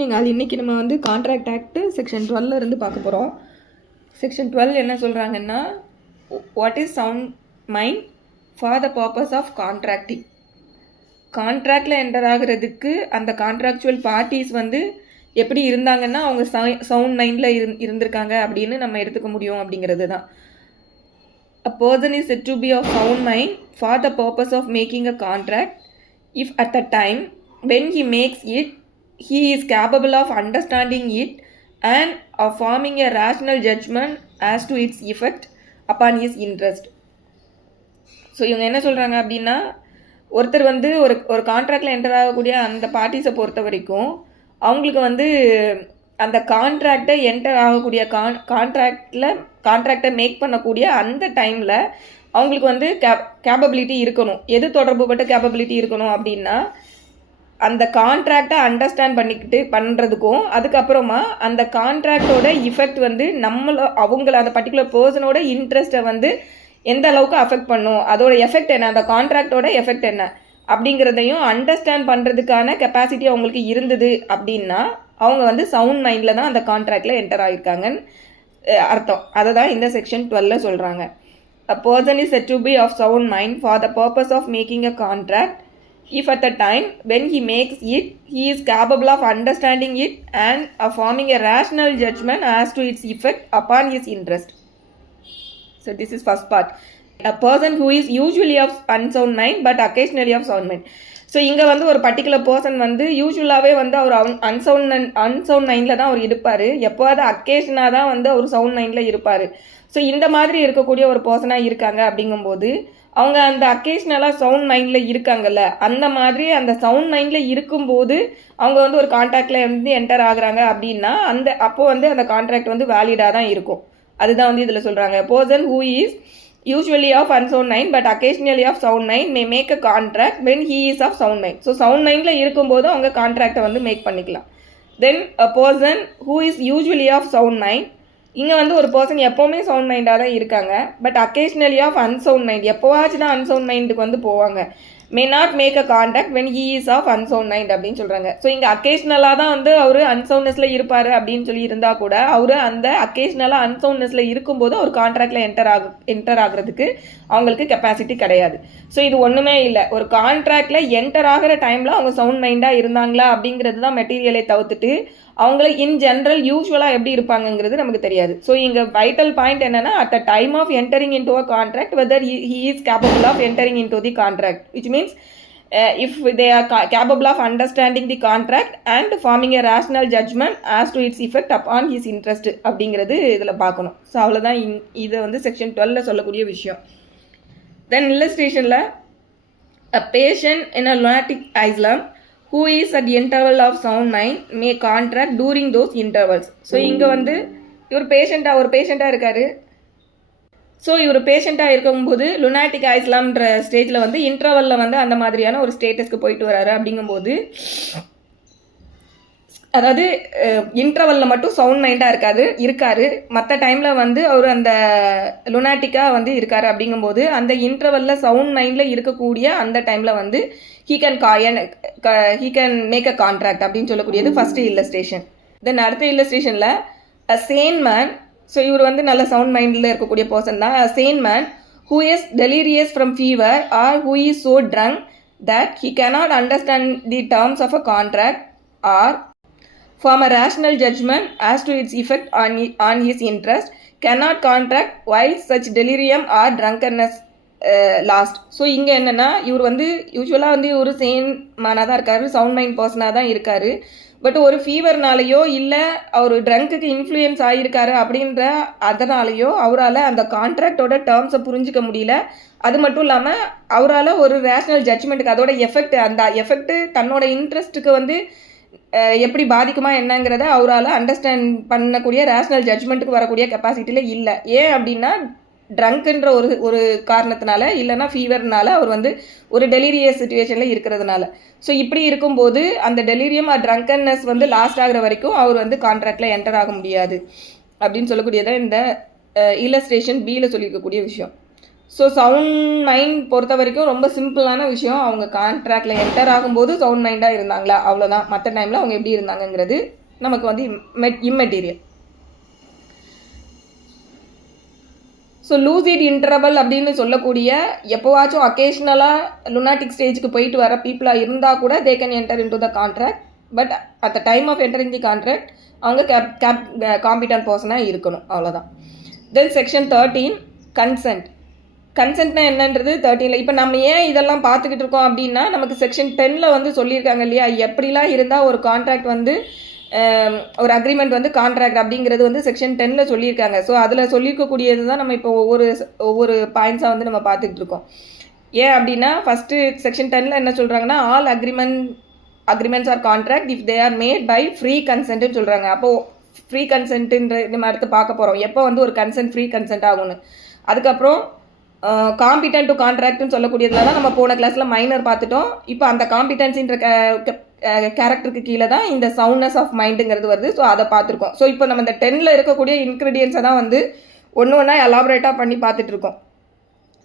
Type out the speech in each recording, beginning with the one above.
அது இன்றைக்கி நம்ம வந்து கான்ட்ராக்ட் ஆக்ட் செக்ஷன் 12 இருந்து பார்க்க போகிறோம். செக்ஷன் 12 என்ன சொல்கிறாங்கன்னா, what is sound mind for the purpose of contracting. கான்ட்ராக்டில் என்டர் ஆகிறதுக்கு அந்த கான்ட்ராக்சுவல் பார்ட்டிஸ் வந்து எப்படி இருந்தாங்கன்னா அவங்க சவுண்ட் மைண்டில் இருந்திருக்காங்க அப்படின்னு நம்ம எடுத்துக்க முடியும் அப்படிங்கிறது தான். A person is said to be of sound mind for the purpose of making a contract if at the time when he makes it he is capable of understanding it and of forming a rational judgment as to its effect upon his interest. So இவங்க என்ன சொல்கிறாங்க அப்படின்னா, ஒருத்தர் வந்து ஒரு கான்ட்ராக்டில் enter ஆகக்கூடிய அந்த பார்ட்டிஸை பொறுத்த வரைக்கும் அவங்களுக்கு வந்து அந்த கான்ட்ராக்டை என்டர் ஆகக்கூடிய கான்ட்ராக்டை மேக் பண்ணக்கூடிய அந்த டைமில் அவங்களுக்கு வந்து கேப்பபிலிட்டி இருக்கணும். எது தொடர்புபட்ட கேப்பபிலிட்டி இருக்கணும் அப்படின்னா, அந்த கான்ட்ராக்டை அண்டர்ஸ்டாண்ட் பண்ணுறதுக்கும் அதுக்கப்புறமா அந்த கான்ட்ராக்டோட இஃபெக்ட் வந்து அவங்கள அந்த பர்டிகுலர் பர்சனோட இன்ட்ரெஸ்ட்டை வந்து எந்த அளவுக்கு அஃபெக்ட் பண்ணும், அதோட எஃபெக்ட் என்ன, அந்த கான்ட்ராக்டோட எஃபெக்ட் என்ன அப்படிங்கிறதையும் அண்டர்ஸ்டாண்ட் பண்ணுறதுக்கான கெப்பாசிட்டி அவங்களுக்கு இருந்தது அப்படின்னா அவங்க வந்து சவுண்ட் மைண்டில் தான் அந்த கான்ட்ராக்டில் என்டர் ஆகியிருக்காங்கன்னு அர்த்தம். அதை தான் இந்த செக்ஷன் 12 சொல்கிறாங்க. A person is said to be of sound mind for the purpose of making a contract if at the time when he makes it he is capable of understanding it and of forming a rational judgment as to its effect upon his interest. So this is first part. A person who is usually of unsound mind but occasionally of sound mind. So இங்கே வந்து ஒரு particular person வந்து யூஸ்வலாகவே வந்து அவர் unsound மைண்டில் தான் அவர் இருப்பார். எப்போவாது அக்கேஷனாக தான் வந்து அவர் சவுண்ட் மைண்டில் இருப்பார். ஸோ இந்த மாதிரி இருக்கக்கூடிய ஒரு பர்சனாக இருக்காங்க அப்படிங்கும்போது அவங்க அந்த அக்கேஷ்னலாக சவுண்ட் மைண்டில் இருக்காங்கல்ல, அந்த மாதிரி அந்த சவுண்ட் மைண்டில் இருக்கும்போது அவங்க வந்து ஒரு கான்ட்ராக்டில் வந்து என்டர் ஆகுறாங்க அப்படின்னா அப்போது வந்து அந்த கான்ட்ராக்ட் வந்து வேலிடாக தான் இருக்கும். அதுதான் வந்து இதில் சொல்கிறாங்க. Person who is usually of unsound mind but occasionally of sound mind may make a contract when he is of sound mind. So sound mindல இருக்கும்போது அவங்க கான்ட்ராக்டை வந்து மேக் பண்ணிக்கலாம். Then a person who is usually of sound mind, இங்கே வந்து ஒரு person எப்போவுமே sound மைண்டாக தான் இருக்காங்க but occasionally of unsound mind, எப்போவாச்சும் தான் unsound மைண்டுக்கு வந்து போவாங்க. may not make a contact when he is of unsound mind அப்படின்னு சொல்கிறாங்க. ஸோ இங்கே அக்கேஷ்னலாக தான் வந்து அவர் அன்சவுண்ட்னஸில் இருப்பார் அப்படின்னு சொல்லி இருந்தால் கூட அவர் அந்த அக்கேஷ்னலாக அன்சவுண்ட்னஸில் இருக்கும்போது ஒரு கான்ட்ராக்டில் என்டர் ஆகிறதுக்கு அவங்களுக்கு கெப்பாசிட்டி கிடையாது. ஸோ இது ஒன்றுமே இல்லை. ஒரு கான்ட்ராக்டில் என்டர் ஆகிற டைமில் அவங்க சவுண்ட் மைண்டாக இருந்தாங்களா அப்படிங்கிறது தான் மெட்டீரியலை தவிர்த்துட்டு அவங்கள இன் ஜென்ரல் யூஸ்வலாக எப்படி இருப்பாங்கங்கிறது நமக்கு தெரியாது. ஸோ இங்கே வைட்டல் பாயிண்ட் என்னன்னா, at the time of entering into a contract whether he is capable of entering into the contract, which means if they are capable of understanding the contract and forming a rational judgment as to its effect upon his interest அப்படிங்கிறது இதில் பார்க்கணும். So அவ்வளோதான் இதை வந்து section 12 சொல்லக்கூடிய விஷயம். தென் இல்லஸ்ட்ரேஷனில் a patient in a lunatic asylum who is at the interval of sound mind may contract during those intervals. So இங்கே வந்து ஒரு பேஷண்ட்டாக இருக்கார். ஸோ இவர் பேஷண்ட்டாக இருக்கும்போது லுனாட்டிக் ஆயிஸ்லாம்ன்ற ஸ்டேஜில் வந்து இன்டர்வலில் வந்து அந்த மாதிரியான ஒரு ஸ்டேட்டஸ்க்கு போயிட்டு வராரு. அப்படிங்கும்போது அதாவது இன்டர்வலில் மட்டும் சவுண்ட் மைண்டாக இருக்காரு, மற்ற டைமில் வந்து அவர் அந்த லுனாட்டிக்காக வந்து இருக்காரு. அப்படிங்கும்போது அந்த இன்டர்வலில் சவுண்ட் மைண்டில் இருக்கக்கூடிய அந்த டைமில் வந்து he can make a contract அப்படின்னு சொல்லக்கூடியது ஃபஸ்ட்டு இல்லஸ்ட்ரேஷன். தென் அடுத்த இல்லஸ்ட்ரேஷனில் அ சேன் மேன், ஸோ இவர் வந்து நல்ல சவுண்ட் மைண்டில் இருக்கக்கூடிய பர்சன் தான். Sane man who is delirious from fever or who is so drunk that he cannot understand the terms of a contract or form a rational judgment as to its effect on his interest cannot contract while such delirium or drunkenness last. So இங்கே என்னென்னா, இவர் வந்து யூஸ்வலாக வந்து ஒரு same மேனாக தான் இருக்காரு, sound mind பர்சனாக தான் இருக்காரு. பட் ஒரு ஃபீவர்னாலேயோ இல்லை அவர் ட்ரங்க்குக்கு இன்ஃப்ளூயன்ஸ் ஆகியிருக்காரு அப்படின்ற அதனாலேயோ அவரால் அந்த கான்ட்ராக்டோட டேர்ம்ஸை புரிஞ்சிக்க முடியல. அது மட்டும் இல்லாமல் அவரால் ஒரு ரேஷ்னல் ஜட்ஜ்மெண்ட்டுக்கு அதோட அந்த எஃபெக்ட் தன்னோட இன்ட்ரெஸ்ட்டுக்கு வந்து எப்படி பாதிக்குமா என்னங்கிறத அவரால் அண்டர்ஸ்டாண்ட் பண்ணக்கூடிய ரேஷ்னல் ஜட்ஜ்மெண்ட்டுக்கு வரக்கூடிய கெப்பாசிட்டியில் இல்லை. ஏன் அப்படின்னா ட்ரங்க்குன்ற ஒரு காரணத்தினால, இல்லைனா ஃபீவர்னால அவர் வந்து ஒரு டெலிரியஸ் சுச்சுவேஷனில் இருக்கிறதுனால. ஸோ இப்படி இருக்கும்போது அந்த டெலிரியம் ட்ரங்கன்னஸ் வந்து லாஸ்ட் ஆகிற வரைக்கும் அவர் வந்து கான்ட்ராக்டில் என்டர் ஆக முடியாது அப்படின்னு சொல்லக்கூடியதை இந்த இல்லஸ்ட்ரேஷன் பியில் சொல்லியிருக்கக்கூடிய விஷயம். ஸோ சவுண்ட் மைண்ட் பொறுத்த வரைக்கும் ரொம்ப சிம்பிளான விஷயம். அவங்க கான்ட்ராக்டில் என்டர் ஆகும்போது சவுண்ட் மைண்டாக இருந்தாங்களா, அவ்வளோதான். மற்ற டைமில் அவங்க எப்படி இருந்தாங்கங்கிறது நமக்கு வந்து இம்மெட்டீரியல். ஸோ லூசிட் இன்டர்வல் அப்படின்னு சொல்லக்கூடிய எப்போவாச்சும் அக்கேஷ்னலாக லுனாட்டிக் ஸ்டேஜுக்கு போயிட்டு வர பீப்புளாக இருந்தால் கூட they can enter into the contract. But at the time of entering the contract அவங்க காம்பிட்டன்ட் பர்சனாக இருக்கணும், அவ்வளோதான். தென் செக்ஷன் 13 கன்சென்ட். கன்சென்ட்னா என்னன்றது 13ல். இப்போ நம்ம ஏன் இதெல்லாம் பார்த்துக்கிட்டு இருக்கோம் அப்படின்னா, நமக்கு செக்ஷன் 10ல் வந்து சொல்லியிருக்காங்க இல்லையா, எப்படிலாம் இருந்தால் ஒரு கான்ட்ராக்ட் வந்து ஒரு அக்ரிமெண்ட் வந்து கான்ட்ராக்ட் அப்படிங்கிறது வந்து செக்ஷன் 10ல் சொல்லியிருக்காங்க. ஸோ அதில் சொல்லியிருக்கக்கூடியது தான் நம்ம இப்போ ஒவ்வொரு பாயிண்ட்ஸாக வந்து நம்ம பார்த்துக்கிட்டு இருக்கோம். ஏன் அப்படின்னா, ஃபஸ்ட்டு செக்ஷன் 10ல் என்ன சொல்கிறாங்கன்னா, all agreements are contract if they are made by free கன்சென்ட்னு சொல்கிறாங்க. அப்போது ஃப்ரீ கன்சென்ட்ன்ற நம்ம அடுத்து பார்க்க போகிறோம், எப்போ வந்து ஒரு கன்சென்ட் ஃப்ரீ கன்சென்ட் ஆகும்னு. அதுக்கப்புறம் காம்பிட்டன்ட் டு கான்ட்ராக்ட்னு சொல்லக்கூடியதுல தான் நம்ம போன கிளாஸில் மைனர் பார்த்துட்டோம். இப்போ அந்த காம்பிட்டன்ஸின்ற கேரக்டருக்கு கீழே தான் இந்த சவுண்ட்னஸ் ஆஃப் மைண்டுங்கிறது வருது. ஸோ அதை பார்த்துருக்கோம். ஸோ இப்போ நம்ம இந்த 10ல் இருக்கக்கூடிய இன்க்ரீடியன்ஸை தான் வந்து ஒன்றா எலாபரேட்டாக பண்ணி பார்த்துட்ருக்கோம்.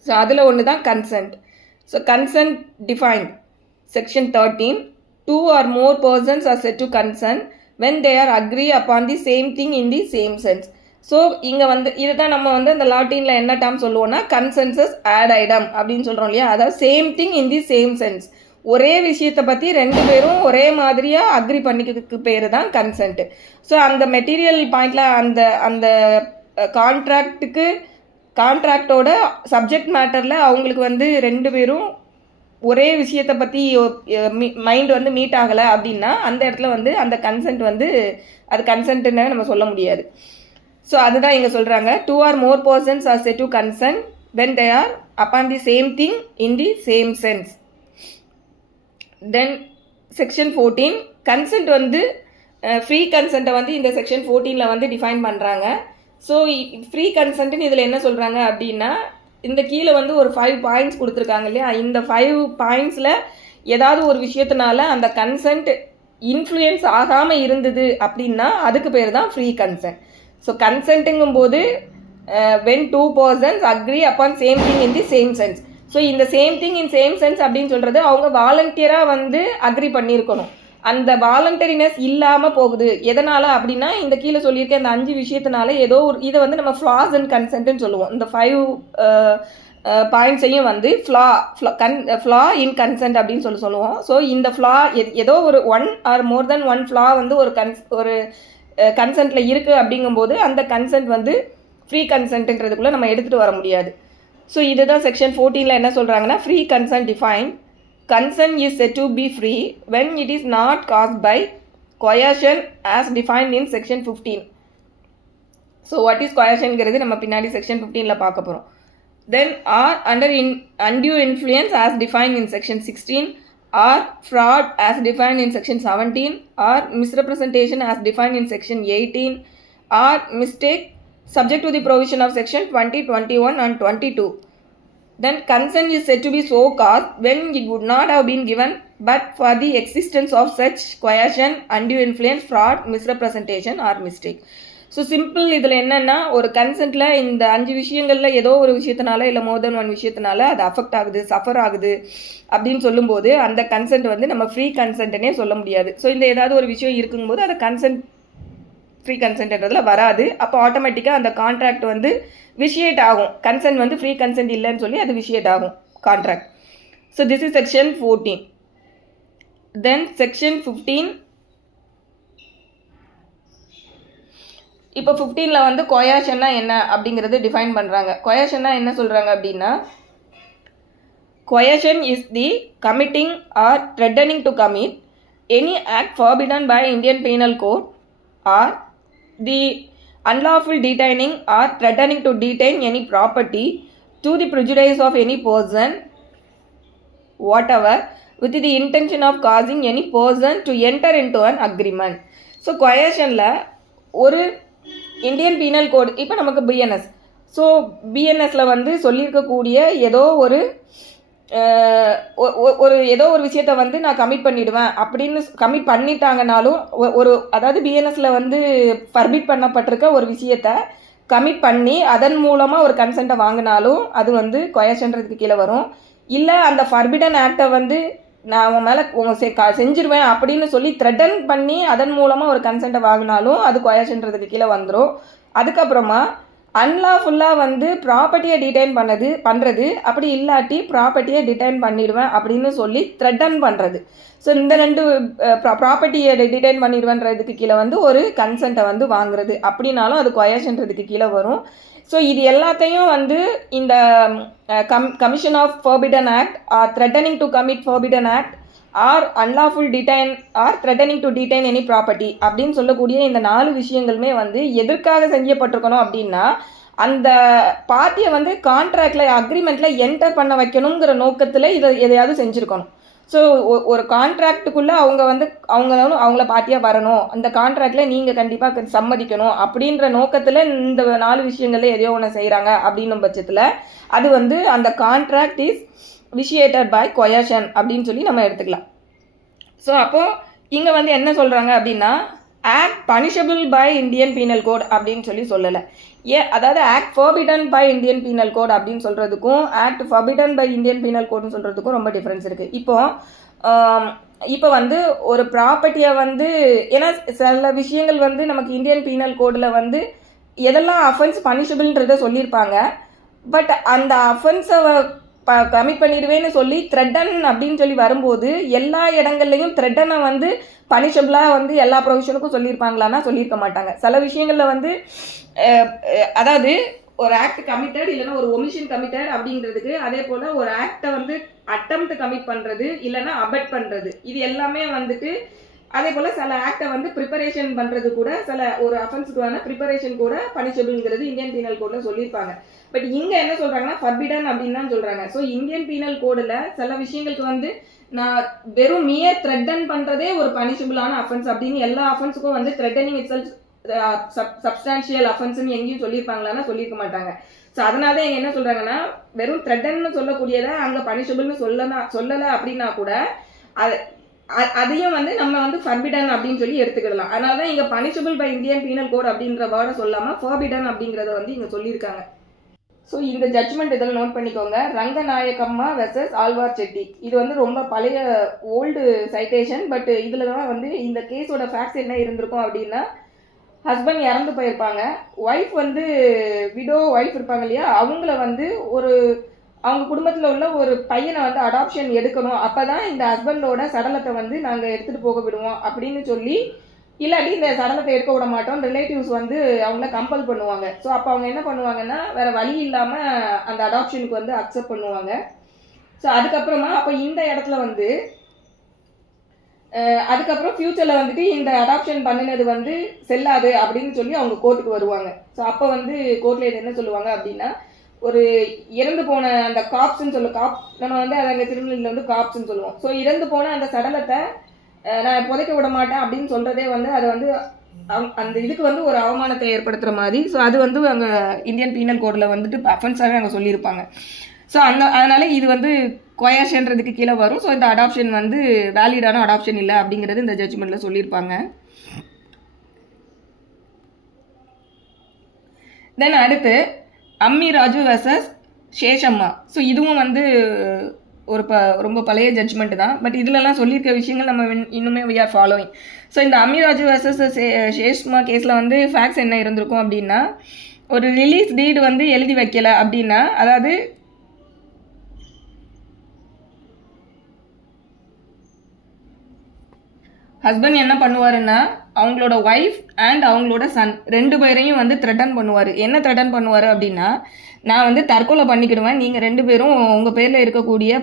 ஸோ அதில் ஒன்று தான் consent. So consent defined section 13. 2 or more persons are said to consent when they are agree upon the same thing in the same sense. So இங்கே வந்து இதுதான் நம்ம வந்து இந்த லாட்டினில் என்ன டேர்ம் சொல்லுவோம்னா கன்சென்சஸ் ஆட் ஐடம் அப்படின்னு சொல்கிறோம் இல்லையா. அதாவது same thing in the same sense, ஒரே விஷயத்தை பற்றி ரெண்டு பேரும் ஒரே மாதிரியாக அக்ரி பண்ணிக்கிறதுக்கு பேர் தான் கன்சென்ட். ஸோ அந்த மெட்டீரியல் பாயிண்டில் அந்த கான்ட்ராக்டோட சப்ஜெக்ட் மேட்டரில் அவங்களுக்கு வந்து ரெண்டு பேரும் ஒரே விஷயத்தை பற்றி மைண்ட் வந்து மீட் ஆகலை அப்படின்னா அந்த இடத்துல வந்து அந்த கன்சென்ட் வந்து அது கன்சென்ட்னு நம்ம சொல்ல முடியாது. ஸோ அதுதான் இங்கே சொல்கிறாங்க. 2 or more persons are said to consent when they are upon the same thing in the same sense. Then section 14 consent வந்து ஃப்ரீ கன்சென்ட்டை வந்து இந்த செக்ஷன் 14ல் வந்து டிஃபைன் பண்ணுறாங்க. ஸோ ஃப்ரீ கன்சென்ட்னு இதில் என்ன சொல்கிறாங்க அப்படின்னா, இந்த கீழே வந்து ஒரு 5 பாயிண்ட்ஸ் கொடுத்துருக்காங்க இல்லையா, இந்த 5 பாயிண்ட்ஸில் ஏதாவது ஒரு விஷயத்தினால அந்த கன்சென்ட் இன்ஃப்ளூயன்ஸ் ஆகாமல் இருந்தது அப்படின்னா அதுக்கு பேர் தான் ஃப்ரீ கன்சென்ட். ஸோ கன்சென்ட்டுங்கும் போது when 2 persons agree upon same thing in the same sense. So இந்த same thing in same sense அப்படின்னு சொல்கிறது அவங்க வாலண்டியராக வந்து அக்ரி பண்ணியிருக்கணும். அந்த வாலண்டரினஸ் இல்லாமல் போகுது. எதனால் அப்படின்னா, இந்த கீழே சொல்லியிருக்க இந்த 5 விஷயத்தினால ஏதோ ஒரு இதை வந்து நம்ம ஃப்ளாஸ் அண்ட் கன்சென்ட்னு சொல்லுவோம். இந்த 5 பாயிண்ட்ஸையும் வந்து ஃப்ளா இன் கன்சென்ட் அப்படின்னு சொல்லுவோம். ஸோ இந்த ஃப்ளா ஏதோ ஒரு 1 or more than 1 ஃப்ளா வந்து ஒரு கன்சென்ட்டில் இருக்குது அப்படிங்கும்போது அந்த கன்சென்ட் வந்து ஃப்ரீ கன்சென்ட்டுன்றதுக்குள்ளே நம்ம எடுத்துகிட்டு வர முடியாது. ஸோ இதுதான் செக்ஷன் 14ல் என்ன சொல்கிறாங்கன்னா, free consent define. Consent is said to be free when it is not caused by coercion as defined in section 15. So what is coercionங்கிறது நம்ம பின்னாடி section 15ல பார்க்க போகிறோம். Then are under undue influence as defined in section 16, or fraud as defined in section 17, or misrepresentation as defined in section 18, or mistake subject to the provision of section 20, 21 and 22. Then consent is said to be so caused when it would not have been given but for the existence of such coercion, undue influence, fraud, misrepresentation or mistake. So simple இதில் என்னென்னா, ஒரு கன்சென்ட்டில் இந்த 5 விஷயங்களில் ஏதோ ஒரு விஷயத்தினால இல்லை மோர் தென் 1 விஷயத்தினால அது அஃபெக்ட் ஆகுது, சஃபர் ஆகுது அப்படின்னு சொல்லும்போது அந்த கன்சென்ட் வந்து நம்ம ஃப்ரீ கன்சென்ட்னே சொல்ல முடியாது. ஸோ இந்த ஏதாவது ஒரு விஷயம் இருக்கும்போது அதை கன்சென்ட் ஃப்ரீ கன்சென்ட்ன்றதுல வராது. அப்போ ஆட்டோமேட்டிக்காக அந்த கான்ட்ராக்ட் வந்து விஷியேட் ஆகும். கன்சென்ட் வந்து ஃப்ரீ கன்சென்ட் இல்லைன்னு சொல்லி அது விஷியேட் ஆகும் contract. So this is section 14. Then section 15. இப்போ 15ல் வந்து கொயர்ஷன்னா என்ன அப்படிங்கிறது டிஃபைன் பண்ணுறாங்க. கொயர்ஷன்னா என்ன சொல்கிறாங்க அப்படின்னா, coercion is the committing or threatening to commit any act forbidden by Indian Penal Code, or the unlawful detaining or threatening to detain any property to the prejudice of any person whatever with the intention of causing any person to enter into an agreement. So கொயர்ஷனில் ஒரு Indian penal code, இப்போ நமக்கு BNS, so பிஎன்எஸில் வந்து சொல்லியிருக்கக்கூடிய ஏதோ ஒரு ஏதோ ஒரு விஷயத்த வந்து நான் கமிட் பண்ணிவிடுவேன் அப்படின்னு கமிட் பண்ணிட்டாங்கனாலும் அதாவது பிஎன்எஸில் வந்து பர்மிட் பண்ணப்பட்டிருக்க ஒரு விஷயத்த கமிட் பண்ணி அதன் மூலமாக ஒரு கன்சென்ட்டை வாங்கினாலும் அது வந்து கொயர்ஷன்றதுக்கு கீழே வரும். இல்லை அந்த ஃபர்பிடன் ஆக்டை வந்து நான் அவன் மேலே செஞ்சிருவேன் அப்படின்னு சொல்லி த்ரெட்டன் பண்ணி அதன் மூலமாக ஒரு கன்சென்ட்டை வாங்கினாலும் அது கொயர்ஷன்றதுக்கு கீழே வந்துடும். அதுக்கப்புறமா அன்லாஃபுல்லாக வந்து ப்ராப்பர்ட்டியை பண்ணுறது அப்படி இல்லாட்டி ப்ராப்பர்ட்டியை டிடைன் பண்ணிடுவேன் அப்படின்னு சொல்லி த்ரெட்டன் பண்ணுறது. ஸோ இந்த 2 ப்ராப்பர்ட்டியை டிடைன் பண்ணிடுவேன்றதுக்கு கீழே வந்து ஒரு கன்சென்ட்டை வந்து வாங்குறது அப்படின்னாலும் அது கொயர்ஷன்றதுக்கு கீழே வரும். ஸோ இது எல்லாத்தையும் வந்து இந்த commission of forbidden act or threatening to commit forbidden act or unlawful detain or threatening to detain any property அப்படின்னு சொல்லக்கூடிய இந்த 4 விஷயங்களுமே வந்து எதற்காக செய்யப்பட்டிருக்கணும் அப்படின்னா அந்த பார்ட்டியை வந்து கான்ட்ராக்டில் அக்ரிமெண்ட்டில் என்டர் பண்ண வைக்கணுங்கிற நோக்கத்தில் இதை எதையாவது செஞ்சுருக்கணும். ஸோ ஒரு கான்ட்ராக்டுக்குள்ளே அவங்க வந்து அவங்கள பார்ட்டியாக வரணும், அந்த கான்ட்ராக்டில் நீங்கள் கண்டிப்பாக சம்மதிக்கணும் அப்படின்ற நோக்கத்தில் இந்த 4 விஷயங்களில் எதையோ ஒன்று செய்கிறாங்க அப்படின்னும் பட்சத்தில் அது வந்து அந்த கான்ட்ராக்ட் இஸ் விஷியேட்டட் பை கொயர்ஷன் அப்படின்னு சொல்லி நம்ம எடுத்துக்கலாம். ஸோ அப்போது இங்கே வந்து என்ன சொல்கிறாங்க அப்படின்னா act punishable by Indian penal code அப்படின்னு சொல்லலை. அதாவது act forbidden by Indian penal code அப்படின்னு சொல்கிறதுக்கும் act forbidden by Indian penal கோட்னு சொல்கிறதுக்கும் ரொம்ப டிஃப்ரென்ஸ் இருக்குது. இப்போ வந்து ஒரு ப்ராப்பர்ட்டியை வந்து ஏன்னா சில விஷயங்கள் வந்து நமக்கு இந்தியன் பீனல் கோடில் வந்து எதெல்லாம் அஃபென்ஸ் பனிஷபிள்ன்றதை சொல்லியிருப்பாங்க. பட் அந்த அஃபென்ஸை கமிட் பண்ணிடுவேன்னு சொல்லி த்ரெட்டன் அப்படின்னு சொல்லி வரும்போது எல்லா இடங்கள்லையும் த்ரெட்டனை வந்து பனிஷபிளாக வந்து எல்லா ப்ரொவிஷனுக்கும் சொல்லியிருப்பாங்களான்னா சொல்லியிருக்க மாட்டாங்க. சில விஷயங்களில் வந்து அதாவது ஒரு ஆக்ட் கமிட்டட் இல்லைன்னா ஒரு ஒமிஷன் கமிட்டட் அப்படிங்கிறதுக்கு, அதே போல் ஒரு ஆக்டை வந்து அட்டெம்ப்ட் கமிட் பண்ணுறது இல்லைன்னா அபெட் பண்ணுறது, இது எல்லாமே வந்துட்டு அதே போல் சில ஆக்டை வந்து ப்ரிப்பரேஷன் பண்ணுறது கூட சில ஒரு அஃபென்ஸுக்கான ப்ரிப்பரேஷன் கூட பனிஷபிள்ங்கிறது இந்தியன் பீனல் கோடில் சொல்லியிருப்பாங்க. பட் இங்கே என்ன சொல்கிறாங்கன்னா ஃபர்பிடன் அப்படின்னு தான் சொல்கிறாங்க. ஸோ இந்தியன் பீனல் கோடில் சில விஷயங்களுக்கு வந்து நான் வெறும் மியர் த்ரெட்டன் பண்ணுறதே ஒரு பனிஷபிளான அஃபென்ஸ் அப்படின்னு எல்லா அஃபென்ஸுக்கும் வந்து த்ரெட்டனிங் இட் செல்ஃப் சப்ஸ்டான்ஷியல் அஃபென்ஸ்ன்னு எங்கேயும் சொல்லியிருப்பாங்களான்னா சொல்லியிருக்க மாட்டாங்க. ஸோ அதனால தான் இங்கே என்ன சொல்கிறாங்கன்னா வெறும் த்ரெட்டன்னு சொல்லக்கூடியதை அங்கே பனிஷபிள்னு சொல்லலை அப்படின்னா கூட அதையும் வந்து நம்ம வந்து ஃபர்பிடன் அப்படின்னு சொல்லி எடுத்துக்கிடலாம். அதனால தான் இங்கே punishable by Indian penal code அப்படின்ற வேர்டை சொல்லாமல் ஃபர்பிடன் அப்படிங்கிறத வந்து இங்கே சொல்லியிருக்காங்க. ஸோ இந்த ஜட்ஜ்மெண்ட் இதில் நோட் பண்ணிக்கோங்க. ரங்கநாயக்கம்மா வெர்சஸ் ஆழ்வார் செட்டி. இது வந்து ரொம்ப பழைய ஓல்டு சைட்டேஷன். பட் இதில் தான் வந்து இந்த கேஸோட ஃபேக்ட்ஸ் என்ன இருந்திருக்கும் அப்படின்னா ஹஸ்பண்ட் இறந்து போயிருப்பாங்க, ஒய்ஃப் வந்து விடோ ஒய்ஃப் இருப்பாங்க இல்லையா, அவங்கள வந்து அவங்க குடும்பத்தில் உள்ள ஒரு பையனை வந்து அடாப்ஷன் எடுக்கணும், அப்போ தான் இந்த ஹஸ்பண்டோட சடலத்தை வந்து நாங்கள் எடுத்துகிட்டு போக விடுவோம் அப்படின்னு சொல்லி, இல்லாட்டி இந்த சடலத்தை எடுக்க விட மாட்டோம் ரிலேட்டிவ்ஸ் வந்து அவங்கள கம்பல் பண்ணுவாங்க. ஸோ அப்போ அவங்க என்ன பண்ணுவாங்கன்னா வேற வழி இல்லாமல் அந்த அடாப்ஷனுக்கு வந்து அக்செப்ட் பண்ணுவாங்க. ஸோ அதுக்கப்புறமா அப்போ இந்த இடத்துல வந்து அதுக்கப்புறம் ஃபியூச்சரில் வந்துட்டு இந்த அடாப்ஷன் பண்ணினது வந்து செல்லாது அப்படின்னு சொல்லி அவங்க கோர்ட்டுக்கு வருவாங்க. ஸோ அப்போ வந்து கோர்ட்டில் இது என்ன சொல்லுவாங்க அப்படின்னா ஒரு இறந்து போன அந்த காப்ஸ்ன்னு நம்ம வந்து அதை அங்கே திருநெல்வேலியில் வந்து காப்ஸ்ன்னு சொல்லுவோம். ஸோ இறந்து போன அந்த சடலத்தை நான் புதைக்க விட மாட்டேன் அப்படின்னு சொல்கிறதே வந்து அது வந்து அந்த இதுக்கு வந்து ஒரு அவமானத்தை ஏற்படுத்துகிற மாதிரி. ஸோ அது வந்து அங்கே இந்தியன் பீனல் கோடில் வந்துட்டு அஃபென்ஸாகவே அங்கே சொல்லியிருப்பாங்க. ஸோ அதனால இது வந்து கொயர்ஷன்றதுக்கு கீழே வரும். ஸோ இந்த அடாப்ஷன் வந்து வேலிடான அடாப்ஷன் இல்லை அப்படிங்கிறது இந்த ஜட்ஜ்மெண்ட்டில் சொல்லியிருப்பாங்க. தென் அடுத்து அம்மி ராஜு வெர்சஸ் சேஷம்மா. ஸோ இதுவும் வந்து ரொம்ப பழைய ஜட்ஜ்மெண்ட் தான். பட் இதிலலாம் சொல்லியிருக்க விஷயங்கள் நம்ம இன்னுமே வி ஆர் ஃபாலோயிங். ஸோ இந்த அம்மி ராஜு வெர்சஸ் சேஷ்மா கேஸில் வந்து ஃபேக்ட்ஸ் என்ன இருந்திருக்கும் அப்படின்னா ஒரு ரிலீஸ் டீடு வந்து எழுதி வைக்கல அப்படின்னா, அதாவது ஹஸ்பண்ட் என்ன பண்ணுவாருன்னா அவங்களோட ஒய்ஃப் அண்ட் அவங்களோட சன் 2 பேரையும் வந்து த்ரெட்டன் பண்ணுவார். என்ன த்ரெட்டன் பண்ணுவார் அப்படின்னா நான் வந்து தற்கொலை பண்ணிக்கிடுவேன், நீங்கள் 2 பேரும் உங்கள் பேரில் இருக்கக்கூடிய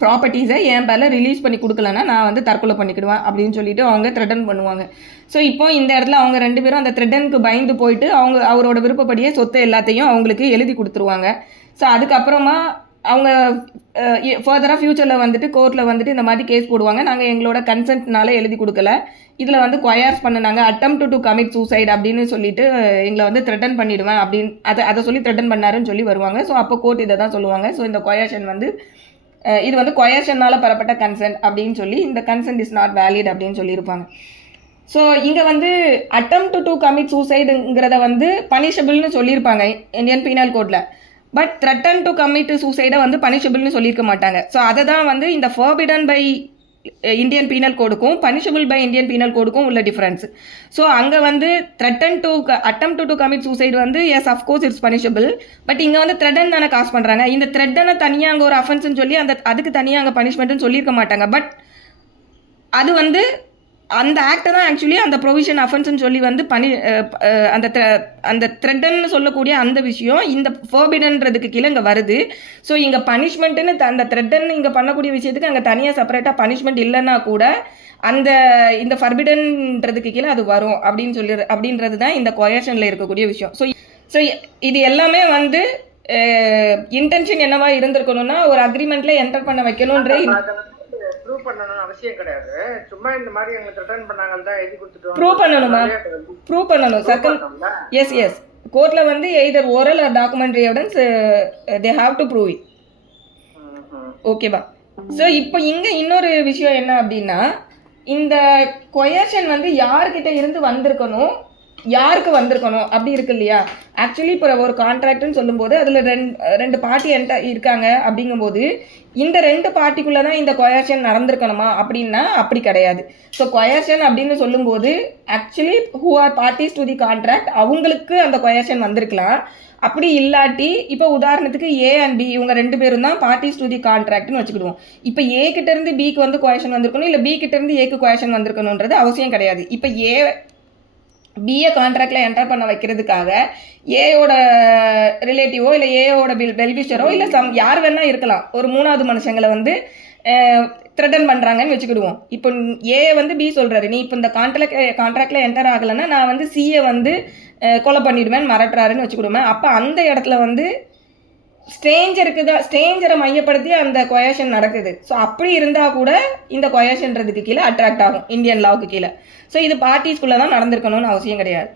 ப்ராப்பர்ட்டிஸை என் பேரில் ரிலீஸ் பண்ணி கொடுக்கலன்னா நான் வந்து தற்கொலை பண்ணிக்கிடுவேன் அப்படின்னு சொல்லிட்டு அவங்க த்ரெட்டன் பண்ணுவாங்க. ஸோ இப்போ இந்த இடத்துல அவங்க 2 பேரும் அந்த த்ரெட்டனுக்கு பயந்து போயிட்டு அவரோட விருப்பப்படியே சொத்தை எல்லாத்தையும் அவங்களுக்கு எழுதி கொடுத்துருவாங்க. ஸோ அதுக்கப்புறமா அவங்க ஃபர்தராக ஃப்யூச்சரில் வந்துட்டு கோர்ட்டில் வந்துட்டு இந்த மாதிரி கேஸ் போடுவாங்க, நாங்கள் எங்களோட கன்சென்ட்னால எழுதி கொடுக்கல, இதில் வந்து கொயர்ஸ் பண்ணினாங்க, அட்டெம்ப்ட் டு கமிட் சூசைட் அப்படின்னு சொல்லிட்டு எங்களை வந்து த்ரெட்டன் பண்ணிடுவேன் அப்படின்னு அதை சொல்லி த்ரெட்டன் பண்ணாருன்னு சொல்லி வருவாங்க. ஸோ அப்போ கோர்ட் இதை தான் சொல்லுவாங்க. ஸோ இந்த கொயர்ஷன் வந்து இது வந்து கொயர்ஷனால் பெறப்பட்ட கன்சென்ட் அப்படின்னு சொல்லி இந்த கன்சென்ட் இஸ் நாட் வேலிட் அப்படின்னு சொல்லியிருப்பாங்க. ஸோ இங்கே வந்து அட்டெம்ப்ட் டு கமிட் சூசைடுங்கிறத வந்து பனிஷபிள்னு சொல்லியிருப்பாங்க இந்தியன் பீனல் கோடில். பட் த்ரெட்டன் டு கமிட் சூசைடை வந்து பனிஷபிள்னு சொல்லியிருக்க மாட்டாங்க. ஸோ அதை தான் வந்து இந்த ஃபர்பிடன் பை இந்தியன் பீனல் கோடுக்கும் பனிஷபிள் பை இந்தியன் பீனல் கோடுக்கும் உள்ள டிஃப்ரென்ஸ். ஸோ அங்கே வந்து threaten to attempt to commit suicide வந்து yes of course it's punishable. But இங்கே வந்து த்ரெட்டன் தானே காசு பண்ணுறாங்க. இந்த த்ரெட்டனை தனியாக அங்கே ஒரு அஃபென்ஸ்னு சொல்லி அதுக்கு தனியாக அங்கே பனிஷ்மெண்ட்னு சொல்லியிருக்க மாட்டாங்க. பட் அது வந்து அந்த ஆக்டை தான் ஆக்சுவலி அந்த ப்ரொவிஷன் அஃபென்ஸ்னு சொல்லி வந்து அந்த த்ரெட்டன்னு சொல்லக்கூடிய அந்த விஷயம் இந்த ஃபர்பிடன்றதுக்கு கீழே இங்கே வருது. ஸோ இங்கே பனிஷ்மெண்ட்டுன்னு அந்த த்ரெட்டன் இங்கே பண்ணக்கூடிய விஷயத்துக்கு அங்கே தனியாக செப்பரேட்டாக பனிஷ்மெண்ட் இல்லைன்னா கூட இந்த ஃபர்பிடன்றதுக்கு கீழே அது வரும் அப்படின்றது தான் இந்த கொயர்ஷனில் இருக்கக்கூடிய விஷயம். ஸோ இது எல்லாமே வந்து இன்டென்ஷன் என்னவா இருந்திருக்கணும்னா ஒரு அக்ரிமெண்ட்ல என்டர் பண்ண வைக்கணும்ன்ற ப்ரூவ் பண்ணனும் அவசியம் கிடையாது. சும்மா இந்த மாதிரி எங்க த்ரெட்டன் பண்ணாங்க தான் எழுதி கொடுத்துட்டோம். ப்ரூவ் பண்ணனுமா? ப்ரூவ் பண்ணனும். செகண்ட் எஸ் கோர்ட்ல வந்து either oral or documentary evidence they have to prove it. ஓகேவா? ஸோ இப்போ இங்க இன்னொரு விஷயம் என்ன அப்படின்னா இந்த கொயர்ஷன் வந்து யார்கிட்ட இருந்து வந்திருக்கணும் யாருக்கு வந்திருக்கணும் அப்படி இருக்கு இல்லையா. ஆக்சுவலி இப்போ ஒரு கான்ட்ராக்ட்னு சொல்லும்போது அதில் ரெண்டு பார்ட்டி இருக்காங்க. அப்படிங்கும்போது இந்த ரெண்டு பார்ட்டிக்குள்ளே தான் இந்த கொயர்ஷன் நடந்திருக்கணுமா அப்படின்னா அப்படி கிடையாது. ஸோ கொயர்ஷன் அப்படின்னு சொல்லும்போது actually who are parties to the contract அவங்களுக்கு அந்த கொயர்ஷன் வந்திருக்கலாம். அப்படி இல்லாட்டி இப்போ உதாரணத்துக்கு ஏ அண்ட் பி இவங்க ரெண்டு பேரும் தான் பார்ட்டிஸ் டு தி கான்ட்ராக்ட்னு வச்சுக்கிடுவோம். இப்போ ஏ கிட்ட இருந்து பிக்கு வந்து கொயர்ஷன் வந்திருக்கணும், இல்லை பி கிட்ட இருந்து ஏக்கு கொயர்ஷன் வந்திருக்கணுன்றது அவசியம் கிடையாது. இப்போ பிஏ கான்ட்ராக்ட்ல என்டர் பண்ண வைக்கிறதுக்காக ஏயோட ரிலேட்டிவோ இல்லை ஏயோட வெல்விஷரோ இல்லை யார் வேணா இருக்கலாம், ஒரு மூணாவது மனுஷங்களை வந்து த்ரெட்டன் பண்ணுறாங்கன்னு வச்சுக்கிடுவோம். இப்போ ஏ வந்து பி சொல்கிறாரு, நீ இப்போ இந்த கான்ட்ராக்ட்ல என்டர் ஆகலைன்னா நான் வந்து சிஏ வந்து கொலை பண்ணிடுவேன் மிரட்டுறாருன்னு வச்சுக்கிடுவேன். அப்போ அந்த இடத்துல வந்து ஸ்ட்ரேஞ்சரை மையப்படுத்தி அந்த கொயர்ஷன் நடக்குது. ஸோ அப்படி இருந்தால் கூட இந்த கொயர்ஷன்றதுக்கு கீழே அட்ராக்ட் ஆகும் இந்தியன் லாவுக்கு கீழே. ஸோ இது பார்ட்டிஸ்குள்ளே தான் நடந்திருக்கணும்னு அவசியம் கிடையாது.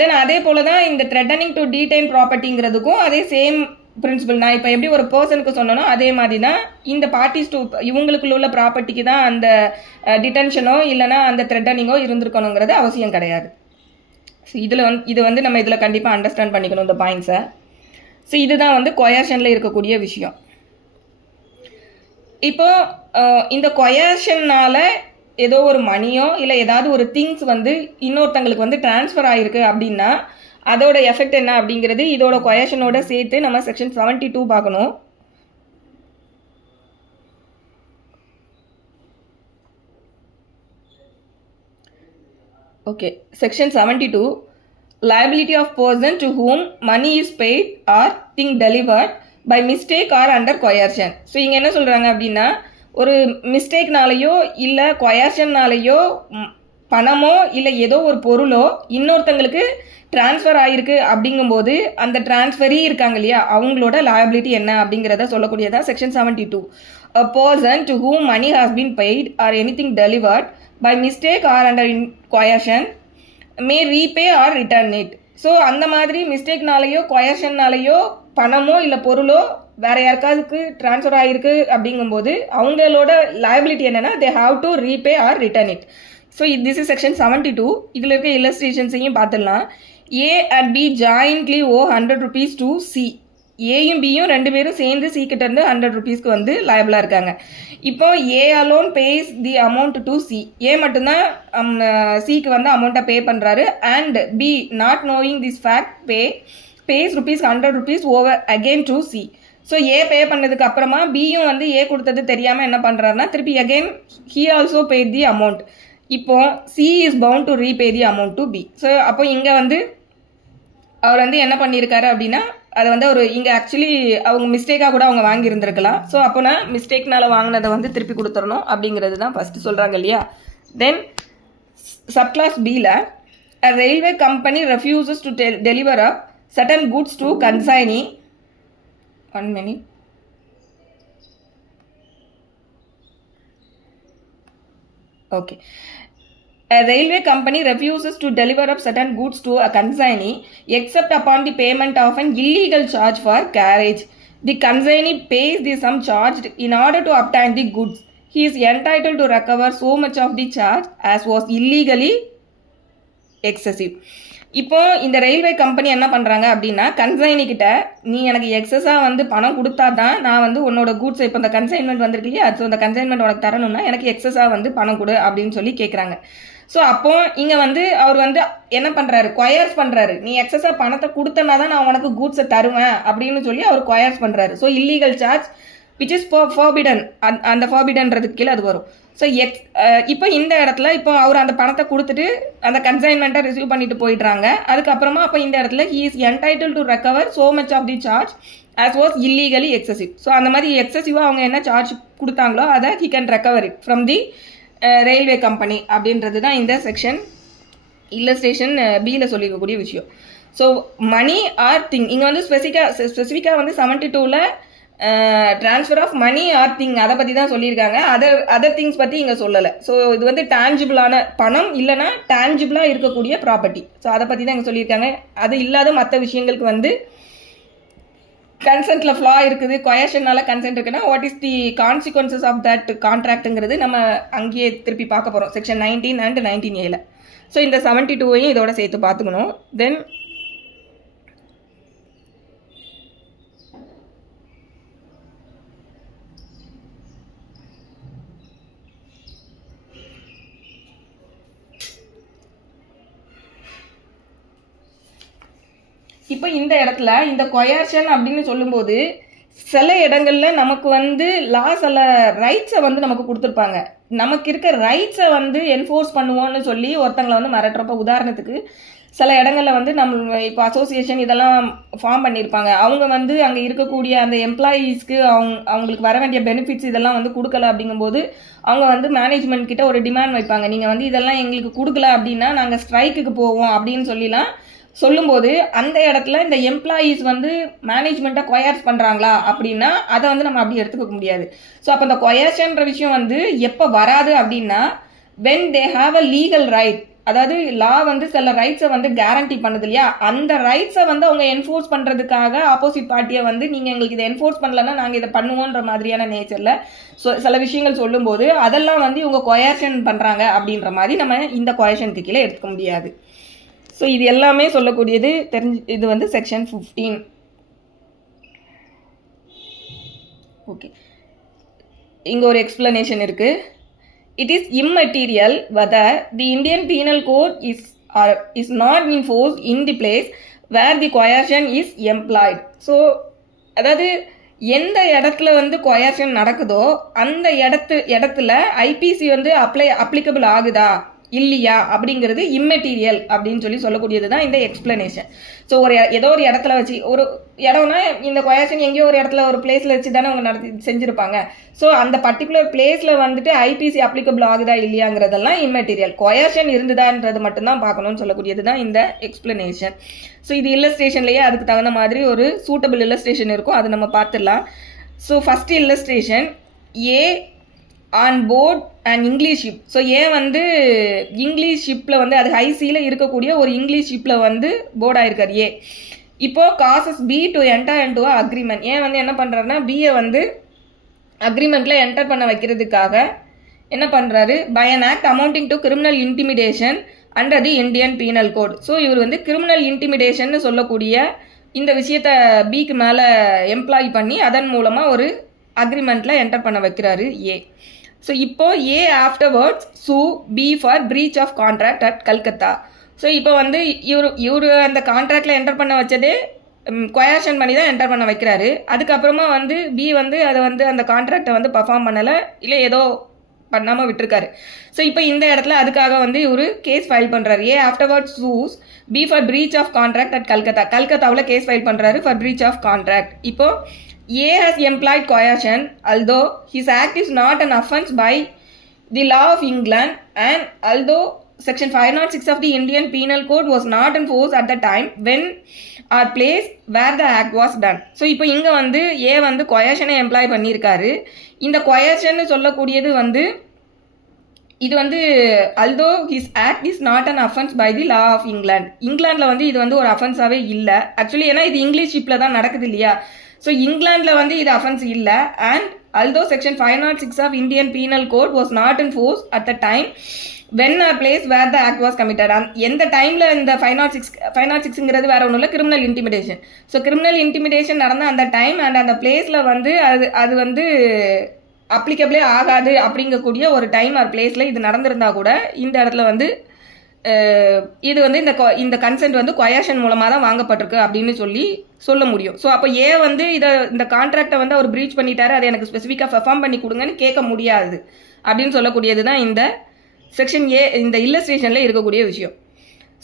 தென் அதே போல தான் இந்த த்ரெட்டனிங் டு டீடைன் ப்ராப்பர்ட்டிங்கிறதுக்கும் அதே சேம் பிரின்சிபல். நான் இப்போ எப்படி ஒரு பர்சனுக்கு சொன்னனோ அதே மாதிரி தான் இந்த பார்ட்டிஸ் டு இவங்களுக்குள்ள உள்ள ப்ராப்பர்ட்டிக்கு தான் அந்த டிடென்ஷனோ இல்லைனா அந்த த்ரெட்டனிங்கோ இருந்திருக்கணுங்கிறது அவசியம் கிடையாது. ஸோ இது வந்து நம்ம இதில் கண்டிப்பாக அண்டர்ஸ்டாண்ட் பண்ணிக்கணும் இந்த பாயிண்ட்ஸை. ஸோ இதுதான் வந்து கொயர்ஷனில் இருக்கக்கூடிய விஷயம். இப்போ இந்த கொயர்ஷன்னால ஏதோ ஒரு மணியோ இல்லை ஏதாவது ஒரு திங்ஸ் வந்து இன்னொருத்தங்களுக்கு வந்து டிரான்ஸ்ஃபர் ஆகிருக்கு அப்படின்னா அதோட எஃபெக்ட் என்ன அப்படிங்கிறது இதோட கொயர்ஷனோட சேர்த்து நம்ம செக்ஷன் 72 பார்க்கணும். Okay, section 72 liability of person to whom money is paid or thing delivered by mistake or under coercion. So இங்கே என்ன சொல்கிறாங்க அப்படின்னா ஒரு மிஸ்டேக்னாலேயோ இல்லை கொயர்ஷன்னாலேயோ பணமோ இல்லை ஏதோ ஒரு பொருளோ இன்னொருத்தங்களுக்கு டிரான்ஸ்ஃபர் ஆகிருக்கு அப்படிங்கும்போது அந்த டிரான்ஸ்ஃபரீ இருக்காங்க இல்லையா அவங்களோட liability என்ன அப்படிங்கிறத சொல்லக்கூடியதான் section 72. A person to whom money has been paid or anything delivered by mistake or under coercion may repay or return it. So அந்த மாதிரி மிஸ்டேக்னாலேயோ கொயர்ஷன்னாலேயோ பணமோ இல்லை பொருளோ வேற யாருக்காதுக்கு டிரான்ஸ்ஃபர் ஆகிருக்கு அப்படிங்கும்போது அவங்களோட liability என்னன்னா they have to repay or return it. So this is section 72. இதில் இருக்க இல்லஸ்ட்ரேஷன்ஸையும் பார்த்துடலாம். A and B jointly owe 100 rupees to C. ஏயும் பியும் ரெண்டு பேரும் சேர்ந்து சி கிட்ட இருந்து 100 rupeesக்கு வந்து லயபிளாக இருக்காங்க. இப்போ A alone pays the amount to C. A மட்டும்தான் சிக்கு வந்து அமௌண்ட்டை பே பண்ணுறாரு. And B not knowing this fact pays rupees 100 over again to C. So A pay பண்ணதுக்கு அப்புறமா பியும் வந்து ஏ கொடுத்தது தெரியாமல் என்ன பண்ணுறாருன்னா திருப்பி again he also pay the amount. இப்போ C is bound to repay the amount to B. So அப்போ இங்கே வந்து அவர் வந்து என்ன பண்ணியிருக்காரு அப்படின்னா அதை வந்து ஒரு இங்கே ஆக்சுவலி அவங்க மிஸ்டேக்காக கூட அவங்க வாங்கியிருந்திருக்கலாம். ஸோ அப்போ நான் மிஸ்டேக்னால வாங்கினதை வந்து திருப்பி கொடுத்துடணும் அப்படிங்கிறது தான் ஃபஸ்ட்டு சொல்கிறாங்க இல்லையா. தென் சப்கிளாஸ் பியில் a railway company refuses to deliver up certain goods to consignee. 1 minute. Okay. A railway company refuses to deliver up certain goods to a consignee except upon the payment of an illegal charge for carriage. The consignee pays the sum charged in order to obtain the goods. He is entitled to recover so much of the charge as was illegally excessive. இப்போ இந்த railway company என்ன பண்ணுறாங்க அப்படின்னா, consignee கிட்ட நீ எனக்கு எக்ஸஸாக வந்து பணம் கொடுத்தா தான் நான் வந்து உன்னோட கூட்ஸ், இப்போ இந்த கன்சைன்மெண்ட் வந்திருக்கு இல்லையா, ஸோ இந்த கன்சைன்மெண்ட் உனக்கு தரணும்னா எனக்கு எக்ஸஸாக வந்து பணம் கொடு அப்படின்னு சொல்லி கேட்குறாங்க. ஸோ அப்போ இங்கே வந்து அவர் வந்து என்ன பண்ணுறாரு, கொயர்ஸ் பண்ணுறாரு. நீ எக்ஸஸாக பணத்தை கொடுத்தனா தான் நான் உனக்கு கூட்ஸை தருவேன் அப்படின்னு சொல்லி அவர் கொயர்ஸ் பண்ணுறாரு. So illegal charge which is forbidden, அந்த ஃபார்பிடன்றதுக்கு கீழே அது வரும். ஸோ இப்போ இந்த இடத்துல இப்போ அவர் அந்த பணத்தை கொடுத்துட்டு அந்த கன்சைன்மெண்ட்டை ரிசீவ் பண்ணிட்டு போயிடுறாங்க. அதுக்கப்புறமா அப்போ இந்த இடத்துல he is entitled to recover so much of the charge as was illegally excessive. So அந்த மாதிரி எக்ஸசிவாக அவங்க என்ன சார்ஜ் கொடுத்தாங்களோ அதை he can recover it from the railway company அப்படின்றது தான் இந்த செக்ஷன் இல்லஸ்ட்ரேஷன் பியில் சொல்லியிருக்கக்கூடிய விஷயம். ஸோ மணி ஆர் திங் இங்கே வந்து ஸ்பெசிஃபிக்காக வந்து 72ல் transfer of money or thing அதை பற்றி தான் சொல்லியிருக்காங்க. அதர் திங்ஸ் பற்றி இங்கே சொல்லலை. ஸோ இது வந்து டேஞ்சிபிளான பணம் இல்லைனா டேஞ்சிபிளாக இருக்கக்கூடிய ப்ராப்பர்ட்டி. ஸோ அதை பற்றி தான் இங்கே சொல்லியிருக்காங்க. அது இல்லாத மற்ற விஷயங்களுக்கு வந்து கன்சென்ட்டில் ஃப்ளா இருக்குது, கொயர்ஷனால கன்சென்ட் இருக்குன்னா what is the consequences of that கான்ட்ராக்ட்டுங்கிறது நம்ம அங்கேயே திருப்பி பார்க்க போகிறோம் செக்ஷன் 19 and 19A. ஸோ இந்த 72வையும் இதோட சேர்த்து பார்த்துக்கணும். தென் இப்போ இந்த இடத்துல இந்த கொயர்ஷன் அப்படின்னு சொல்லும்போது சில இடங்களில் நமக்கு வந்து சில ரைட்ஸை வந்து நமக்கு கொடுத்துருப்பாங்க. நமக்கு இருக்க ரைட்ஸை வந்து என்ஃபோர்ஸ் பண்ணுவோன்னு சொல்லி ஒருத்தங்களை வந்து மிரட்டுறப்ப, உதாரணத்துக்கு சில இடங்களில் வந்து நம்ம இப்போ அசோசியேஷன் இதெல்லாம் ஃபார்ம் பண்ணியிருப்பாங்க. அவங்க வந்து அங்கே இருக்கக்கூடிய அந்த எம்ப்ளாயீஸ்க்கு அவங்களுக்கு வர வேண்டிய பெனிஃபிட்ஸ் இதெல்லாம் வந்து கொடுக்கல அப்படிங்கும்போது அவங்க வந்து மேனேஜ்மெண்ட் கிட்ட ஒரு டிமாண்ட் வைப்பாங்க. நீங்கள் வந்து இதெல்லாம் எங்களுக்கு கொடுக்கல அப்படின்னா நாங்கள் ஸ்ட்ரைக்குக்கு போவோம் அப்படின்னு சொல்லிலாம் சொல்லும்போது அந்த இடத்துல இந்த எம்ப்ளாயீஸ் வந்து மேனேஜ்மெண்ட்டை கொயர்ஸ் பண்ணுறாங்களா அப்படின்னா அதை வந்து நம்ம அப்படி எடுத்துக்க முடியாது. ஸோ அப்போ இந்த கொயர்ஷன்ற விஷயம் வந்து எப்போ வராது அப்படின்னா when they have a legal right, அதாவது லா வந்து சில ரைட்ஸை வந்து கேரண்டி பண்ணுது இல்லையா, அந்த ரைட்ஸை வந்து அவங்க என்ஃபோர்ஸ் பண்ணுறதுக்காக ஆப்போசிட் பார்ட்டியை வந்து நீங்கள் எங்களுக்கு இதை என்ஃபோர்ஸ் பண்ணலன்னா நாங்கள் இதை பண்ணுவோன்ற மாதிரியான நேச்சரில் சில விஷயங்கள் சொல்லும்போது அதெல்லாம் வந்து இவங்க கொயர்ஷன் பண்ணுறாங்க அப்படின்ற மாதிரி நம்ம இந்த கொயர்ஷனுக்கு கீழே எடுத்துக்க முடியாது. ஸோ இது எல்லாமே சொல்லக்கூடியது இது வந்து செக்ஷன் 15. ஓகே, இங்கே ஒரு எக்ஸ்பிளனேஷன் இருக்குது. It is immaterial whether the Indian Penal Code is not enforced in the place where the coercion is employed. So அதாவது எந்த இடத்துல வந்து கொயர்ஷன் நடக்குதோ அந்த இடத்துல ஐபிசி வந்து அப்ளிகபிள் ஆகுதா இல்லையா அப்படிங்கிறது இம்மெட்டீரியல் அப்படின்னு சொல்லக்கூடியது தான் இந்த எக்ஸ்பிளனேஷன். ஸோ ஏதோ ஒரு இடத்துல வச்சு, ஒரு இடம்னா இந்த கொயர்ஷன் எங்கேயோ ஒரு இடத்துல ஒரு பிளேஸில் வச்சு தானே அவங்க செஞ்சுருப்பாங்க. ஸோ அந்த பர்டிகுலர் பிளேஸில் வந்துட்டு ஐபிசி அப்ளிகபிள் ஆகுதா இல்லையாங்கிறதெல்லாம் இம்மெட்டீரியல். கொயர்ஷன் இருந்துதான்றது மட்டும்தான் பார்க்கணும்னு சொல்லக்கூடியது தான் இந்த எக்ஸ்பிளனேஷன். ஸோ இது இல்லஸ்ட்ரேஷன்லேயே அதுக்கு தகுந்த மாதிரி ஒரு சூட்டபிள் இல்லஸ்ட்ரேஷன் இருக்கும், அது நம்ம பார்த்துடலாம். So first illustration A on board an English ship. So ஏன் வந்து இங்கிலீஷ் ஷிப்பில் வந்து அது ஹைசியில் இருக்கக்கூடிய ஒரு இங்கிலீஷ் ஷிப்பில் வந்து போர்ட் ஆயிருக்கார் ஏ. இப்போது causes B to enter into agreement. ஏன் வந்து என்ன பண்ணுறாருன்னா பியை வந்து அக்ரிமெண்ட்டில் என்டர் பண்ண வைக்கிறதுக்காக என்ன பண்ணுறாரு, by an act amounting to criminal intimidation under the Indian penal code. So இவர் வந்து கிரிமினல் இன்டிமிடேஷன் சொல்லக்கூடிய இந்த விஷயத்தை பிக்கு மேலே எம்ப்ளாய் பண்ணி அதன் மூலமாக ஒரு அக்ரிமெண்ட்டில் என்டர் பண்ண வைக்கிறாரு ஏ. ஸோ இப்போது A afterwards sue B for breach of contract at Calcutta. So இப்போ வந்து இவர் அந்த கான்ட்ராக்டில் என்டர் பண்ண வச்சதே கொயர்ஷன் பண்ணி தான் என்டர் பண்ண வைக்கிறாரு. அதுக்கப்புறமா வந்து பி வந்து அதை வந்து அந்த கான்ட்ராக்டை வந்து பர்ஃபார்ம் பண்ணலை, இல்லை ஏதோ பண்ணாமல் விட்டுருக்காரு. ஸோ இப்போ இந்த இடத்துல அதுக்காக வந்து இவர் கேஸ் ஃபைல் பண்ணுறாரு. A afterwards sues B for breach of contract at கல்கத்தாவில் கேஸ் ஃபைல் பண்ணுறாரு ஃபார் பிரீச் ஆஃப் கான்ட்ராக்ட். இப்போது A has employed coercion, although his act is not an offence by the law of England, and although Section 506 of the Indian Penal Code was not enforced at the time when or place where the act was done. So இப்போ இங்கே வந்து ஏ வந்து கொயர்ஷனை employee பண்ணியிருக்காரு. இந்த கொயர்ஷன்னு சொல்லக்கூடியது வந்து இது வந்து although his act is not an offence by the law of England. இங்கிலாண்டில் வந்து இது வந்து ஒரு அஃபென்ஸாகவே இல்லை ஆக்சுவலி, ஏன்னா இது இங்கிலீஷ் ஷிப்பில் தான் நடக்குது இல்லையா. ஸோ இங்கிலாண்டில் வந்து இது அஃபென்ஸ் இல்லை. And although Section 506 of Indian Penal Code was not enforced at the time when or place where the act was committed. எந்த டைமில் இந்த 506ங்கிறது வேற ஒன்றும் இல்லை, criminal intimidation. So criminal intimidation நடந்த அந்த டைம் அண்ட் அந்த பிளேஸில் வந்து அது வந்து அப்ளிகபிளே ஆகாது அப்படிங்கக்கூடிய ஒரு டைம் ஆர் பிளேஸில் இது நடந்திருந்தா கூட இந்த இடத்துல வந்து இது வந்து இந்த கன்சென்ட் வந்து கொயர்ஷன் மூலமாக தான் வாங்கப்பட்டிருக்கு அப்படின்னு சொல்ல முடியும். ஸோ அப்போ வந்து இந்த கான்ட்ராக்டை வந்து அவர் ப்ரீச் பண்ணிட்டாரு, அதை எனக்கு ஸ்பெசிஃபிக்காக பெர்ஃபார்ம் பண்ணி கொடுங்கன்னு கேட்க முடியாது அப்படின்னு சொல்லக்கூடியது தான் இந்த செக்ஷன் ஏ இந்த இல்லஸ்ட்ரேஷனில் இருக்கக்கூடிய விஷயம்.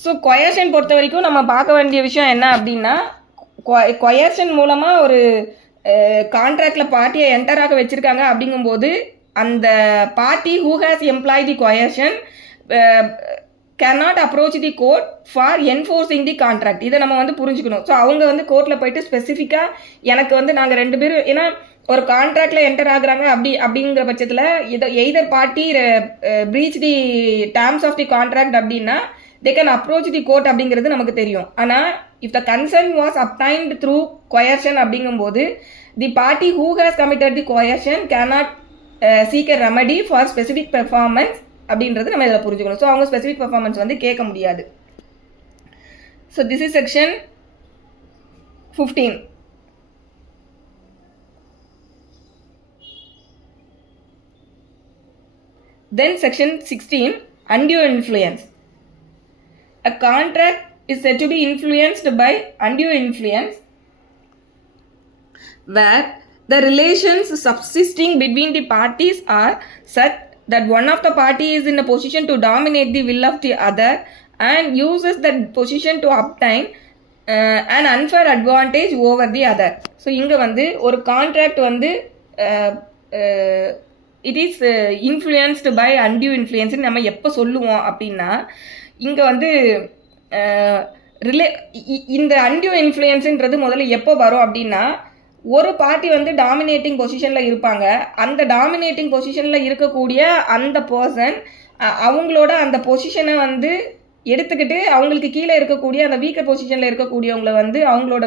ஸோ கொயர்ஷன் பொறுத்த வரைக்கும் நம்ம பார்க்க வேண்டிய விஷயம் என்ன அப்படின்னா, கொயர்ஷன் மூலமாக ஒரு கான்ட்ராக்டில் பார்ட்டியை என்டராக வச்சுருக்காங்க அப்படிங்கும்போது அந்த party who has employ the coercion cannot approach the court for enforcing the contract. இதை நம்ம வந்து புரிஞ்சுக்கணும். ஸோ அவங்க வந்து கோர்ட்டில் போயிட்டு ஸ்பெசிஃபிக்காக எனக்கு வந்து நாங்கள் 2 பேரும், ஏன்னா ஒரு கான்ட்ராக்டில் என்டர் ஆகுறாங்க அப்படிங்கிற பட்சத்தில் either party breach the terms of the contract அப்படின்னா they can approach the court அப்படிங்கிறது நமக்கு தெரியும். ஆனால் if the consent was obtained through coercion அப்படிங்கும்போது the party who has committed the coercion cannot seek a remedy for specific performance அப்படின்றது நம்ம இதில் புரிஞ்சுக்கணும். ஸோ அவங்க ஸ்பெசிஃபிக் பர்ஃபார்மன்ஸ் வந்து கேட்க முடியாது. So this is section 15. Then section 16, undue influence. A contract is said to be influenced by undue influence where the relations subsisting between the parties are such that one of the party is in a position to dominate the will of the other and uses that position to obtain an unfair advantage over the other. So இங்க வந்து ஒரு contract வந்து it is influenced by undue இன்ஃப்ளூயன்ஸ்னு நம்ம எப்போ சொல்லுவோம் அப்படின்னா, இங்கே வந்து இந்த அன்டியூ இன்ஃப்ளூயன்ஸுன்றது முதல்ல எப்போ வரும் அப்படின்னா, ஒரு பார்ட்டி வந்து டாமினேட்டிங் பொசிஷனில் இருப்பாங்க. அந்த டாமினேட்டிங் பொசிஷனில் இருக்கக்கூடிய அந்த பர்சன் அவங்களோட அந்த பொசிஷனை வந்து எடுத்துக்கிட்டு அவங்களுக்கு கீழே இருக்கக்கூடிய அந்த வீக்கர் பொசிஷனில் இருக்கக்கூடியவங்களை வந்து அவங்களோட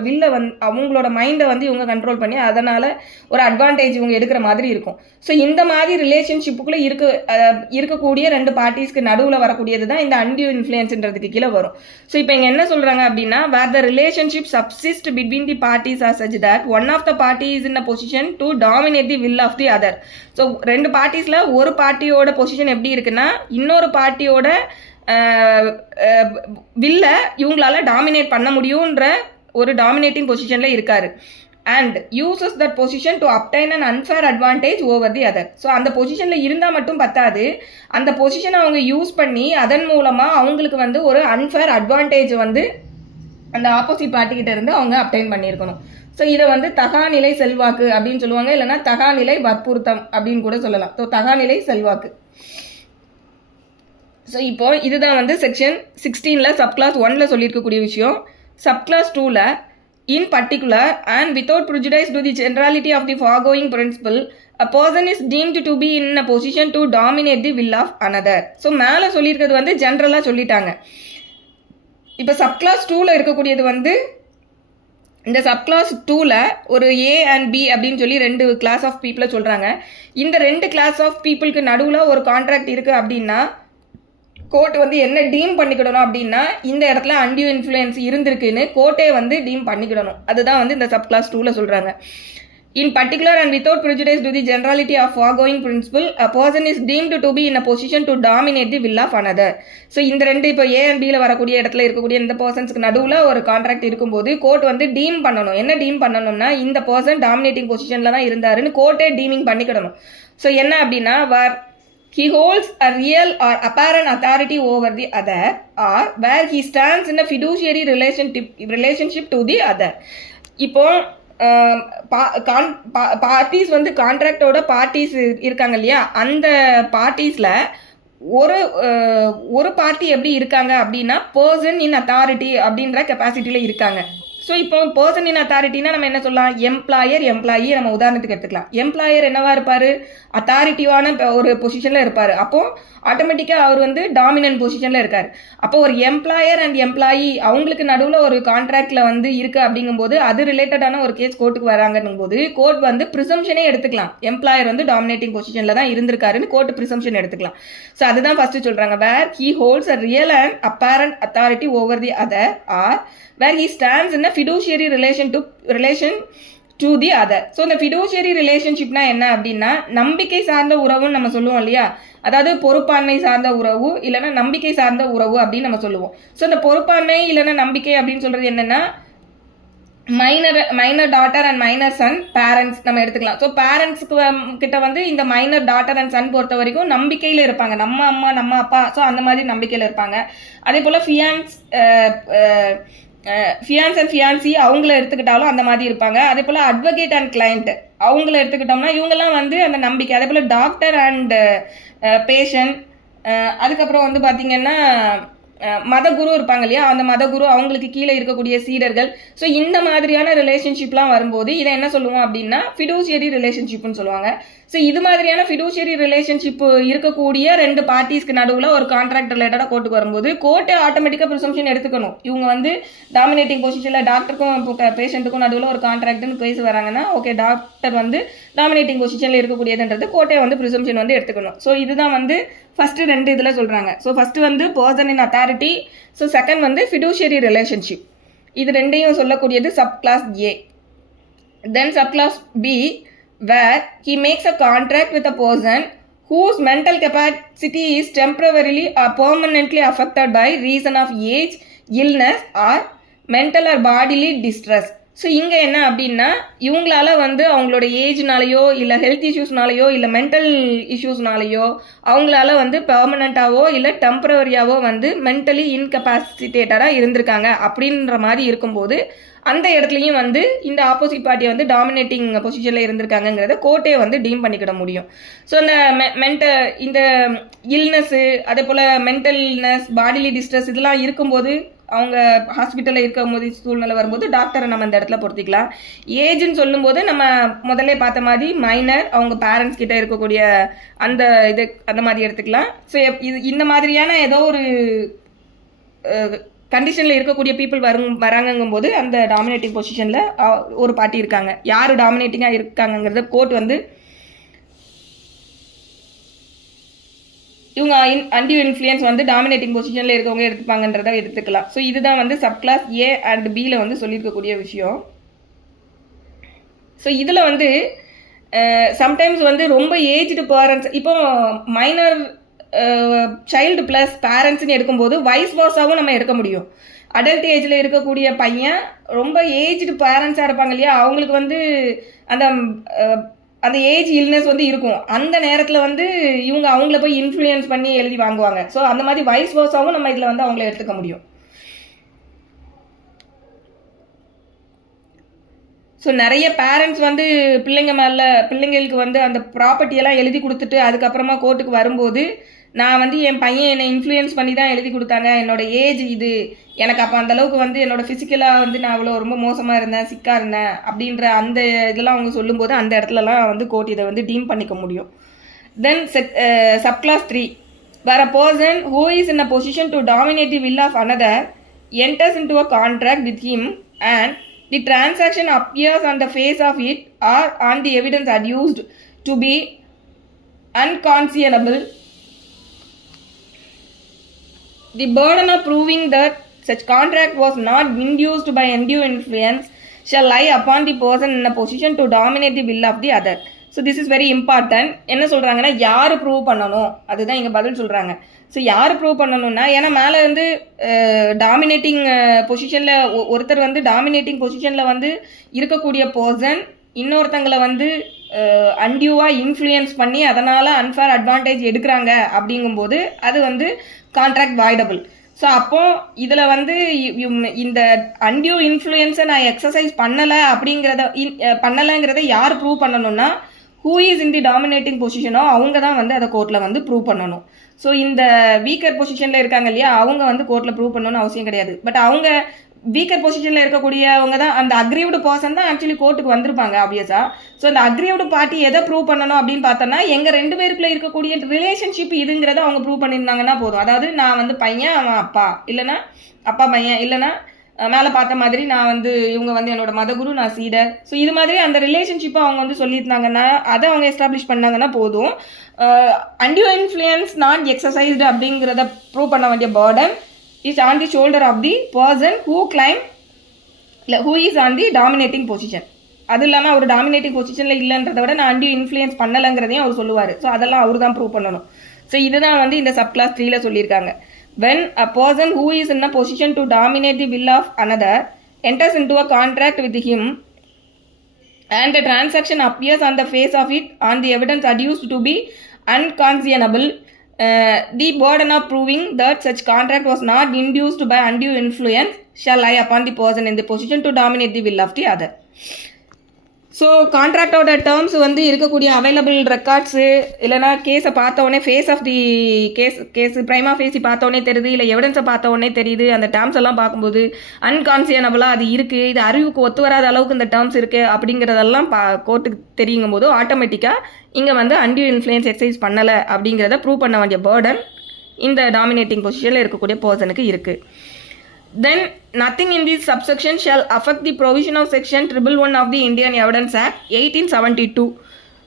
அவங்களோட மைண்டை வந்து இவங்க கண்ட்ரோல் பண்ணி அதனால் ஒரு அட்வான்டேஜ் இவங்க எடுக்கிற மாதிரி இருக்கும். ஸோ இந்த மாதிரி ரிலேஷன்ஷிப்புக்குள்ளே இருக்கக்கூடிய 2 பார்ட்டிஸ்க்கு நடுவில் வரக்கூடியது தான் இந்த அன்டியூ இன்ஃப்ளூயன்ஸ்ன்றதுக்கு கீழே வரும். ஸோ இப்போ இங்கே என்ன சொல்கிறாங்க அப்படின்னா, where the relationship subsist between the parties are such that one of the party is in a position to dominate the will of the other. So 2 பார்ட்டிஸில் ஒரு பார்ட்டியோட பொசிஷன் எப்படி இருக்குன்னா, இன்னொரு பார்ட்டியோட வில்ல இவங்களால டாமினேட் பண்ண முடியுன்ற ஒரு டாமினேட்டிங் பொசிஷனில் இருக்காரு. And uses that position to obtained an unfair advantage over the other. So அந்த பொசிஷனில் இருந்தால் மட்டும் பத்தாது, அந்த பொசிஷனை அவங்க யூஸ் பண்ணி அதன் மூலமாக அவங்களுக்கு வந்து ஒரு அன்ஃபேர் அட்வான்டேஜ் வந்து அந்த ஆப்போசிட் பார்ட்டிக்கிட்ட இருந்து அவங்க அப்டைன் பண்ணியிருக்கணும். ஸோ இதை வந்து தகாநிலை செல்வாக்கு அப்படின்னு சொல்லுவாங்க, இல்லைனா தகாநிலை வற்புறுத்தம் அப்படின்னு கூட சொல்லலாம். ஸோ தகாநிலை செல்வாக்கு. ஸோ இப்போ இதுதான் வந்து செக்ஷன் 16ல் சப்கிளாஸ் 1ல் சொல்லியிருக்கக்கூடிய விஷயம். சப்கிளாஸ் 2ல் in particular and without prejudice to the generality of the foregoing principle a person is deemed to be in a position to dominate the will of another. So மேலே சொல்லியிருக்கிறது வந்து ஜென்ரலாக சொல்லிட்டாங்க. இப்போ சப்கிளாஸ் 2ல் இருக்கக்கூடியது வந்து இந்த சப்கிளாஸ் 2ல் ஒரு ஏ அண்ட் பி அப்படின்னு சொல்லி 2 கிளாஸ் ஆஃப் பீப்புளை சொல்கிறாங்க. இந்த 2 கிளாஸ் ஆஃப் பீப்புளுக்கு நடுவில் ஒரு கான்ட்ராக்ட் இருக்குது அப்படின்னா கோர்ட் வந்து என்ன டீம் பண்ணிக்கிடணும் அப்படின்னா, இந்த இடத்துல அன்டியூ இன்ஃப்ளூயன்ஸ் இருந்திருக்குன்னு கோர்ட்டே வந்து டீம் பண்ணிக்கிடணும். அதுதான் வந்து இந்த சப் கிளாஸ் 2ல் சொல்கிறாங்க. In particular and without prejudice to the generality of foregoing principle a person is deemed to be in a position to dominate the will of another. So இந்த 2 இப்போ A and பியில் வரக்கூடிய இடத்துல இருக்கக்கூடிய இந்த பர்சன்ஸ்க்கு நடுவில் ஒரு கான்ட்ராக்ட் இருக்கும்போது கோர்ட் வந்து டீம் பண்ணணும். என்ன டீம் பண்ணணும்னா, இந்த பர்சன் டாமினேட்டிங் பொசிஷனில் தான் இருந்தாருன்னு கோர்ட்டே டீமிங் பண்ணிக்கிடணும். ஸோ என்ன அப்படின்னா, he holds a real or apparent authority over the other, or where he stands in a fiduciary relationship to the other. இப்போ பார்ட்டிஸ் வந்து கான்ட்ராக்டோட பார்ட்டிஸ் இருக்காங்க இல்லையா, அந்த பார்ட்டிஸில் ஒரு பார்ட்டி எப்படி இருக்காங்க அப்படின்னா பர்சன் இன் அத்தாரிட்டி அப்படின்ற கெப்பாசிட்டியில் இருக்காங்க. ஸோ இப்போ பர்சன் இன் அத்தாரிட்டினா நம்ம என்ன சொல்லலாம், எம்ப்ளாயர் எம்ப்ளாயி நம்ம உதாரணத்துக்கு எடுத்துக்கலாம். எம்ப்ளாயர் என்னவா இருப்பார், அத்தாரிட்டிவான ஒரு பொசிஷனில் இருப்பார். அப்போது ஆட்டோமேட்டிக்காக அவர் வந்து டாமினன்ட் பொசிஷனில் இருக்கார். அப்போ ஒரு எம்ப்ளாயர் அண்ட் எம்ப்ளாயி அவங்களுக்கு நடுவில் ஒரு கான்ட்ராக்டில் வந்து இருக்குது அப்படிங்கும்போது அது ரிலேட்டடான ஒரு கேஸ் கோர்ட்டுக்கு வராங்கன்னும் போது கோர்ட் வந்து ப்ரிசம்ஷனே எடுத்துக்கலாம். எம்ப்ளாயர் வந்து டாமினேட்டிங் பொசிஷனில் தான் இருந்திருக்காருன்னு கோர்ட் ப்ரிசம்ஷன் எடுத்துக்கலாம். ஸோ அதுதான் ஃபஸ்ட்டு சொல்கிறாங்க, where he holds a real and apparent authority over the other or where he stands in a fiduciary relation to the other. So இந்த fiduciary relationshipனா என்ன அப்படின்னா நம்பிக்கை சார்ந்த உறவுன்னு நம்ம சொல்லுவோம் இல்லையா, அதாவது பொறுப்பாண்மை சார்ந்த உறவு இல்லைன்னா நம்பிக்கை சார்ந்த உறவு அப்படின்னு நம்ம சொல்லுவோம். ஸோ இந்த பொறுப்பாண்மை இல்லைன்னா நம்பிக்கை அப்படின்னு சொல்றது என்னன்னா minor daughter and minor son parents நம்ம எடுத்துக்கலாம். ஸோ பேரண்ட்ஸுக்கு கிட்ட வந்து இந்த மைனர் டாட்டர் அண்ட் சன் பொறுத்த வரைக்கும் நம்பிக்கையில் இருப்பாங்க, நம்ம அம்மா நம்ம அப்பா, ஸோ அந்த மாதிரி நம்பிக்கையில் இருப்பாங்க. அதே போல் ஃபியான்ஸ் அண்ட் ஃபியான்சி அவங்கள எடுத்துக்கிட்டாலும் அந்த மாதிரி இருப்பாங்க. அதே போல் அட்வொகேட் அண்ட் கிளைண்ட் அவங்கள எடுத்துக்கிட்டோம்னா இவங்கெல்லாம் வந்து அந்த நம்பிக்கை. அதே போல் டாக்டர் அண்ட் பேஷண்ட், அதுக்கப்புறம் வந்து பார்த்திங்கன்னா மதகுரு இருப்பாங்க இல்லையா, அந்த மதகுரு அவங்களுக்கு கீழே இருக்கக்கூடிய சீடர்கள். ஸோ இந்த மாதிரியான ரிலேஷன்ஷிப்லாம் வரும்போது இதை என்ன சொல்லுவோம் அப்படின்னா ஃபிடூஷியரி ரிலேஷன்ஷிப்னு சொல்லுவாங்க. ஸோ இது மாதிரியான ஃபிடூஷியரி ரிலேஷன்ஷிப் இருக்கக்கூடிய ரெண்டு பார்ட்டிஸ்க்கு நடுவில் ஒரு கான்ட்ராக்ட் ரிலேட்டடாக கோர்ட்டுக்கு வரும்போது கோர்ட்டை ஆட்டோமேட்டிக்காக ப்ரிசம்ஷன் எடுத்துக்கணும். இவங்க வந்து டாமினேட்டிங் பொசிஷனில் டாக்டருக்கும் பேஷண்ட்டுக்கும் நடுவில் ஒரு கான்ட்ராக்ட்னு கேஸ் வராங்கன்னா ஓகே டாக்டர் வந்து டாமினேட்டிங் பொசிஷனில் இருக்கக்கூடியதுன்றது கோர்ட்டை வந்து ப்ரிசம்ஷன் வந்து எடுத்துக்கணும். ஸோ இதுதான் வந்து ஃபஸ்ட்டு ரெண்டு இதில் சொல்கிறாங்க. ஸோ ஃபஸ்ட்டு வந்து person in authority, so second வந்து ஃபிடூஷியரி ரிலேஷன்ஷிப். இது ரெண்டையும் சொல்லக்கூடியது sub class A. Then sub class B, where he makes a contract with a person whose mental capacity is temporarily or permanently affected by reason of age, illness or mental or bodily distress. So இங்கே என்ன அப்படின்னா இவங்களால வந்து அவங்களோட ஏஜ்னாலேயோ இல்லை health இஷ்யூஸ்னாலேயோ இல்லை mental இஷ்யூஸ்னாலேயோ அவங்களால வந்து பெர்மனண்ட்டாவோ இல்லை டெம்பரரியாவோ வந்து மென்டலி இன்கெப்பாசிட்டேட்டடாக இருந்திருக்காங்க அப்படின்ற மாதிரி இருக்கும்போது அந்த இடத்துலையும் வந்து இந்த ஆப்போசிட் பார்ட்டியை வந்து டாமினேட்டிங் பொசிஷனில் இருந்திருக்காங்கங்கிறத கோர்ட்டே வந்து டீம் பண்ணிக்கிட முடியும். ஸோ இந்த இந்த இல்னஸ்ஸு அதே போல் மென்டல் இல்னஸ், பாடிலி டிஸ்ட்ரெஸ் இதெல்லாம் இருக்கும்போது அவங்க ஹாஸ்பிட்டலில் இருக்கும் போது சூழ்நிலை வரும்போது டாக்டரை நம்ம இந்த இடத்துல பொறுத்திக்கலாம். ஏஜ்னு சொல்லும்போது நம்ம முதல்ல பார்த்த மாதிரி மைனர் அவங்க பேரண்ட்ஸ் கிட்ட இருக்கக்கூடிய அந்த இது அந்த மாதிரி எடுத்துக்கலாம். ஸோ இது இந்த மாதிரியான ஏதோ ஒரு கண்டிஷனில் இருக்கக்கூடிய பீப்புள் வராங்கங்கும் போது அந்த டாமினேட்டிங் பொசிஷனில் ஒரு பார்ட்டி இருக்காங்க. யார் டாமினேட்டிங்காக இருக்காங்கங்கிறத கோர்ட் வந்து இவங்க அன்டியூ இன்ஃப்ளூயன்ஸ் வந்து டாமினேட்டிங் பொசிஷனில் இருக்கவங்க எடுத்துப்பாங்கன்றதை எடுத்துக்கலாம். ஸோ இதுதான் வந்து சப் கிளாஸ் ஏ அண்ட் பியில் வந்து சொல்லியிருக்கக்கூடிய விஷயம். ஸோ இதில் வந்து சம்டைம்ஸ் வந்து ரொம்ப ஏஜ்டு பேரண்ட்ஸ், இப்போ மைனர் சைல்டு ப்ளஸ் பேரண்ட்ஸ்ன்னு எடுக்கும்போது வைஸ் வார்சாவும் நம்ம எடுக்க முடியும். அடல்ட் ஏஜில் இருக்கக்கூடிய பையன் ரொம்ப ஏஜ்டு பேரண்ட்ஸாக இருப்பாங்க இல்லையா, அவங்களுக்கு வந்து அந்த ஏஜ் இல்னஸ் வந்து இருக்கும். அந்த நேரத்தில் வந்து இவங்க அவங்கள போய் இன்ஃப்ளூயன்ஸ் பண்ணி எழுதி வாங்குவாங்க. ஸோ அந்த மாதிரி வைஸ் வார்சாவும் நம்ம இதில் வந்து அவங்கள எடுத்துக்க முடியும். ஸோ நிறைய பேரண்ட்ஸ் வந்து பிள்ளைங்களுக்கு வந்து அந்த ப்ராப்பர்ட்டியெல்லாம் எழுதி கொடுத்துட்டு அதுக்கப்புறமா கோர்ட்டுக்கு வரும்போது நான் வந்து என் பையன் என்னை இன்ஃப்ளூயன்ஸ் பண்ணி தான் எழுதி கொடுத்தாங்க, என்னோட ஏஜ் இது, எனக்கு அப்போ அந்தளவுக்கு வந்து என்னோட ஃபிசிக்கலாக வந்து நான் அவ்வளோ ரொம்ப மோசமாக இருந்தேன், சிக்காக இருந்தேன் அப்படின்ற அந்த இதெல்லாம் அவங்க சொல்லும்போது அந்த இடத்துலலாம் வந்து கோர்ட் இதை வந்து டீம் பண்ணிக்க முடியும். தென் sub class 3, where a person who is in a position to dominate the will of another enters into a contract with him and the transaction appears on the face of it or on the evidence adduced to be unconscionable. The burden of proving that such contract was not induced by undue influence shall lie upon the person in a position to dominate the will of the other. So this is very important. என்ன சொல்கிறாங்கன்னா யார் prove பண்ணணும் அதுதான் இங்கே பதில் சொல்கிறாங்க. So யார் prove பண்ணணும்னா, ஏன்னா மேலே வந்து டாமினேட்டிங் பொசிஷனில் ஒருத்தர் வந்து டாமினேட்டிங் பொசிஷனில் வந்து இருக்கக்கூடிய பர்சன் இன்னொருத்தங்களை வந்து அன்டியூவாக இன்ஃப்ளூயன்ஸ் பண்ணி அதனால் அன்ஃபேர் அட்வான்டேஜ் எடுக்கிறாங்க அப்படிங்கும்போது அது வந்து கான்ட்ராக்ட் வாய்டபிள். ஸோ அப்போ இதில் வந்து இந்த அன்டியூ இன்ஃப்ளூயன்ஸை நான் எக்ஸசைஸ் பண்ணலைங்கிறத யார் ப்ரூவ் பண்ணணும்னா who is in the dominating பொசிஷனோ அவங்க தான் வந்து அதை கோர்ட்டில் வந்து ப்ரூவ் பண்ணணும். ஸோ இந்த வீக்கர் பொசிஷனில் இருக்காங்க இல்லையா, அவங்க வந்து கோர்ட்டில் ப்ரூவ் பண்ணணும்னு அவசியம் கிடையாது. பட் அவங்க வீக்கர் பொசிஷனில் இருக்கக்கூடியவங்க தான் அந்த அக்ரீவ்டு பர்சன் தான் ஆக்சுவலி கோர்ட்டுக்கு வந்திருப்பாங்க ஆப்வியஸாக. ஸோ அந்த அக்ரீவ்டு பார்ட்டி எதை ப்ரூவ் பண்ணணும் அப்படின்னு பார்த்தோன்னா எங்கள் 2 பேருக்குள்ள இருக்கக்கூடிய ரிலேஷன்ஷிப் இதுங்கிறத அவங்க ப்ரூவ் பண்ணியிருந்தாங்கன்னா போதும். அதாவது நான் வந்து பையன், அவன் அப்பா, இல்லைனா அப்பா பையன், இல்லைனா மேலே பார்த்த மாதிரி நான் வந்து இவங்க வந்து என்னோட மதகுரு, நான் சீடர். ஸோ இது மாதிரி அந்த ரிலேஷன்ஷிப்பை அவங்க வந்து சொல்லியிருந்தாங்கன்னா அதை அவங்க எஸ்டாப்ளிஷ் பண்ணாங்கன்னா போதும். அண்டியூ இன்ஃப்ளூயன்ஸ் நாட் எக்ஸசைஸ்டு அப்படிங்கிறத ப்ரூவ் பண்ண வேண்டிய Burton is on the shoulder of the person who is on the dominating position. அது இல்லாமல் அவர் டாமினேட்டிங் பொசிஷனில் இல்லைன்றதை விட நான் அண்டியூ இன்ஃப்ளூயன்ஸ் பண்ணலைங்கிறதையும் அவர் சொல்லுவார். ஸோ அதெல்லாம் அவர் தான் ப்ரூவ் பண்ணணும். ஸோ இதுதான் வந்து இந்த சப் கிளாஸ் 3ல சொல்லியிருக்காங்க. when a person who is in a position to dominate the will of another enters into a contract with him and the transaction appears on the face of it on the evidence adduced to be unconscionable, the burden of proving that such contract was not induced by undue influence shall lie upon the person in the position to dominate the will of the other. So கான்ட்ராக்டோட terms வந்து இருக்கக்கூடிய available records, இல்லைனா கேஸை பார்த்தோடனே face of the case prima facie பார்த்தோடனே தெரியுது, இல்லை எவிடன்ஸை பார்த்தோடனே தெரியுது. அந்த டேர்ம்ஸ் எல்லாம் பார்க்கும்போது அன்கான்சியனபிளாக அது இருக்குது, இது அறிவுக்கு ஒத்து வராத அளவுக்கு இந்த டேர்ம்ஸ் இருக்குது அப்படிங்கிறதெல்லாம் கோர்ட்டுக்கு தெரியுங்கும் போது ஆட்டோமேட்டிக்காக இங்கே வந்து அன்டியூ இன்ஃப்ளூயன்ஸ் எக்ஸசைஸ் பண்ணலை அப்படிங்கிறத ப்ரூவ் பண்ண வேண்டிய பர்டன் இந்த டாமினேட்டிங் பொசிஷனில் இருக்கக்கூடிய பர்சனுக்கு இருக்குது. Then nothing in this subsection shall affect the provision of section 111 of the Indian Evidence Act 1872.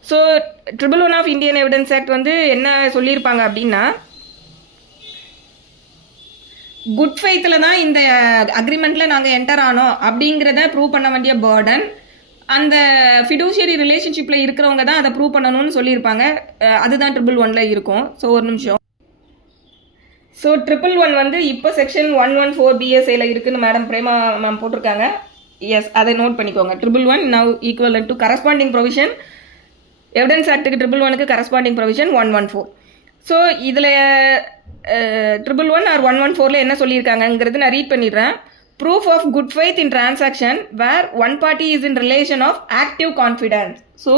So 111 of Indian Evidence Act வந்து என்ன சொல்லியிருப்பாங்க அப்படின்னா, குட் ஃபெய்த்தில் தான் இந்த அக்ரிமெண்ட்டில் நாங்கள் என்டர் ஆனோம் அப்படிங்கிறத ப்ரூவ் பண்ண வேண்டிய பர்டன் அந்த ஃபிடூஷியரி ரிலேஷன்ஷிப்பில் இருக்கிறவங்க தான் அதை ப்ரூவ் பண்ணணும்னு சொல்லியிருப்பாங்க. அதுதான் 111ல் இருக்கும். ஸோ ஒரு நிமிஷம். ஸோ 111 வந்து இப்போ செக்ஷன் 114 BSAல இருக்குன்னு மேடம் பிரேமா மேம் போட்டிருக்காங்க. எஸ், அதை நோட் பண்ணிக்கோங்க. 111 now equal to corresponding provision evidence ஆக்டுக்கு 111க்கு கரஸ்பாண்டிங் ப்ரொவிஷன் 114. ஸோ இதில் 111 ஆர் 114ல் என்ன சொல்லியிருக்காங்கங்கிறது நான் ரீட் பண்ணிடுறேன். Proof of good faith in transaction where one party is in relation of active confidence. So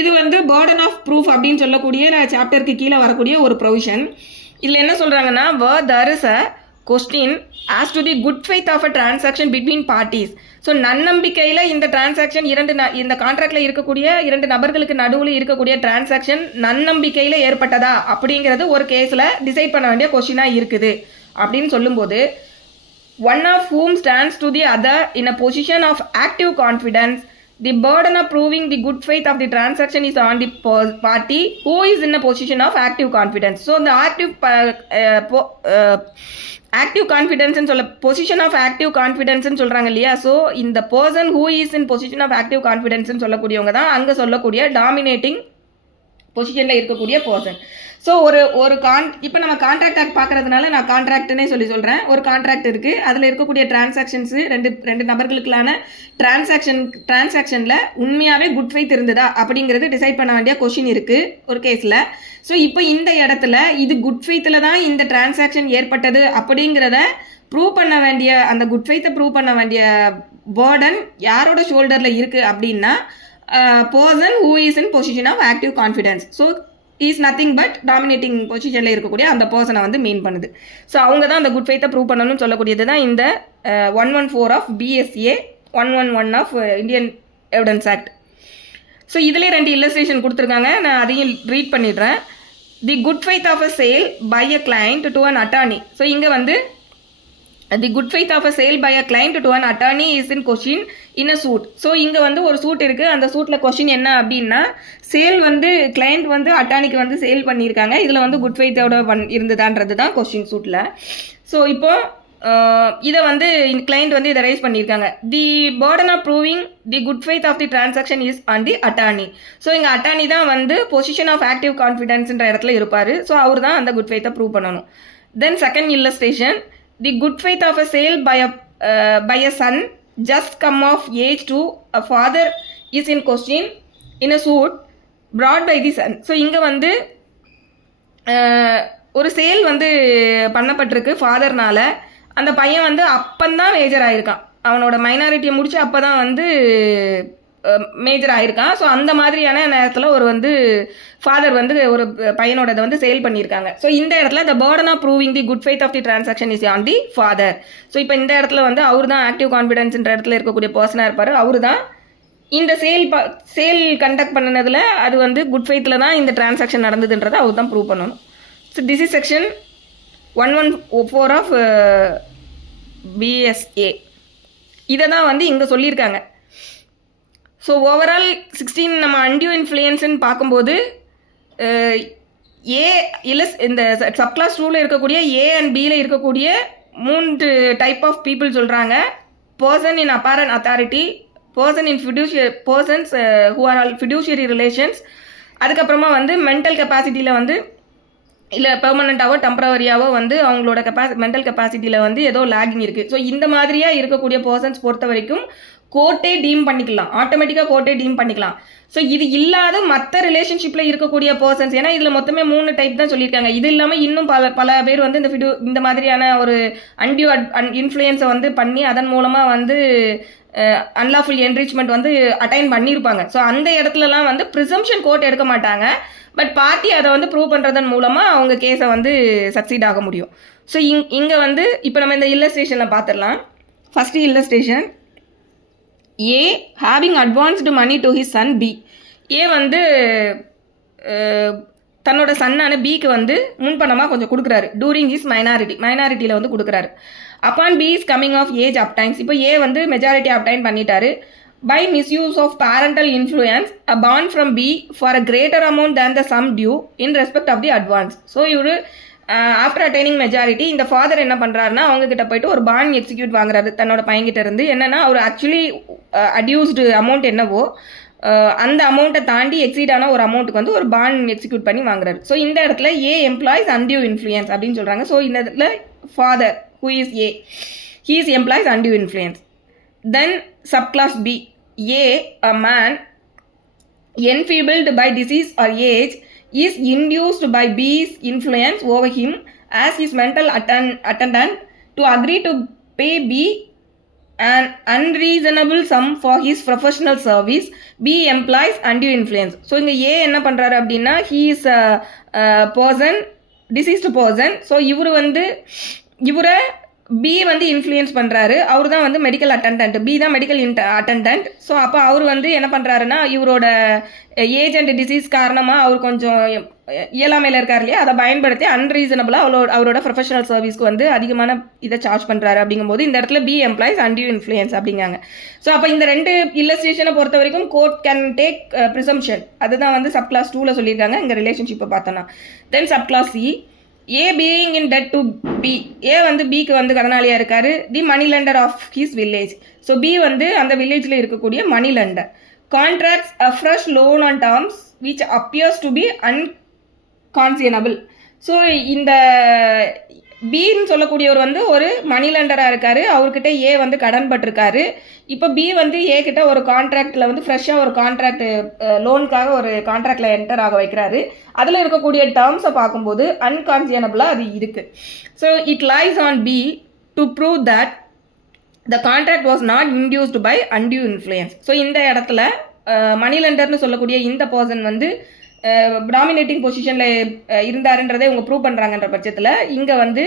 இது வந்து பர்டன் ஆஃப் ப்ரூஃப் அப்படின்னு சொல்லக்கூடிய சாப்டருக்கு கீழே வரக்கூடிய ஒரு ப்ரொவிஷன். இதில் என்ன சொல்கிறாங்கன்னா, there is a question as to the good faith of a transaction between parties. So நன்னம்பிக்கையில் இந்த டிரான்சாக்ஷன் இந்த கான்ட்ராக்டில் இருக்கக்கூடிய 2 நபர்களுக்கு நடுவில் இருக்கக்கூடிய டிரான்சாக்ஷன் நன்னம்பிக்கையில் ஏற்பட்டதா அப்படிங்கிறது ஒரு கேஸில் டிசைட் பண்ண வேண்டிய கொஸ்டினாக இருக்குது அப்படின்னு சொல்லும்போது, one of whom stands to the other in a position of active confidence, the burden of proving the good faith of the transaction is on the party who is in a position of active confidence. So the active confidence ன்னு சொல்ல position of active confidence ன்னு சொல்கிறாங்க இல்லையா. So இந்த person who is in position of active confidence ன்னு சொல்லக்கூடியவங்க தான் அங்கே சொல்லக்கூடிய டாமினேட்டிங் பொசிஷனில் இருக்கக்கூடிய பர்சன். ஸோ ஒரு இப்போ நம்ம கான்ட்ராக்ட் ஆக்ட் பார்க்கறதுனால நான் கான்ட்ராக்ட்னே சொல்கிறேன். ஒரு கான்ட்ராக்ட் இருக்குது, அதில் இருக்கக்கூடிய டிரான்சாக்ஷன்ஸு ரெண்டு நபர்களுக்கான டிரான்சாக்ஷனில் உண்மையாகவே குட் ஃபெய்த் இருந்ததா அப்படிங்கிறது டிசைட் பண்ண வேண்டிய கொஷின் இருக்குது ஒரு கேஸில். ஸோ இப்போ இந்த இடத்துல இது குட் ஃபெய்த்தில் தான் இந்த டிரான்சாக்ஷன் ஏற்பட்டது அப்படிங்கிறத ப்ரூவ் பண்ண வேண்டிய, அந்த குட் ஃபெய்த்தை ப்ரூவ் பண்ண வேண்டிய பர்டன் யாரோட ஷோல்டரில் இருக்குது அப்படின்னா, person who is in position of active confidence. So is nothing but dominating பொசிஷனில் இருக்கக்கூடிய அந்த பர்சனை வந்து மீன் பண்ணுது. ஸோ அவங்க தான் அந்த குட் ஃபெய்த்தை ப்ரூவ் பண்ணணும்னு சொல்லக்கூடியது தான் இந்த 114 of BSA, 111 of Indian evidence act. So இதிலே 2 இல்லஸ்ட்ரேஷன் கொடுத்துருக்காங்க, நான் அதையும் ரீட் பண்ணிடுறேன். The good faith of a sale by a client to an attorney. So இங்கே வந்து the good faith of a sale by a client to an attorney is in question in a suit. So இங்கே வந்து ஒரு suit இருக்குது, அந்த சூட்டில் question என்ன அப்படின்னா, சேல் வந்து கிளைண்ட் வந்து அட்டார்னிக்கு வந்து சேல் பண்ணியிருக்காங்க, இதில் வந்து குட் ஃபெய்த்தோட இருந்ததான்றது தான் கொஷின் சூட்டில். ஸோ இப்போ இதை வந்து கிளைண்ட் வந்து இதை ரைஸ் பண்ணியிருக்காங்க. The burden of proving the good faith of the transaction is on the attorney. So இங்கே அட்டார்னி தான் வந்து பொசிஷன் ஆஃப் ஆக்டிவ் கான்ஃபிடன்ஸ்ன்ற இடத்துல இருப்பார். ஸோ அவர் தான் அந்த குட் ஃபெய்த்தை ப்ரூவ் பண்ணணும். Then second illustration, the good faith of a sale by a son just come of age to a father is in question in a suit brought by the son. So இங்கே வந்து ஒரு sale வந்து பண்ணப்பட்டிருக்கு ஃபாதர்னால, அந்த பையன் வந்து அப்பந்தான் major ஆகிருக்கான், அவனோட மைனாரிட்டியை முடிச்சு அப்போ தான் வந்து மேஜர் ஆயிருக்கான். ஸோ அந்த மாதிரியான நேரத்தில் ஒரு வந்து ஃபாதர் வந்து ஒரு பையனோட இதை வந்து சேல் பண்ணியிருக்காங்க. ஸோ இந்த இடத்துல the burden of proving the good faith of the transaction is on the father. So இப்போ இந்த இடத்துல வந்து அவர் தான் ஆக்டிவ் கான்ஃபிடன்ஸ்ன்ற இடத்துல இருக்கக்கூடிய பர்சனாக இருப்பார். அவர் தான் இந்த சேல் கண்டக்ட் பண்ணினதில் அது வந்து குட் ஃபெய்த்தில் தான் இந்த டிரான்சாக்ஷன் நடந்ததுன்றதை அவர் தான் ப்ரூவ் பண்ணணும். So this is section 114 of BSA. இதை தான் வந்து இங்கே சொல்லியிருக்காங்க. ஸோ ஓவரால் 16 நம்ம அன்டியூ இன்ஃப்ளூயன்ஸ்ன்னு பார்க்கும்போது இந்த சப்கிளாஸ் 2ல இருக்கக்கூடிய A and Bயில் இருக்கக்கூடிய 3 டைப் ஆஃப் பீப்புள் சொல்கிறாங்க. Person in apparent authority, person in persons who are all fiduciary relations, அதுக்கப்புறமா வந்து மென்டல் கெப்பாசிட்டியில் வந்து இல்லை பெர்மனண்ட்டாவோ டெம்பரவரியாவோ வந்து அவங்களோட மென்டல் கெப்பாசிட்டியில் வந்து ஏதோ லேகிங் இருக்குது. ஸோ இந்த மாதிரியாக இருக்கக்கூடிய பர்சன்ஸ் பொறுத்த வரைக்கும் கோர்ட்டே டீம் பண்ணிக்கலாம், ஆட்டோமேட்டிக்காக கோர்ட்டே டீம் பண்ணிக்கலாம். ஸோ இது இல்லாத மற்ற ரிலேஷன்ஷிப்பில் இருக்கக்கூடிய பர்சன்ஸ், ஏன்னா இதில் மொத்தமே 3 டைப் தான் சொல்லியிருக்காங்க. இது இல்லாமல் இன்னும் பல பேர் வந்து இந்த மாதிரியான ஒரு அன்டியூ இன்ஃப்ளூயன்ஸை வந்து பண்ணி அதன் மூலமாக வந்து அன்லாஃபுல் என்ரிச்மெண்ட் வந்து அட்டைன் பண்ணியிருப்பாங்க. ஸோ அந்த இடத்துலலாம் வந்து ப்ரிசம்ஷன் கோர்ட் எடுக்க மாட்டாங்க. பட் பார்ட்டி அதை வந்து ப்ரூவ் பண்ணுறதன் மூலமாக அவங்க கேஸை வந்து சக்சீட் ஆக முடியும். ஸோ இங்கே வந்து இப்போ நம்ம இந்த இல்லஸ்ட்ரேஷனில் பார்த்துடலாம். First illustration, A having advanced money to his son B. A வந்து தன்னோட சன்னான பிக்கு வந்து முன்பணமாக கொஞ்சம் கொடுக்குறாரு. டூரிங் ஹிஸ் மைனாரிட்டியில் வந்து கொடுக்குறாரு. Upon B is coming of age obtains. இப்போ A வந்து மெஜாரிட்டி அப்டைன் பண்ணிட்டாரு. By misuse of parental influence, a bond from B for a greater amount than the sum due in respect of the advance. So இவர் after attaining majority இந்த father என்ன பண்ணுறாருன்னா அவங்க கிட்ட போயிட்டு ஒரு பாண்ட் எக்ஸிக்யூட் வாங்குறாரு தன்னோட பையன்கிட்ட இருந்து. என்னன்னா அவர் ஆக்சுவலி அட்யூஸ்டு அமௌண்ட் என்னவோ அந்த அமௌண்ட்டை தாண்டி எக்ஸீடான ஒரு அமௌண்ட்டுக்கு வந்து ஒரு பாண்ட் எக்ஸிக்யூட் பண்ணி வாங்குறாரு. ஸோ இந்த இடத்துல A எம்ப்ளாய்ஸ் அன்டியூ இன்ஃப்ளூயன்ஸ் அப்படின்னு சொல்கிறாங்க. ஸோ இந்த இடத்துல father who is A, he is employs undue influence. Then subclass B, a man enfeebled by disease or age is induced by B's influence over him as his mental attendant to agree to pay B an unreasonable sum for his professional service. B employs undue influence. So இங்க A என்ன பண்றாரு அப்படின்னா he is a person, deceased person. So இவரை B வந்து influence பண்ணுறாரு. அவர் தான் வந்து medical attendant, B தான் மெடிக்கல் அட்டெண்டன்ட். ஸோ அப்போ அவர் வந்து என்ன பண்ணுறாருன்னா இவரோட ஏஜ் அண்ட் டிசீஸ் காரணமாக அவர் கொஞ்சம் இயலாமையில் இருக்கார் இல்லையா, அதை பயன்படுத்தி அன்ரீசனபிளாக அவரோட ப்ரொஃபஷனல் சர்வீஸ்க்கு வந்து அதிகமான இதை சார்ஜ் பண்ணுறாரு. அப்படிங்கும்போது இந்த இடத்துல B எம்ப்ளாய்ஸ் அன்டியூ இன்ஃப்ளூயன்ஸ் அப்படிங்காங்க. ஸோ அப்போ இந்த 2 இல்லஸ்ட்ரேஷனை பொறுத்த வரைக்கும் கோர்ட் கேன் டேக் ப்ரிசம்ஷன். அதுதான் வந்து சப் கிளாஸ் 2ல சொல்லியிருக்காங்க. இங்கே ரிலேஷன்ஷிப்பை பார்த்தோன்னா then sub clause C, A being in debt to B. A வந்து Bக்கு வந்து கடனாளியாக இருக்காரு. The money lender of his village. So B வந்து அந்த வில்லேஜில் இருக்கக்கூடிய money lender. Contracts a fresh loan on terms which appears to be unconscionable. So இந்த பின்னு சொல்லக்கூடியவர் வந்து ஒரு மணி லெண்டராக இருக்கார். அவர்கிட்ட A வந்து கடன் பட்டிருக்காரு. இப்போ B வந்து A கிட்ட ஒரு கான்ட்ராக்டில் வந்து ஃப்ரெஷ்ஷாக ஒரு கான்ட்ராக்ட் லோனுக்காக ஒரு கான்ட்ராக்டில் என்டர் ஆக வைக்கிறாரு. அதில் இருக்கக்கூடிய டேர்ம்ஸை பார்க்கும்போது அன்கான்சியனபிளாக அது இருக்குது. So it lies on B to prove that the contract was not induced by undue influence. So இந்த இடத்துல மணி லெண்டர்னு சொல்லக்கூடிய இந்த பர்சன் வந்து டாமினேட்டிங் பொசிஷனில் இருந்தாருன்றதை இவங்க ப்ரூவ் பண்ணுறாங்கன்ற பட்சத்தில் இங்கே வந்து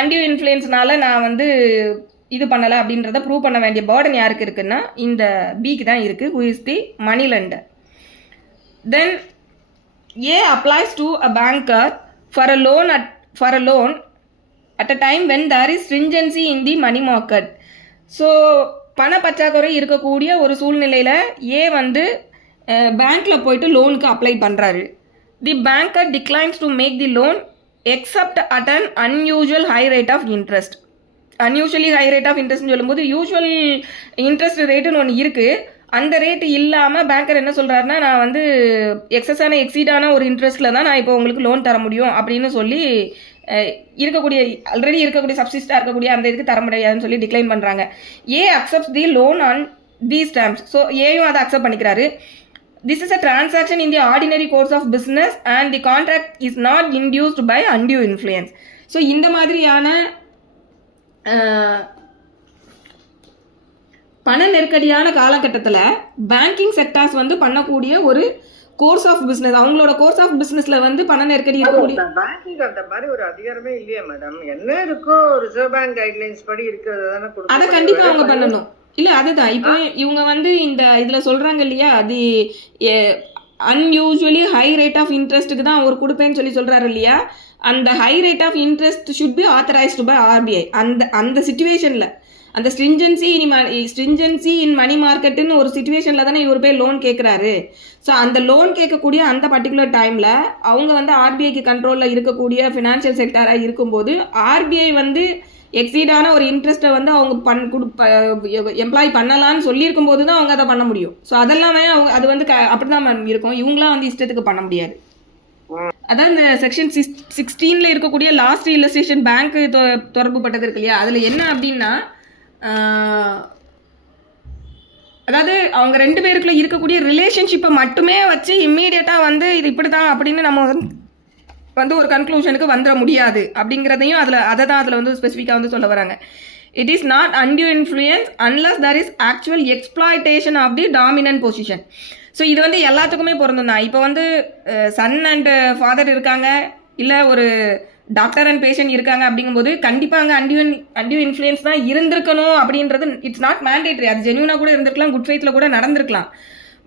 அன்டியூ இன்ஃப்ளூயன்ஸ்னால நான் வந்து இது பண்ணலை அப்படின்றத ப்ரூவ் பண்ண வேண்டிய பர்டன் யாருக்கு இருக்குன்னா இந்த பிக்கு தான் இருக்குது, who is the money lender. Then A applies to a banker for a loan at a time when there is stringency in the money market. So பண பற்றாக்குறை இருக்கக்கூடிய ஒரு சூழ்நிலையில் A வந்து பேங்க்கில் போயிட்டு லோனுக்கு அப்ளை பண்ணுறாரு. The banker declines to make the loan except at an unusual high rate of interest. Unusually high rate of இன்ட்ரெஸ்ட்னு சொல்லும்போது யூஷுவல் இன்ட்ரெஸ்ட் ரேட்டுன்னு ஒன்று இருக்குது. அந்த ரேட்டு இல்லாமல் பேங்கர் என்ன சொல்கிறாருன்னா நான் வந்து எக்ஸீடான ஒரு இன்ட்ரெஸ்ட்டில் தான் நான் இப்போ உங்களுக்கு லோன் தர முடியும் அப்படின்னு சொல்லி ஆல்ரெடி இருக்கக்கூடிய சப்சிஸ்டாக இருக்கக்கூடிய அந்த இதுக்கு தர முடியாதுன்னு சொல்லி டிக்ளைன் பண்ணுறாங்க. A accepts the loan on these terms. So ஏயும் அதை அக்செப்ட் பண்ணிக்கிறாரு. This is a transaction in the ordinary course of business and the contract is not induced by undue influence. So இந்த மாதிரியான பண நெருக்கடியான காலகட்டத்தில் பேங்கிங் செக்டார்ஸ் வந்து பண்ணக்கூடிய ஒரு கோர்ஸ் ஆஃப் பிஸ்னஸ். அவங்களோட கோர்ஸ் ஆஃப் பிஸ்னஸ்ல வந்து பண நெருக்கடி இருக்கக்கூடிய பேங்கிங் அந்த மாதிரி ஒரு அதிகாரமே இல்லையா மேடம்? என்ன இருக்கோ ரிசர்வ் பேங்க் கைட்லைன்ஸ் படி இருக்கிறது தானே கொடுக்கணும். அதை கண்டிப்பா அவங்க பண்ணணும். இல்ல அதுதான் இப்போ இவங்க வந்து இந்த இதுல சொல்றாங்க இல்லையா, அது அன்யூஸ்வலி ஹை ரேட் ஆஃப் இன்ட்ரெஸ்ட்டுக்கு தான் அவர் கொடுப்பேன்னு சொல்றாரு இல்லையா. அந்த high rate of interest should be authorised by RBI. அந்த சிச்சுவேஷன்ல அந்த ஸ்ட்ரிஞ்சன்சி இன் மணி மார்க்கெட்டுன்னு ஒரு சிச்சுவேஷனில் தானே இவர் போய் லோன் கேட்குறாரு. ஸோ அந்த லோன் கேட்கக்கூடிய அந்த பர்டிகுலர் டைமில் அவங்க வந்து ஆர்பிஐக்கு கண்ட்ரோலில் இருக்கக்கூடிய ஃபினான்ஷியல் செக்டராக இருக்கும்போது ஆர்பிஐ வந்து எக்ஸீடான ஒரு இன்ட்ரெஸ்ட்டை வந்து அவங்க எம்ப்ளாய் பண்ணலான்னு சொல்லியிருக்கும் போது தான் அவங்க அதை பண்ண முடியும். ஸோ அதெல்லாமே அவங்க அது வந்து அப்படி தான் இருக்கும். இவங்களாம் வந்து இஷ்டத்துக்கு பண்ண முடியாது. அதான் இந்த செக்ஷன் 16 இருக்கக்கூடிய லாஸ்ட் இல்லஸ்ட்ரேஷன் பேங்க் தொடர்பு பட்டது இருக்கு இல்லையா, அதில் என்ன அப்படின்னா அதாவது அவங்க 2 பேருக்குள்ள இருக்கக்கூடிய ரிலேஷன்ஷிப்பை மட்டுமே வச்சு இம்மீடியட்டாக வந்து இது இப்படி தான் அப்படின்னு நம்ம வந்து ஒரு கன்க்ளூஷனுக்கு வந்துட முடியாது அப்படிங்கிறதையும் அதை தான் அதில் வந்து ஸ்பெசிஃபிக்காக வந்து சொல்ல வராங்க. It is not undue influence unless there is actual exploitation of the dominant position. So இது வந்து எல்லாத்துக்குமே பொருந்தும் தான். இப்போ வந்து சன் அண்ட் ஃபாதர் இருக்காங்க, இல்லை ஒரு டாக்டர் அண்ட் பேஷண்ட் இருக்காங்க அப்படிங்கும்போது கண்டிப்பாக அங்கே அன்டியூ இன்ஃப்ளூயன்ஸ் தான் இருந்திருக்கணும் அப்படின்றது இட்ஸ் நாட் மேண்டேட்ரி. அது ஜென்யூனாக கூட இருந்திருக்கலாம், குட் ஃபெய்த்தில் கூட நடந்திருக்கலாம்.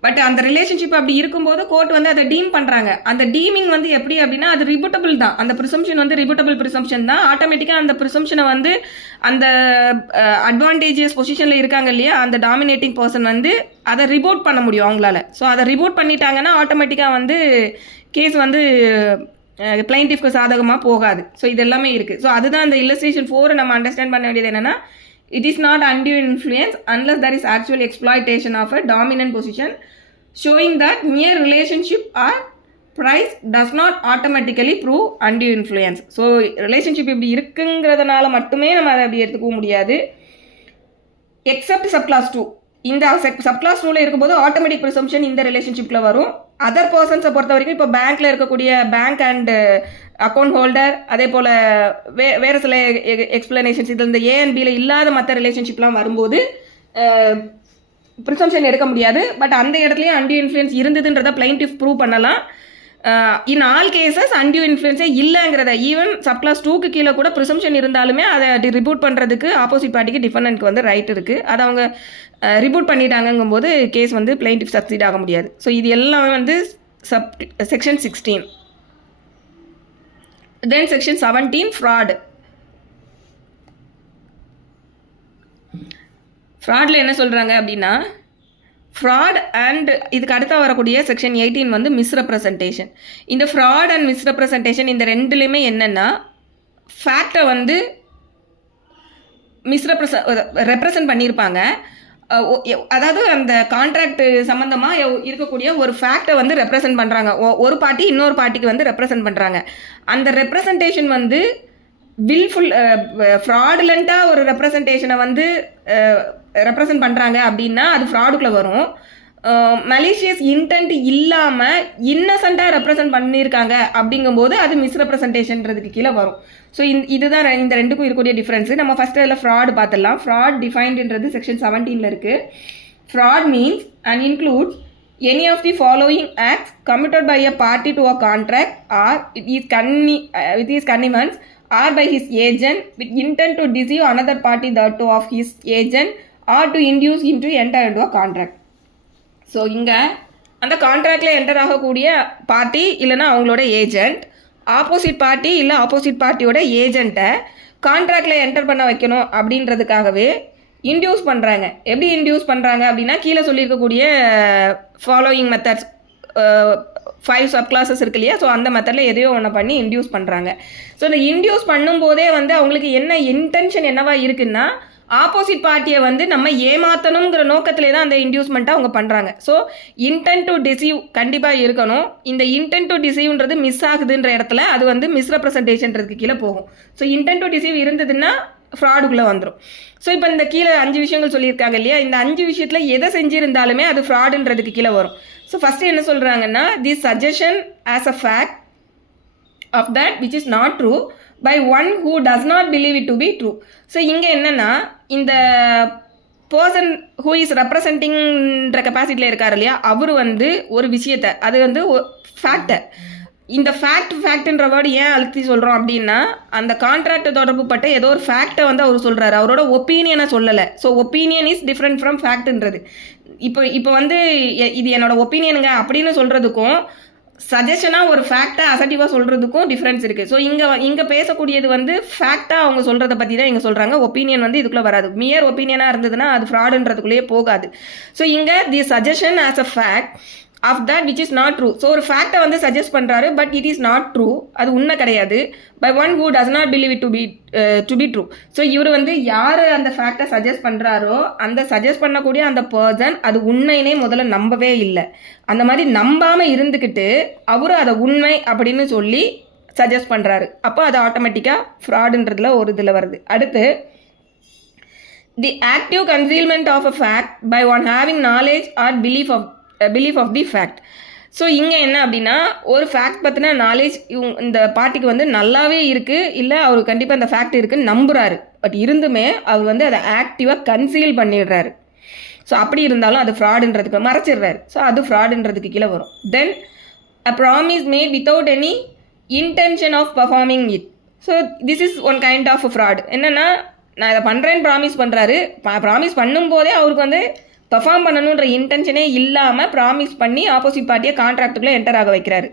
பட் அந்த ரிலேஷன்ஷிப் அப்படி இருக்கும்போது கோர்ட் வந்து அதை டீம் பண்ணுறாங்க. அந்த டீமிங் வந்து எப்படி அப்படின்னா அது ரிபூட்டபிள் தான். அந்த ப்ரிசம்ஷன் வந்து ரிபூட்டபிள் ப்ரிசம்ஷன் தான். ஆட்டோமேட்டிக்காக அந்த ப்ரிசம்ஷனை வந்து அந்த அட்வான்டேஜியஸ் பொசிஷனில் இருக்காங்க இல்லையா, அந்த டாமினேட்டிங் பர்சன் வந்து அதை ரிபோர்ட் பண்ண முடியும் அவங்களால. ஸோ அதை ரிபோர்ட் பண்ணிட்டாங்கன்னா ஆட்டோமேட்டிக்காக வந்து கேஸ் வந்து பிளைண்டிஃப்க்கு சாதகமாக போகாது. ஸோ இது எல்லாமே இருக்குது. ஸோ அதுதான் அந்த இல்லஸ்ட்ரேஷன் 4 நம்ம அண்டர்ஸ்டாண்ட் பண்ண வேண்டியது என்னென்னா, it is not undue influence unless there is actual exploitation of a dominant position, showing that mere relationship or price does not automatically prove undue influence. So relationship இப்படி இருக்குங்கிறதுனால மட்டுமே நம்ம அதை அப்படி எடுத்துக்க முடியாது. except subclass 2. இந்த சப்கிளாஸ் 2ல இருக்கும்போது ஆட்டோமேட்டிக் ப்ரிசம்ஷன் இந்த ரிலேஷன்ஷிப்பில் வரும். அதர் பர்சன்ஸை பொறுத்த வரைக்கும் இப்போ பேங்க்கில் இருக்கக்கூடிய பேங்க் அண்ட் அக்கௌண்ட் ஹோல்டர், அதே போல் வேறு சில எக்ஸ்பிளனேஷன்ஸ் இதில் இந்த ஏ அண்ட் பியில் இல்லாத மற்ற ரிலேஷன்ஷிப்லாம் வரும்போது ப்ரிசம்ஷன் எடுக்க முடியாது. பட் அந்த இடத்துலையும் அன்டியூ இன்ஃப்ளூயன்ஸ் இருந்ததுன்றதை பிளைண்டிஃப் ப்ரூவ் பண்ணலாம். இன் ஆல் கேசஸ் அன்டியூ இன்ஃப்ளூயன்ஸே இல்லைங்கிறத ஈவன் சப்கிளாஸ் 2க்கு கீழே கூட ப்ரிசம்ஷன் இருந்தாலுமே அதை ரிப்போர்ட் பண்ணுறதுக்கு ஆப்போசிட் பார்ட்டிக்கு டிஃபெண்டன்ட்க்கு வந்து ரைட் இருக்குது. அதை அவங்க ரிப்போர்ட் பண்ணிட்டாங்கும்போது கேஸ் வந்து பிளைண்டிஃப் சக்சீட் ஆக முடியாது. ஸோ இது எல்லாமே வந்து செக்ஷன் 16. Then section 17 fraud. ஃப்ராடில் என்ன சொல்கிறாங்க அப்படின்னா, ஃப்ராட் அண்ட் இதுக்கு அடுத்த வரக்கூடிய செக்ஷன் 18 வந்து மிஸ்ரெப்ரசன்டேஷன். இந்த ஃப்ராட் அண்ட் மிஸ்ரெப்ரசன்டேஷன் இந்த ரெண்டுலேயுமே என்னென்னா ஃபேக்டை வந்து ரெப்ரசன்ட் பண்ணியிருப்பாங்க. அதாவது அந்த கான்ட்ராக்ட் சம்மந்தமாக இருக்கக்கூடிய ஒரு ஃபேக்டை வந்து ரெப்ரசன்ட் பண்ணுறாங்க. ஒரு பார்ட்டி இன்னொரு பார்ட்டிக்கு வந்து ரெப்ரசன்ட் பண்ணுறாங்க. அந்த ரெப்ரசன்டேஷன் வந்து வில்ஃபுல் ஃப்ராடுலண்ட்டாக ஒரு ரெப்ரசன்டேஷனை வந்து ரெப்ரசன்ட் பண்ணுறாங்க அப்படின்னா அது ஃப்ராடுக்குள்ளே வரும். மலேசியஸ் இன்டென்ட் இல்லாமல் இன்னசென்ட்டாக ரெப்ரசன்ட் பண்ணியிருக்காங்க அப்படிங்கும்போது அது மிஸ்ரெப்ரசன்டேஷன்றதுக்கு கீழே வரும். ஸோ இதுதான் இந்த ரெண்டுக்கும் இருக்கக்கூடிய டிஃப்ரென்ஸு. நம்ம ஃபஸ்ட்டு அதில் ஃப்ராட் பார்த்துடலாம். ஃப்ராட் டிஃபைன்டுன்றது செக்ஷன் 17 இருக்குது. Fraud means and includes any of the following acts committed by a party to a contract or with his connivance or by his agent with intent to deceive another party thereto of his agent or to induce him to enter into a contract. So இங்கே அந்த கான்ட்ராக்டில் enter ஆகக்கூடிய party இல்லைனா அவங்களோட agent opposite party இல்லை opposite பார்ட்டியோட ஏஜெண்ட்டை கான்ட்ராக்டில் enter பண்ண வைக்கணும் அப்படின்றதுக்காகவே induce பண்ணுறாங்க. எப்படி இன்டியூஸ் பண்ணுறாங்க அப்படின்னா, கீழே சொல்லியிருக்கக்கூடிய ஃபாலோயிங் மெத்தட்ஸ் 5 சப்கிளாஸஸ் இருக்கு இல்லையா, ஸோ அந்த மெத்தடில் எதையோ ஒன்று பண்ணி இன்டியூஸ் பண்ணுறாங்க. ஸோ இந்த இன்டியூஸ் பண்ணும்போதே வந்து அவங்களுக்கு என்ன இன்டென்ஷன் என்னவா இருக்குன்னா, ஆப்போசிட் பார்ட்டியை வந்து நம்ம ஏமாற்றணுங்கிற நோக்கத்திலே தான் அந்த இன்டியூஸ்மெண்ட்டை அவங்க பண்ணுறாங்க. ஸோ இன்டென்ட் டு டிசீவ் கண்டிப்பாக இருக்கணும். இந்த இன்டென்ட் டு டிசீவ்ன்றது மிஸ் ஆகுதுன்ற இடத்துல அது வந்து மிஸ்ரெப்ரசன்டேஷன்றதுக்கு கீழே போகும். ஸோ இன்டென்ட் டு டிசீவ் இருந்ததுன்னா ஃப்ராடுக்குள்ளே வந்துடும். ஸோ இப்போ இந்த கீழே 5 விஷயங்கள் சொல்லியிருக்காங்க இல்லையா, இந்த 5 விஷயத்தில் எதை செஞ்சுருந்தாலுமே அது ஃப்ராடுன்றதுக்கு கீழே வரும். ஸோ ஃபஸ்ட்டு என்ன சொல்கிறாங்கன்னா, the suggestion as a fact of that which is not true by one who does not believe it to be true. So இங்கே என்னென்னா, இந்த பர்சன் ஹூ இஸ் ரெப்ரசன்டிங்ன்ற கெப்பாசிட்டியில் இருக்கார் இல்லையா, அவர் வந்து ஒரு விஷயத்தை, அது வந்து ஃபேக்டை, இந்த ஃபேக்ட்ன்ற வேர்டு ஏன் அழுத்தி சொல்கிறோம் அப்படின்னா, அந்த கான்ட்ராக்ட் தொடர்பு பட்ட ஏதோ ஒரு ஃபேக்டை வந்து அவர் சொல்கிறாரு, அவரோட ஒப்பீனியனை சொல்லலை. So opinion is different from ஃபேக்ட்ன்றது. இப்போ வந்து இது என்னோட ஒப்பீனியனுங்க அப்படின்னு சொல்கிறதுக்கும் சஜஷனாக ஒரு ஃபேக்டை அசட்டிவாக சொல்கிறதுக்கும் டிஃப்ரென்ஸ் இருக்குது. ஸோ இங்கே பேசக்கூடியது வந்து ஃபேக்டாக அவங்க சொல்கிறத பற்றி தான் இங்கே சொல்கிறாங்க. ஒப்பீனியன் வந்து இதுக்குள்ளே வராது. மியர் ஒப்பீனியனாக இருந்ததுன்னா அது ஃப்ராடுன்றதுக்குள்ளேயே போகாது. ஸோ இங்கே the suggestion as a fact of that which is not true. So ஒரு ஃபேக்டை வந்து சஜஸ்ட் பண்ணுறாரு, but it is not true, அது உண்மை கிடையாது. By one who does not believe it to be true. So இவர் வந்து யார் அந்த ஃபேக்டை சஜஸ்ட் பண்ணுறாரோ அந்த சஜஸ்ட் பண்ணக்கூடிய அந்த பர்சன் அது உண்மையினே முதல்ல நம்பவே இல்லை. அந்த மாதிரி நம்பாமல் இருந்துக்கிட்டு அவரு அதை உண்மை அப்படின்னு சொல்லி சஜஸ்ட் பண்ணுறாரு. அப்போ அது ஆட்டோமேட்டிக்காக ஃப்ராடுன்றதுல ஒரு இதில் வருது. அடுத்து the active concealment of a fact by one having knowledge or belief of the fact. So இங்கே என்ன அப்படின்னா, ஒரு ஃபேக்ட் பற்றின நாலேஜ் இந்த பார்ட்டிக்கு வந்து நல்லாவே இருக்குது, இல்லை அவர் கண்டிப்பாக அந்த ஃபேக்ட் இருக்குன்னு நம்புகிறாரு, பட் இருந்துமே அவர் வந்து அதை ஆக்டிவாக கன்சீல் பண்ணிடுறாரு. ஸோ அப்படி இருந்தாலும் அது ஃப்ராடுன்றதுக்கு மறைச்சிடுறாரு. ஸோ அது ஃப்ராடுன்றதுக்கு கீழே வரும். Then a promise made without any intention of performing it. So this is one kind of fraud. என்னென்னா, நான் இதை பண்ணுறேன்னு ப்ராமிஸ் பண்ணுறாரு, ப்ராமிஸ் பண்ணும்போதே அவருக்கு வந்து பெர்ஃபார்ம் பண்ணணுன்ற இன்டென்ஷனே இல்லாமல் ப்ராமிஸ் பண்ணி ஆப்போசிட் பார்ட்டியை கான்ட்ராக்டுக்குள்ளே என்டர் ஆக வைக்கிறாரு.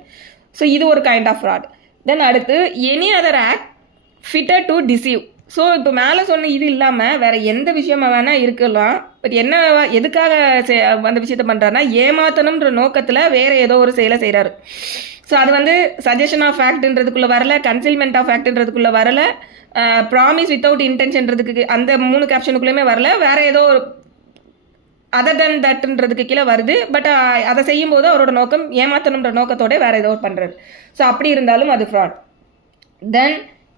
ஸோ இது ஒரு கைண்ட் ஆஃப் ஃப்ராட். தென் அடுத்து any other act fitted to deceive. So இப்போ மேலே சொன்ன இது இல்லாமல் வேறு எந்த விஷயமா வேணால் இருக்கலாம், பட் என்ன எதுக்காக அந்த விஷயத்த பண்ணுறாருன்னா ஏமாத்தணுன்ற நோக்கத்தில் வேறு ஏதோ ஒரு செயலை செய்கிறாரு. ஸோ அது வந்து சஜஷன் ஆஃப் ஃபேக்ட்ன்றதுக்குள்ளே வரல, கன்சீல்மெண்ட் ஆஃப் ஃபேக்ட்ன்றதுக்குள்ளே வரல, ப்ராமிஸ் வித்தவுட் இன்டென்ஷன்றதுக்கு அந்த 3 கேப்ஷனுக்குள்ளேயுமே வரல, வேறு ஏதோ ஒரு அதர் தென் தட்ன்றதுக்கு கீழே வருது. பட் அதை செய்யும்போது அவரோட நோக்கம் ஏமாத்தணுன்ற நோக்கத்தோட வேறு ஏதோ பண்ணுறாரு. ஸோ அப்படி இருந்தாலும் அது fraud. Then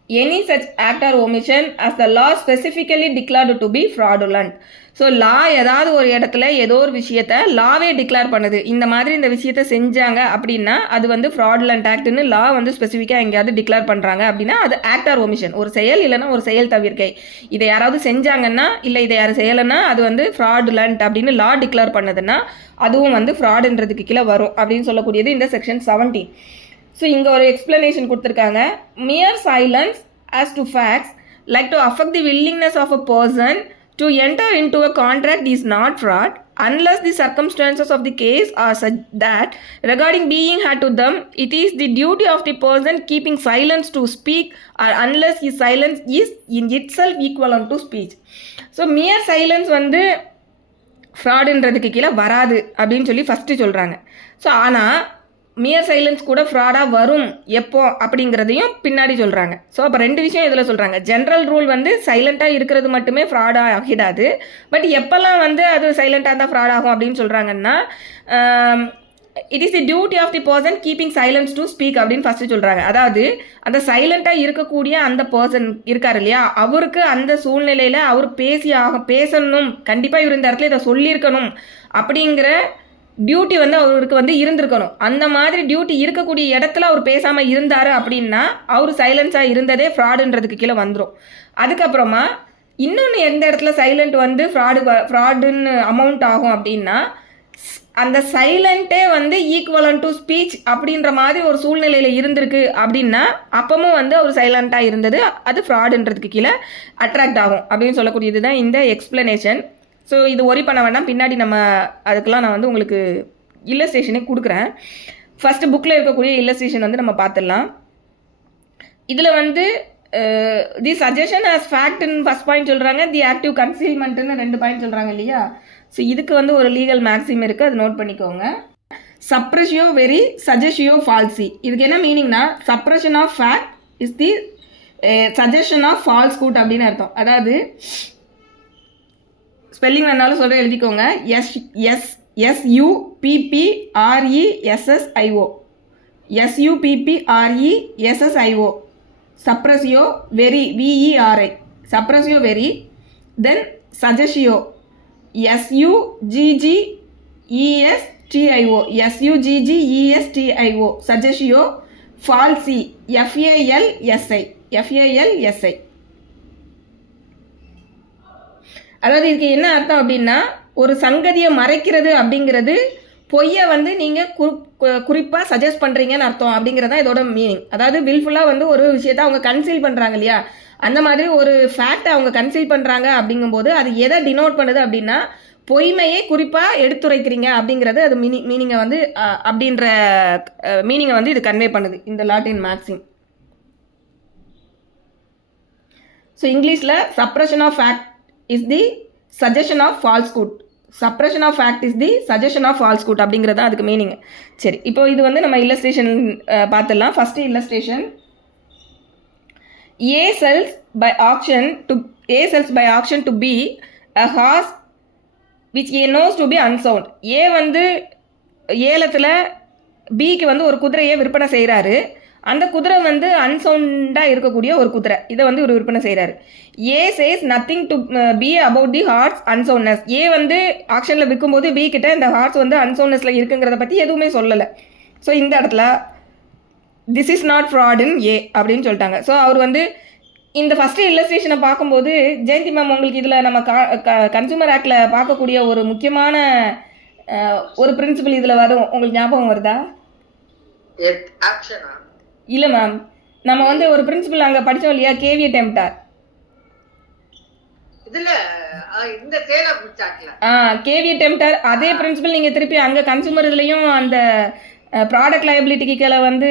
any such act or omission as the law specifically declared to be fraudulent. So law ஏதாவது ஒரு இடத்துல ஏதோ ஒரு விஷயத்த லாவே டிக்ளேர் பண்ணுது, இந்த மாதிரி இந்த விஷயத்த செஞ்சாங்க அப்படின்னா அது வந்து ஃப்ராடுலண்ட் ஆக்ட்னு லா வந்து ஸ்பெசிஃபிக்காக எங்கேயாவது டிக்ளேர் பண்ணுறாங்க அப்படின்னா அது ஆக்ட் ஆர் ஒமிஷன், ஒரு செயல் இல்லைன்னா ஒரு செயல் தவிர்க்கை. இதை யாராவது செஞ்சாங்கன்னா இல்லை இதை யாரும் செய்யலைன்னா அது வந்து ஃப்ராடுலண்ட் அப்படின்னு லா டிக்ளேர் பண்ணதுன்னா அதுவும் வந்து ஃப்ராடுன்றதுக்கு கீழே வரும் அப்படின்னு சொல்லக்கூடியது இந்த செக்ஷன் 17. ஸோ இங்கே ஒரு எக்ஸ்பிளனேஷன் கொடுத்துருக்காங்க. Mere silence as to facts like to affect the willingness of a person to enter into a contract is not fraud unless the circumstances of the case are such that regarding being had to them it is the duty of the person keeping silence to speak or unless his silence is in itself equivalent to speech. So mere silence வந்து ஃப்ராடுன்றதுக்கு கீழே வராது அப்படின்னு சொல்லி first சொல்கிறாங்க. So ஆனால் மியர் silence கூட ஃப்ராடாக வரும் எப்போ அப்படிங்கிறதையும் பின்னாடி சொல்கிறாங்க. ஸோ அப்போ 2 விஷயம் இதில் சொல்கிறாங்க. ஜென்ரல் ரூல் வந்து சைலண்ட்டாக இருக்கிறது மட்டுமே ஃப்ராடாக ஆகிடாது, பட் எப்போல்லாம் வந்து அது சைலண்ட்டாக இருந்தால் ஃப்ராட் ஆகும் அப்படின்னு சொல்கிறாங்கன்னா it is the duty of the person keeping silence to speak அப்படின்னு ஃபஸ்ட்டு சொல்கிறாங்க. அதாவது அந்த சைலண்ட்டாக இருக்கக்கூடிய அந்த பர்சன் இருக்கார் இல்லையா, அவருக்கு அந்த சூழ்நிலையில் அவர் பேசணும், கண்டிப்பாக இவர் இந்த இடத்துல இதை சொல்லியிருக்கணும் அப்படிங்கிற டியூட்டி வந்து அவருக்கு வந்து இருந்திருக்கணும். அந்த மாதிரி டியூட்டி இருக்கக்கூடிய இடத்துல அவர் பேசாமல் இருந்தார் அப்படின்னா அவர் சைலன்ஸாக இருந்ததே ஃப்ராடுன்றதுக்கு கீழே வந்துடும். அதுக்கப்புறமா இன்னொன்று எந்த இடத்துல சைலண்ட் வந்து ஃப்ராடுன்னு அமௌண்ட் ஆகும் அப்படின்னா அந்த சைலண்ட்டே வந்து ஈக்குவலன் டு ஸ்பீச் அப்படின்ற மாதிரி ஒரு சூழ்நிலையில் இருந்திருக்கு அப்படின்னா அப்பவும் வந்து அவர் சைலண்ட்டாக இருந்தது அது ஃப்ராடுன்றதுக்கு கீழே அட்ராக்ட் ஆகும் அப்படின்னு சொல்லக்கூடியது தான் இந்த எக்ஸ்பிளனேஷன். ஸோ இது ஒரி பண்ண வேண்டாம், பின்னாடி நம்ம அதுக்கெல்லாம் நான் வந்து உங்களுக்கு இல்லஸ்ட்ரேஷனே கொடுக்குறேன். ஃபஸ்ட்டு புக்கில் இருக்கக்கூடிய இல்லஸ்ட்ரேஷன் வந்து நம்ம பார்த்துடலாம். இதில் வந்து தி சஜஷன் ஆஸ் ஃபேக்ட்னு ஃபஸ்ட் பாயிண்ட் சொல்கிறாங்க, தி ஆக்டிவ் கன்சீல்மெண்ட்டுன்னு 2 பாயிண்ட் சொல்கிறாங்க இல்லையா. ஸோ இதுக்கு வந்து ஒரு லீகல் மேக்ஸிம் இருக்குது, அது நோட் பண்ணிக்கோங்க. சப்ரஷியோ வெரி சஜஷியோ ஃபால்சி. இதுக்கு என்ன மீனிங்னா suppression of fact is the suggestion of falsehood அப்படின்னு அர்த்தம். அதாவது ஸ்பெல்லிங் வேணாலும் சொல்கிற எழுதிக்கோங்க. SUPPRESSIO SUPPRESSIO suppressio veri VERI suppressio veri. Then சஜஷியோ SUGGESTIO SUGGESTIO சஜஷியோ. Falsi FALSI. அதாவது இதுக்கு என்ன அர்த்தம் அப்படின்னா ஒரு சங்கதியை மறைக்கிறது அப்படிங்கிறது பொய்யை வந்து நீங்கள் குறிப்பாக சஜஸ்ட் பண்ணுறீங்கன்னு அர்த்தம் அப்படிங்கிறது தான் இதோட மீனிங். அதாவது வில்ஃபுல்லாக வந்து ஒரு விஷயத்தை அவங்க கன்சீல் பண்ணுறாங்க இல்லையா, அந்த மாதிரி ஒரு ஃபேக்டை அவங்க கன்சீல் பண்ணுறாங்க அப்படிங்கும்போது அது எதை டினோட் பண்ணுது அப்படின்னா பொய்மையை குறிப்பாக எடுத்துரைக்கிறீங்க அப்படிங்கிறது அது மீனிங்கை வந்து அப்படின்ற மீனிங்கை வந்து இது கன்வே பண்ணுது இந்த லாட்டின் மேக்ஸிம். ஸோ இங்கிலீஷில் suppression of fact is the suggestion of falsehood. Suppression of fact is the suggestion of falsehood அப்படிங்கிறது அதுக்கு மீனிங். சரி, இப்போ இது வந்து நம்ம இல்லஸ்ட்ரேஷன் பார்த்துடலாம். First illustration, A sells by auction to B a horse which A knows to be unsound. A வந்து ஏலத்தில் பிக்கு வந்து ஒரு குதிரையை விற்பனை செய்கிறாரு. அந்த குதிரை வந்து அன்சவுண்டாக இருக்கக்கூடிய ஒரு குதிரை, இதை வந்து ஒரு விற்பனை செய்கிறாரு. A says nothing to B about the horse unsoundness. A வந்து ஆக்ஷனில் விற்கும்போது பி கிட்ட இந்த ஹார்ஸ் வந்து அன்சவுண்ட்னஸில் இருக்குங்கிறத பற்றி எதுவுமே சொல்லலை. ஸோ இந்த இடத்துல திஸ் இஸ் நாட் ஃப்ராட் இன் ஏ அப்படின்னு சொல்லிட்டாங்க. ஸோ அவர் வந்து இந்த ஃபஸ்ட்டு இல்லஸ்ட்ரேஷனை பார்க்கும்போது ஜெயந்தி மேம் உங்களுக்கு இதில் நம்ம கன்சூமர் ஆக்டில் பார்க்கக்கூடிய ஒரு முக்கியமான ஒரு பிரின்சிபல் இதில் வரும், உங்களுக்கு ஞாபகம் வருதா? இல்லை மேம், நம்ம வந்து ஒரு பிரின்சிபல் அங்கே படித்தோம் இல்லையா, கேவியட் எம்ப்டார். கேவியட் எம்ப்டார் அதே பிரின்சிபல் நீங்கள் திருப்பி அங்கே கன்சூமர் இதுலேயும் அந்த ப்ராடக்ட் லயபிலிட்டிக்கு கீழே வந்து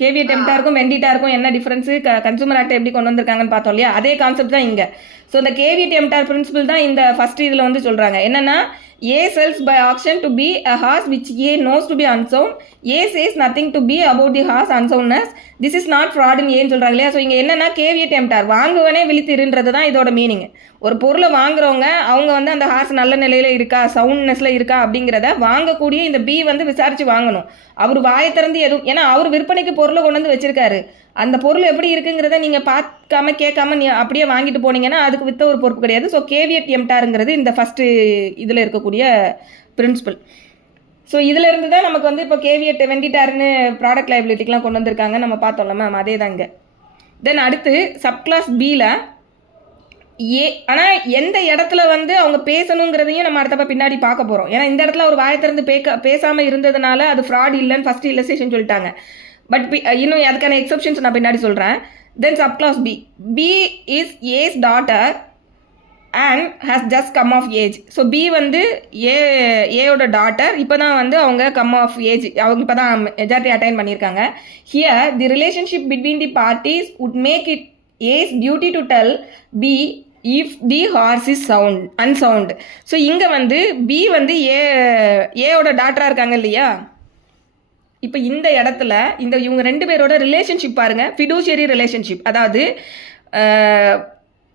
கேவியட் எம்ப்டாருக்கும் வெண்டிட்டாருக்கும் என்ன டிஃப்ரென்ஸு, கன்சூமர் ஆக்ட் எப்படி கொண்டு வந்திருக்காங்கன்னு பார்த்தோம் இல்லையா, அதே கான்செப்ட் தான் இங்கே. ஸோ இந்த கேவியட் எம்ப்டார் பிரின்சிபல் தான் இந்த ஃபஸ்ட் இதில் வந்து சொல்கிறாங்க. என்னென்னா A sells by auction to B a horse which A knows to be unsound. A says nothing to B about the horse unsoundness. This is not fraud in Aன்னு சொல்கிறாங்க இல்லையா. So இங்கே என்னென்னா கேவியட் எம்ப்டார், வாங்குவனே விழித்திருன்றது தான் இதோட மீனிங். ஒரு பொருளை வாங்குறவங்க அவங்க வந்து அந்த ஹார்ஸ் நல்ல நிலையில் இருக்கா, சவுண்ட்னஸில் இருக்கா அப்படிங்கிறத வாங்கக்கூடிய இந்த பி வந்து விசாரித்து வாங்கணும். அவர் வாயை திறந்து எதுவும், ஏன்னா அவர் விற்பனைக்கு பொருளை கொண்டு வந்து வச்சிருக்காரு, அந்த பொருள் எப்படி இருக்குங்கிறத நீங்கள் பார்க்காம கேட்காம நீ அப்படியே வாங்கிட்டு போனீங்கன்னா அதுக்கு வித்த ஒரு பொறுப்பு கிடையாது. ஸோ கேவியட் எம்ப்டாருங்கிறது இந்த ஃபஸ்ட்டு இதில் இருக்கக்கூடிய பிரின்சிபல். ஸோ இதில் இருந்து தான் நமக்கு வந்து இப்போ கேவியட் வெண்டிட்டாருன்னு ப்ராடக்ட் லைபிலிட்டிக்கெலாம் கொண்டு வந்திருக்காங்க, நம்ம பார்த்தோம்ல மேம், அதே தாங்க. தென் அடுத்து சப்கிளாஸ் பியில் ஏ, ஆனால் எந்த இடத்துல வந்து அவங்க பேசணுங்கிறதையும் நம்ம அடுத்தப்ப பின்னாடி பார்க்க போகிறோம். ஏன்னா இந்த இடத்துல ஒரு வாயை திறந்து பேசாமல் இருந்ததுனால அது ஃப்ராட் இல்லைன்னு ஃபஸ்ட்டு இல்லஸ்ட்ரேஷன் சொல்லிட்டாங்க. பட் இன்னும் அதுக்கான எக்ஸப்ஷன்ஸ் நான் பின்னாடி சொல்கிறேன். Then subclause B, B is A's daughter and has just come of age. So B வந்து ஏயோட டாட்டர், இப்போ தான் வந்து அவங்க கம் ஆஃப் ஏஜ், அவங்க இப்போ தான் மெஜாரிட்டி அட்டைன் பண்ணியிருக்காங்க. Here the relationship between the parties would make it A's duty to tell B if the horse is unsound. So இங்கே வந்து பி வந்து ஏயோட டாட்டராக இருக்காங்க இல்லையா. இப்போ இந்த இடத்துல இவங்க ரெண்டு பேரோட ரிலேஷன்ஷிப் பாருங்கள், ஃபிடூஷியரி ரிலேஷன்ஷிப். அதாவது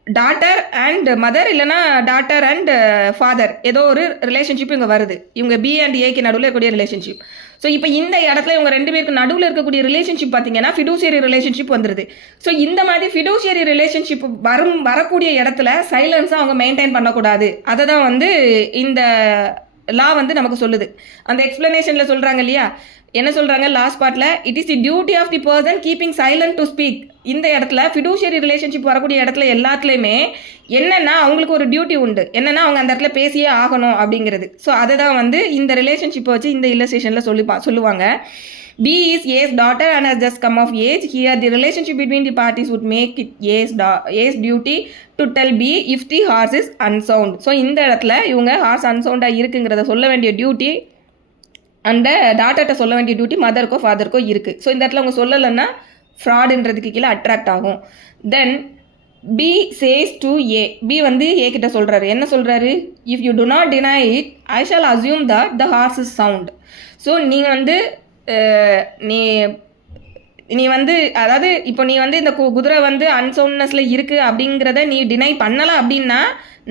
டாட்டர் அண்ட் மதர் இல்லைனா டாட்டர் அண்ட் ஃபாதர், ஏதோ ஒரு ரிலேஷன்ஷிப் இங்கே வருது. இவங்க பி அண்ட் ஏக்கு நடுவில் இருக்கக்கூடிய ரிலேஷன்ஷிப். ஸோ இப்போ இந்த இடத்துல இவங்க ரெண்டு பேருக்கு நடுவில் இருக்கக்கூடிய ரிலேஷன்ஷிப் பார்த்தீங்கன்னா ஃபிடூஷியரி ரிலேஷன்ஷிப் வந்துடுது. ஸோ இந்த மாதிரி ஃபிடூஷியரி ரிலேஷன்ஷிப் வரக்கூடிய இடத்துல சைலன்ஸாக அவங்க மெயின்டைன் பண்ணக்கூடாது. அதை தான் வந்து இந்த லா வந்து நமக்கு சொல்லுது. அந்த எக்ஸ்பிளனேஷனில் சொல்கிறாங்க இல்லையா, என்ன சொல்கிறாங்க லாஸ்ட் பார்ட்டில், it is the duty of the person keeping silent to speak. இந்த இடத்துல ஃபிடூஷியரி ரிலேஷன்ஷிப் வரக்கூடிய இடத்துல எல்லாத்துலேயுமே என்னென்னா அவங்களுக்கு ஒரு டியூட்டி உண்டு, என்னென்னா அவங்க அந்த இடத்துல பேசியே ஆகணும் அப்படிங்கிறது. ஸோ அதை தான் வந்து இந்த ரிலேஷன்ஷிப்பை வச்சு இந்த இல்லஸ்ட்ரேஷனில் சொல்லுவாங்க. B is A's daughter and has just come of age. Here the relationship between the parties would make it A's duty to tell B if the horse is unsound. So இந்த இடத்துல இவங்க ஹார்ஸ் அன்சவுண்டாக இருக்குங்கிறத சொல்ல வேண்டிய duty அந்த டாட்டர்கிட்ட சொல்ல வேண்டிய duty மதருக்கோ ஃபாதருக்கோ இருக்குது. ஸோ இந்த இடத்துல அவங்க சொல்லலைன்னா ஃப்ராடுன்றதுக்கு கீழே அட்ராக்ட் ஆகும். Then B says to A, B வந்து ஏ கிட்ட சொல்கிறாரு, என்ன சொல்கிறாரு, if you do not deny it I shall assume that the horse is sound. So நீங்கள் வந்து நீ வந்து அதாவது இப்போ நீ வந்து இந்த குதிரை வந்து அன்சவுண்ட்னஸில் இருக்குது அப்படிங்கிறத நீ டினை பண்ணலை அப்படின்னா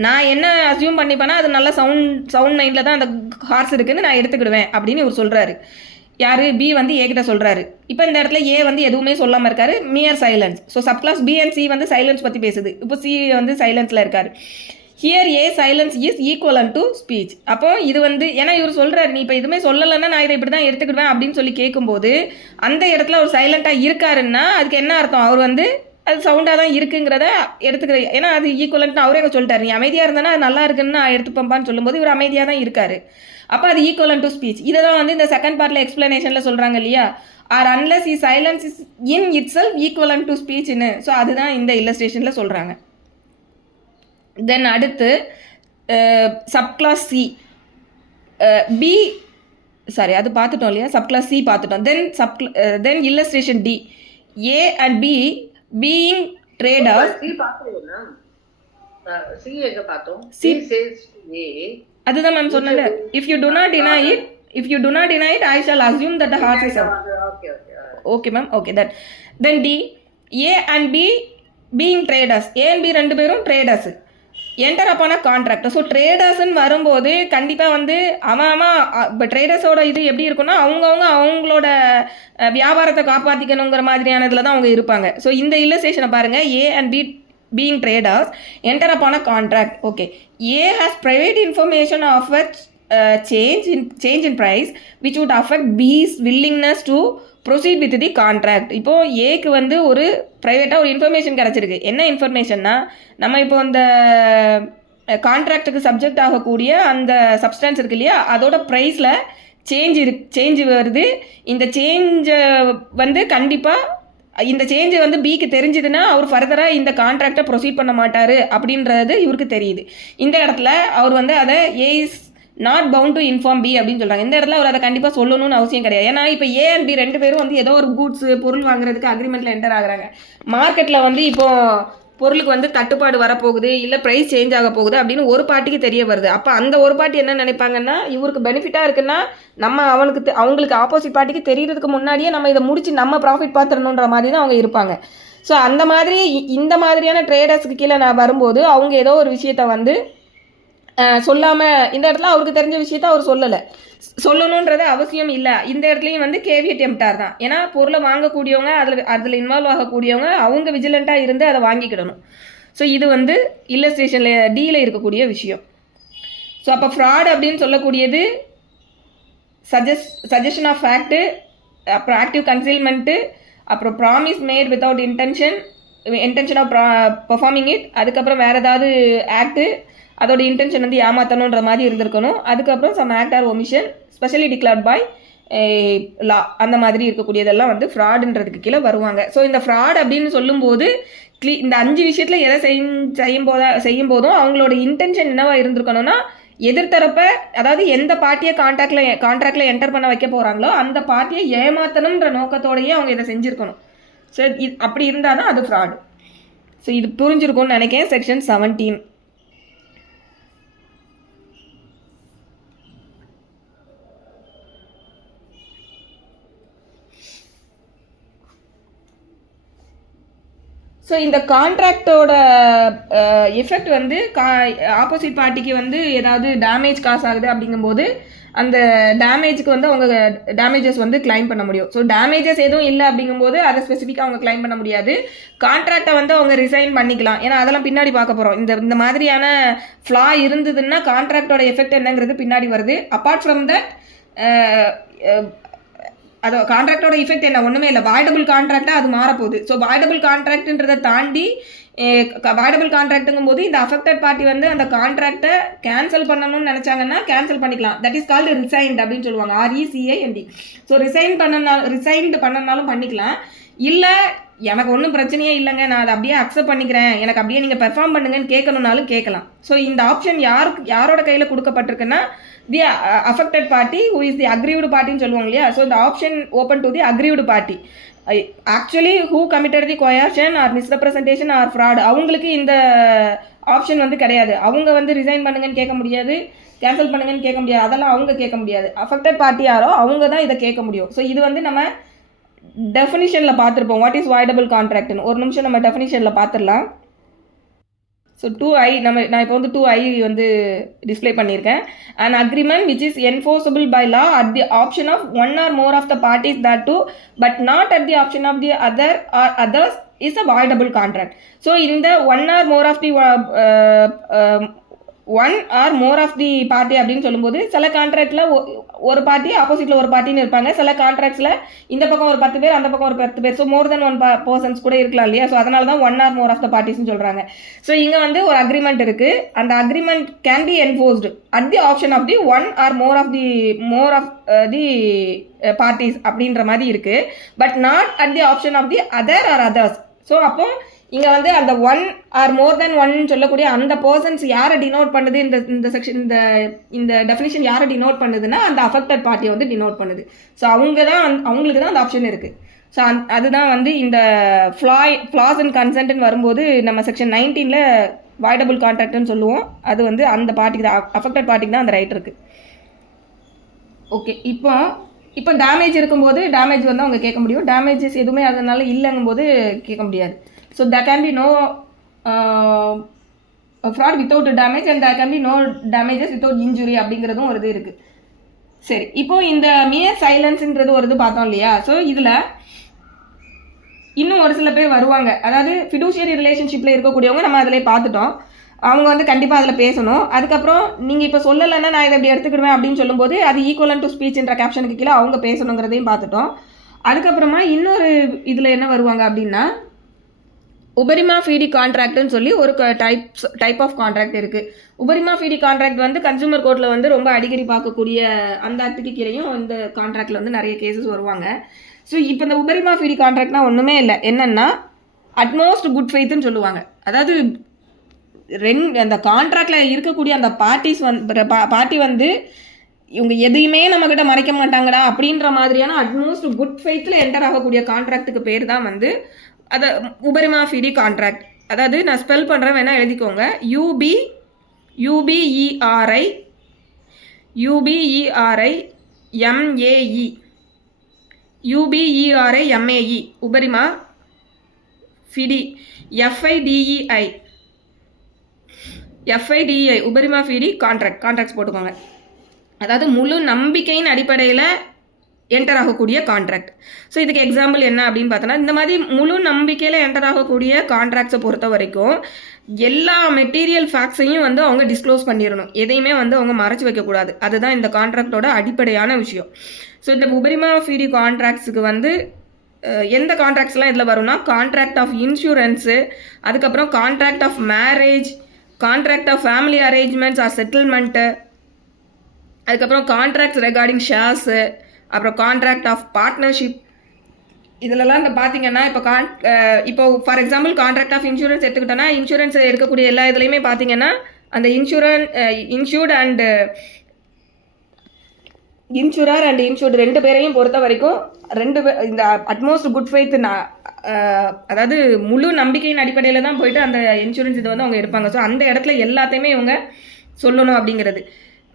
நான் என்ன அஸ்யூம் பண்ணிப்பேன்னா அது நல்ல சவுண்ட் மைண்டில் தான் அந்த ஹார்ஸ் இருக்குதுன்னு நான் எடுத்துக்கிடுவேன் அப்படின்னு இவர் சொல்கிறாரு. யார், பி வந்து ஏ கிட்ட சொல்கிறாரு. இப்போ இந்த இடத்துல ஏ வந்து எதுவுமே சொல்லாமல் இருக்காரு, mere silence. So subclause B and C வந்து சைலன்ஸ் பற்றி பேசுது, இப்போ சி வந்து சைலன்ஸில் இருக்காரு. Here A silence is equivalent to speech. அப்போ இது வந்து ஏன்னா இவர் சொல்கிறாரு நீ இப்போ எதுவுமே சொல்லலைன்னா நான் இதை இப்படி தான் எடுத்துக்கிடுவேன் அப்படின்னு சொல்லி கேட்கும்போது அந்த இடத்துல அவர் சைலண்ட்டாக இருக்காருன்னா அதுக்கு என்ன அர்த்தம், அவர் வந்து அது சவுண்டாக தான் இருக்குங்கிறத எடுத்துக்கிறேன். ஏன்னா அது ஈக்குவலன்ட்னு அவரே சொல்லிட்டாரு. நீ அமைதியாக இருந்தனா அது நல்லா இருக்குன்னு நான் எடுத்துப்பேன்பான்னு சொல்லும்போது இவர் அமைதியாக தான் இருக்காரு. அப்போ அது ஈக்குவலன்ட் டு ஸ்பீச். இதை தான் வந்து இந்த செகண்ட் பார்ட்டில் எக்ஸ்பிளனேஷனில் சொல்கிறாங்க இல்லையா, or unless is silence is in itself equivalent to ஸ்பீச்னு. ஸோ அதுதான் இந்த இல்லஸ்ட்ரேஷனில் சொல்கிறாங்க. தென் அடுத்து சப்கிளாஸ் சி பி, சாரி அது பார்த்துட்டோம் இல்லையா, சப்கிளாஸ் சி பார்த்துட்டோம். Then illustration D, A and B being traders. அதுதான் மேம் சொன்னது. If you do not deny it I shall assume that the horse is okay ma'am. Okay then D, A and B being traders. A and B ரெண்டு பேரும் traders enter upon a contract. So ட்ரேடர்ஸ்ன்னு வரும்போது கண்டிப்பாக வந்து அவன் இப்போ ட்ரேடர்ஸோட இது எப்படி இருக்குன்னா அவங்களோட வியாபாரத்தை காப்பாற்றிக்கணுங்கிற மாதிரியான இதில் தான் அவங்க இருப்பாங்க. ஸோ இந்த இல்லஸ்ட்ரேஷனை பாருங்கள், A and B being traders enter upon a contract. Okay, A has private information of a change in price which would affect B's willingness to proceed with the contract. இப்போ ஏக்கு வந்து ஒரு ப்ரைவேட்டாக ஒரு இன்ஃபர்மேஷன் கிடச்சிருக்கு. என்ன இன்ஃபர்மேஷன்னா, நம்ம இப்போ அந்த கான்ட்ராக்டுக்கு சப்ஜெக்ட் ஆகக்கூடிய அந்த சப்ஸ்டன்ஸ் இருக்கு இல்லையா, அதோட ப்ரைஸில் சேஞ்ச் வருது. இந்த சேஞ்சை வந்து கண்டிப்பாக இந்த சேஞ்சு வந்து பிக்கு தெரிஞ்சதுன்னா அவர் ஃபர்தராக இந்த கான்ட்ராக்டை ப்ரொசீட் பண்ண மாட்டார் அப்படின்றது இவருக்கு தெரியுது. இந்த இடத்துல அவர் வந்து அதை A is not bound to inform B அப்படின்னு சொல்கிறாங்க. இந்த இடத்துல அவர் அதை கண்டிப்பாக சொல்லணும்னு அவசியம் கிடையாது. ஏன்னா இப்போ ஏ அண்ட் பி ரெண்டு பேரும் வந்து ஏதோ ஒரு கூட்ஸ் பொருள் வாங்குறதுக்கு அக்ரிமெண்ட்டில் என்டர் ஆகுறாங்க. மார்க்கெட்டில் வந்து இப்போது பொருளுக்கு வந்து தட்டுப்பாடு வரப்போகுது, இல்லை ப்ரைஸ் சேஞ்ச் ஆக போகுது அப்படின்னு ஒரு பார்ட்டிக்கு தெரிய வருது. அப்போ அந்த ஒரு பார்ட்டி என்ன நினைப்பாங்கன்னா, இவருக்கு பெனிஃபிட்டாக இருக்குன்னா நம்ம அவங்களுக்கு ஆப்போசிட் பார்ட்டிக்கு தெரியறதுக்கு முன்னாடியே நம்ம இதை முடிச்சு நம்ம ப்ராஃபிட் பார்த்துடணுன்ற மாதிரி தான் அவங்க இருப்பாங்க. ஸோ அந்த மாதிரி இந்த மாதிரியான ட்ரேடர்ஸ்க்கு கீழே நான் வரும்போது அவங்க ஏதோ ஒரு விஷயத்த வந்து சொல்லாமல், இந்த இடத்துல அவருக்கு தெரிஞ்ச விஷயத்த அவர் சொல்லணுன்றது அவசியம் இல்லை. இந்த இடத்துலையும் வந்து கேவியட் எம்டார் தான். ஏன்னா பொருளை வாங்கக்கூடியவங்க அதில் இன்வால்வ் ஆகக்கூடியவங்க அவங்க விஜிலண்ட்டாக இருந்து அதை வாங்கிக்கிடணும். ஸோ இது வந்து இல்லஸ்ட்ரேஷனில் டியில் இருக்கக்கூடிய விஷயம். ஸோ அப்போ ஃப்ராட் அப்படின்னு சொல்லக்கூடியது சஜஷன் ஆஃப் ஃபேக்ட்டு, அப்புறம் ஆக்டிவ் கன்சீல்மெண்ட்டு, அப்புறம் promise made without intention of performing it, அதுக்கப்புறம் வேறு ஏதாவது ஆக்டு அதோட இன்டென்ஷன் வந்து ஏமாற்றணுன்ற மாதிரி இருந்திருக்கணும். அதுக்கப்புறம் some act or omission specially declared by law, அந்த மாதிரி இருக்கக்கூடியதெல்லாம் வந்து ஃப்ராடுன்றதுக்கு கீழே வருவாங்க. ஸோ இந்த ஃப்ராட் அப்படின்னு சொல்லும்போது இந்த 5 விஷயத்தில் எதை செய்யும் போதும் அவங்களோட இன்டென்ஷன் என்னவா இருந்திருக்கணும்னா, எதிர்த்தரப்ப அதாவது எந்த பார்ட்டியை கான்ட்ராக்டில் என்டர் பண்ண வைக்க போகிறாங்களோ அந்த பார்ட்டியை ஏமாற்றணுன்ற நோக்கத்தோடையே அவங்க இதை செஞ்சுருக்கணும். ஸோ அப்படி இருந்தால் தான் அது ஃப்ராடு. ஸோ இது புரிஞ்சிருக்கும்னு நினைக்கிறேன். செக்ஷன் 17. ஸோ இந்த கான்ட்ராக்டோட எஃபெக்ட் வந்து ஆப்போசிட் பார்ட்டிக்கு வந்து ஏதாவது டேமேஜ் காசு ஆகுது அப்படிங்கும்போது அந்த டேமேஜுக்கு வந்து அவங்க டேமேஜஸ் வந்து கிளைம் பண்ண முடியும். ஸோ டேமேஜஸ் எதுவும் இல்லை அப்படிங்கும்போது அதை ஸ்பெசிஃபிக்காக அவங்க கிளைம் பண்ண முடியாது. கான்ட்ராக்டை வந்து அவங்க ரிசைன் பண்ணிக்கலாம். ஏன்னா அதெல்லாம் பின்னாடி பார்க்க போகிறோம். இந்த மாதிரியான ஃப்ளா இருந்ததுன்னா கான்ட்ராக்டோட எஃபெக்ட் என்னங்கிறது பின்னாடி வருது. அப்பார்ட் ஃப்ரம் தட் அது கான்ட்ராக்டோட இஃபெக்ட் என்ன, ஒன்றுமே இல்லை, வாய்டபிள் கான்ட்ராக்டாக அது மாறப்போகுது. ஸோ வாய்டபிள் கான்ட்ராக்ட்ன்றதை தாண்டி வாய்டபிள் கான்ட்ராக்ட்டுங்கும் போது இந்த அஃபெக்டட் பார்ட்டி வந்து அந்த கான்ட்ராக்டை கேன்சல் பண்ணணும்னு நினச்சாங்கன்னா கேன்சல் பண்ணிக்கலாம். தட் இஸ் கால்டு ரிசைன்ட் அப்படின்னு சொல்லுவாங்க, RECIND. ஸோ ரிசைன்டு பண்ணனாலும் பண்ணிக்கலாம். இல்லை எனக்கு ஒன்றும் பிரச்சனையே இல்லைங்க, நான் அதை அப்படியே அக்செப்ட் பண்ணிக்கிறேன், எனக்கு அப்படியே நீங்கள் பெர்ஃபார்ம் பண்ணுங்கன்னு கேட்கணுன்னாலும் கேட்கலாம். ஸோ இந்த ஆப்ஷன் யாரோட கையில் கொடுக்கப்பட்டிருக்குன்னா the affected party who is the aggrieved பார்ட்டின்னு சொல்லுவாங்க இல்லையா. ஸோ இந்த option open to the aggrieved party. Actually who committed the coercion or misrepresentation or fraud, அவங்களுக்கு இந்த ஆப்ஷன் வந்து கிடையாது. அவங்க வந்து ரிசைன் பண்ணுங்கன்னு கேட்க முடியாது, கேன்சல் பண்ணுங்கன்னு கேட்க முடியாது, அதெல்லாம் அவங்க கேட்க முடியாது. அஃபெக்டட் பார்ட்டி யாரோ அவங்க தான் இதை கேட்க முடியும். ஸோ இது வந்து நம்ம டெஃபினிஷனில் பார்த்துருப்போம், வாட் இஸ் வாய்டபிள் கான்ட்ராக்ட்னு. ஒரு நிமிஷம் நம்ம டெஃபினிஷனில் பார்த்துடலாம். ஸோ 2I நான் இப்போ வந்து 2I வந்து டிஸ்பிளே பண்ணியிருக்கேன். an agreement which is enforceable by law at the option of one or more of the parties that too but not at the option of the other or others is a voidable contract. So இந்த one or more of the one or more of the party அப்படின்னு சொல்லும்போது சில கான்ட்ராக்டில் ஒரு party ஆப்போசிட்டில் ஒரு பார்ட்டின்னு இருப்பாங்க. சில கான்ட்ராக்ட்ஸில் இந்த பக்கம் ஒரு 10 பேர் அந்த பக்கம் ஒரு 10 பேர், so more than one persons கூட இருக்கலாம் இல்லையா. ஸோ அதனால தான் one or more of the பார்ட்டிஸ்ன்னு சொல்கிறாங்க. ஸோ இங்கே வந்து ஒரு அக்ரிமெண்ட் இருக்குது. அந்த agreement can be enforced at the option of the one or more of the parties அப்படின்ற மாதிரி இருக்குது. But not at the option of the other or others. So அப்போ இங்கே வந்து அந்த one or more than one சொல்லக்கூடிய அந்த persons யாரை டினோட் பண்ணுது, இந்த செக்ஷன் இந்த டெஃபினிஷன் யாரை டினோட் பண்ணுதுன்னா அந்த அஃபெக்டட் பார்ட்டியை வந்து டினோட் பண்ணுது. ஸோ அவங்களுக்கு தான் அந்த ஆப்ஷன் இருக்குது. ஸோ அதுதான் வந்து இந்த ஃப்ளாஸ் அண்ட் கன்சென்ட்னு வரும்போது நம்ம செக்ஷன் 19ல் வாய்டபுள் கான்ட்ராக்ட்னு சொல்லுவோம். அது வந்து அந்த பார்ட்டிக்கு தான், அஃபெக்டட் பார்ட்டிக்கு தான் அந்த ரைட் இருக்குது. ஓகே, இப்போ டேமேஜ் இருக்கும்போது டேமேஜ் வந்து அவங்க கேட்க முடியும். டேமேஜஸ் எதுவுமே அதனால இல்லைங்கும்போது கேட்க முடியாது. So there can be no fraud without damage and there can be no damages without injury அப்படிங்கிறதும் ஒரு இது இருக்குது. சரி, இப்போ இந்த மியர் சைலன்ஸ்ன்றது ஒரு இது பார்த்தோம் இல்லையா. ஸோ இதில் இன்னும் ஒரு சில பேர் வருவாங்க. அதாவது ஃபிடூஷியரி ரிலேஷன்ஷிப்பில் இருக்கக்கூடியவங்க நம்ம அதில் பார்த்துட்டோம். அவங்க வந்து கண்டிப்பாக அதில் பேசணும். அதுக்கப்புறம் நீங்கள் இப்போ சொல்லலைன்னா நான் இதை எப்படி எடுத்துக்கிடுவேன் அப்படின்னு சொல்லும்போது அது ஈக்குவலன் டு ஸ்பீச்ன்ற கேப்ஷனுக்கு கீழே அவங்க பேசணுங்கிறதையும் பார்த்துட்டோம். அதுக்கப்புறமா இன்னொரு இதில் என்ன வருவாங்க அப்படின்னா உபரிமா ஃபீடி கான்ட்ராக்ட்னு சொல்லி ஒரு டைப் ஆஃப் கான்ட்ராக்ட் இருக்குது. உபரிமா ஃபீடி கான்ட்ராக்ட் வந்து கன்சூமர் கோர்ட்டில் வந்து ரொம்ப அடிக்கடி பார்க்கக்கூடிய அந்த ஆக்டுக்கு கீழேயும் இந்த கான்ட்ராக்டில் வந்து நிறைய கேசஸ் வருவாங்க. ஸோ இப்போ இந்த உபரிமா ஃபீடி கான்ட்ராக்ட்னா ஒன்றுமே இல்லை. என்னென்னா அட்மோஸ்ட் குட் ஃபெய்த்துன்னு சொல்லுவாங்க. அதாவது அந்த கான்ட்ராக்டில் இருக்கக்கூடிய அந்த பார்ட்டி வந்து இவங்க எதையுமே நம்மக்கிட்ட மறைக்க மாட்டாங்கடா அப்படின்ற மாதிரியான அட்மோஸ்ட் குட் ஃபெய்த்தில் என்டர் ஆகக்கூடிய கான்ட்ராக்டுக்கு பேர் தான் வந்து அது உபரிமா ஃபீடி கான்ட்ராக்ட். அதாவது நான் ஸ்பெல் பண்ணுறேன், வேணால் எழுதிக்கோங்க. UBERI உபரிமா ஃபீடி FIDEI உபரிமா ஃபீடி கான்ட்ராக்ட்ஸ் போட்டுக்கோங்க. அதாவது முழு நம்பிக்கையின் அடிப்படையில் என்டர் ஆகக்கூடிய கான்ட்ராக்ட். ஸோ இதுக்கு எக்ஸாம்பிள் என்ன அப்படின்னு பார்த்தோன்னா இந்த மாதிரி முழு நம்பிக்கையில் என்டர் ஆகக்கூடிய கான்ட்ராக்ட்ஸை பொறுத்த வரைக்கும் எல்லா மெட்டீரியல் ஃபேக்ட்ஸையும் வந்து அவங்க டிஸ்க்ளோஸ் பண்ணிடணும். எதையுமே வந்து அவங்க மறைச்சி வைக்கக்கூடாது. அதுதான் இந்த கான்ட்ராக்டோட அடிப்படையான விஷயம். ஸோ இந்த உபரிமா ஃபீடி கான்ட்ராக்ட்ஸுக்கு வந்து எந்த கான்ட்ராக்ட்ஸ்லாம் இதில் வரும்னா கான்ட்ராக்ட் ஆஃப் இன்சூரன்ஸு, அதுக்கப்புறம் contract of marriage, contract of family arrangements or settlement, அதுக்கப்புறம் கான்ட்ராக்ட்ஸ் ரெகார்டிங் ஷேர்ஸு, அப்புறம் கான்ட்ராக்ட் ஆஃப் பார்ட்னர்ஷிப். இதிலலாம் இந்த பார்த்தீங்கன்னா இப்போ for example contract of insurance எடுத்துக்கிட்டோன்னா இன்சூரன்ஸ் எடுக்கக்கூடிய எல்லா இதுலேயுமே பார்த்தீங்கன்னா அந்த இன்சூரர் அண்ட் இன்சூர்டு ரெண்டு பேரையும் பொறுத்த வரைக்கும் இந்த அட்மோஸ்ட் குட் ஃபெய்த் அதாவது முழு நம்பிக்கையின் அடிப்படையில் தான் போயிட்டு அந்த இன்சூரன்ஸ் இதை வந்து அவங்க எடுப்பாங்க. ஸோ அந்த இடத்துல எல்லாத்தையுமே இவங்க சொல்லணும் அப்படிங்கிறது.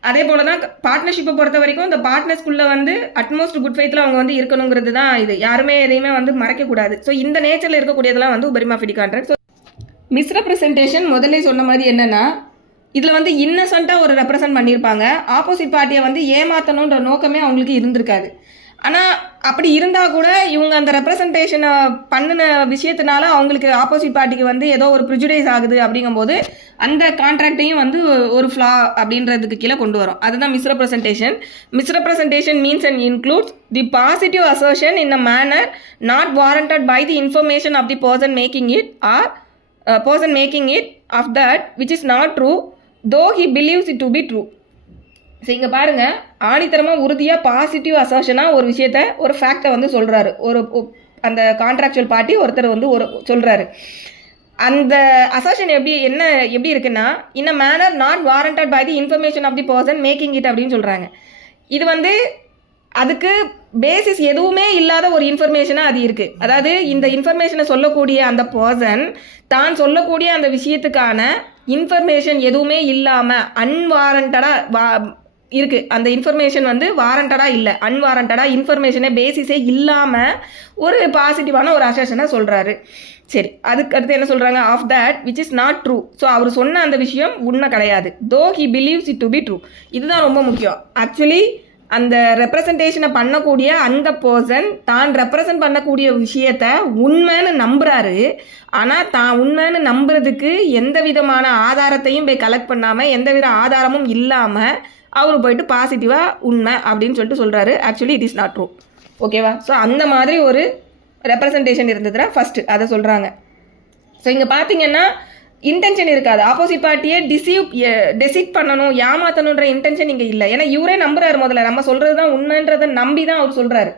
அதே போல தான் பார்ட்னர்ஷிப்பை பொறுத்த வரைக்கும் இந்த பார்ட்னர்ஸ்குள்ளே வந்து அட்மோஸ்ட் குட் ஃபெய்த்தில் அவங்க வந்து இருக்கணுங்கிறது தான் இது. யாருமே எதையுமே வந்து மறைக்கக்கூடாது. ஸோ இந்த நேச்சரில் இருக்கக்கூடியதெல்லாம் வந்து உபரிமா ஃபீடி கான்ட்ராக்ட். ஸோ மிஸ்ரெப்ரசன்டேஷன் முதல்ல சொன்ன மாதிரி என்னென்னா இதில் வந்து இன்னசென்ட்டாக ஒரு ரெப்ரசன்ட் பண்ணியிருப்பாங்க. ஆப்போசிட் பார்ட்டியை வந்து ஏமாற்றணுன்ற நோக்கமே அவங்களுக்கு இருந்திருக்காது. ஆனால் அப்படி இருந்தால் கூட இவங்க அந்த ரெப்ரசன்டேஷனை பண்ணின விஷயத்தினால அவங்களுக்கு ஆப்போசிட் பார்ட்டிக்கு வந்து ஏதோ ஒரு ப்ரிஜுடைஸ் ஆகுது. அப்படிங்கும்போது அந்த கான்ட்ராக்டையும் வந்து ஒரு ஃப்ளா அப்படின்றதுக்கு கீழே கொண்டு வரும். அதுதான் misrepresentation. Misrepresentation means and includes the positive assertion in a manner not warranted by the information of the person making it or person making it of that which is not true though he believes it to be true. So இங்கே பாருங்கள், ஆணித்தரமாக உறுதியாக positive அசர்ஷனாக ஒரு விஷயத்த ஒரு ஃபேக்டை வந்து சொல்கிறாரு. அந்த கான்ட்ராக்சுவல் பார்ட்டி ஒருத்தர் வந்து சொல்கிறாரு. அந்த அசர்ஷன் எப்படி இருக்குன்னா in a manner not warranted by the information of the person making it அப்படின்னு சொல்கிறாங்க. இது வந்து அதுக்கு பேசிஸ் எதுவுமே இல்லாத ஒரு இன்ஃபர்மேஷனாக அது இருக்குது. அதாவது இந்த இன்ஃபர்மேஷனை சொல்லக்கூடிய அந்த பர்சன் தான் சொல்லக்கூடிய அந்த விஷயத்துக்கான இன்ஃபர்மேஷன் எதுவுமே இல்லாமல் அன்வாரண்டடாக இருக்குது. அந்த இன்ஃபர்மேஷன் வந்து வாரண்டடாக இல்லை, அன்வாரண்டடாக இன்ஃபர்மேஷனே பேசிஸே இல்லாமல் ஒரு பாசிட்டிவான ஒரு அசர்ஷனை சொல்கிறாரு. சரி, அதுக்கு அடுத்து என்ன சொல்கிறாங்க? Of that which is not true. So அவர் சொன்ன அந்த விஷயம் உண்மை கிடையாது. Though he believes it to be true. இதுதான் ரொம்ப முக்கியம். ஆக்சுவலி அந்த ரெப்ரசன்டேஷனை பண்ணக்கூடிய அந்த பர்சன் தான் ரெப்ரசன்ட் பண்ணக்கூடிய விஷயத்த உண்மைன்னு நம்புறாரு. ஆனால் தான் உண்மைன்னு நம்புறதுக்கு எந்த விதமான ஆதாரத்தையும் போய் கலெக்ட் பண்ணாமல் எந்த வித ஆதாரமும் இல்லாமல் அவர் போயிட்டு பாசிட்டிவாக உண்மை அப்படின்னு சொல்லிட்டு சொல்கிறாரு. Actually it is not true. ஓகேவா? ஸோ அந்த மாதிரி ஒரு ரெப்ரசன்டேஷன் இருந்ததுன்னா ஃபஸ்ட்டு அதை சொல்கிறாங்க. ஸோ இங்கே பார்த்தீங்கன்னா இன்டென்ஷன் இருக்காது. ஆப்போசிட் பார்ட்டியை டெசிட் பண்ணணும், ஏமாற்றணுன்ற இன்டென்ஷன் இங்கே இல்லை. ஏன்னா இவரே நம்புறாரு. முதல்ல நம்ம சொல்கிறது தான் உண்மைன்றதை நம்பி தான் அவர் சொல்கிறாரு.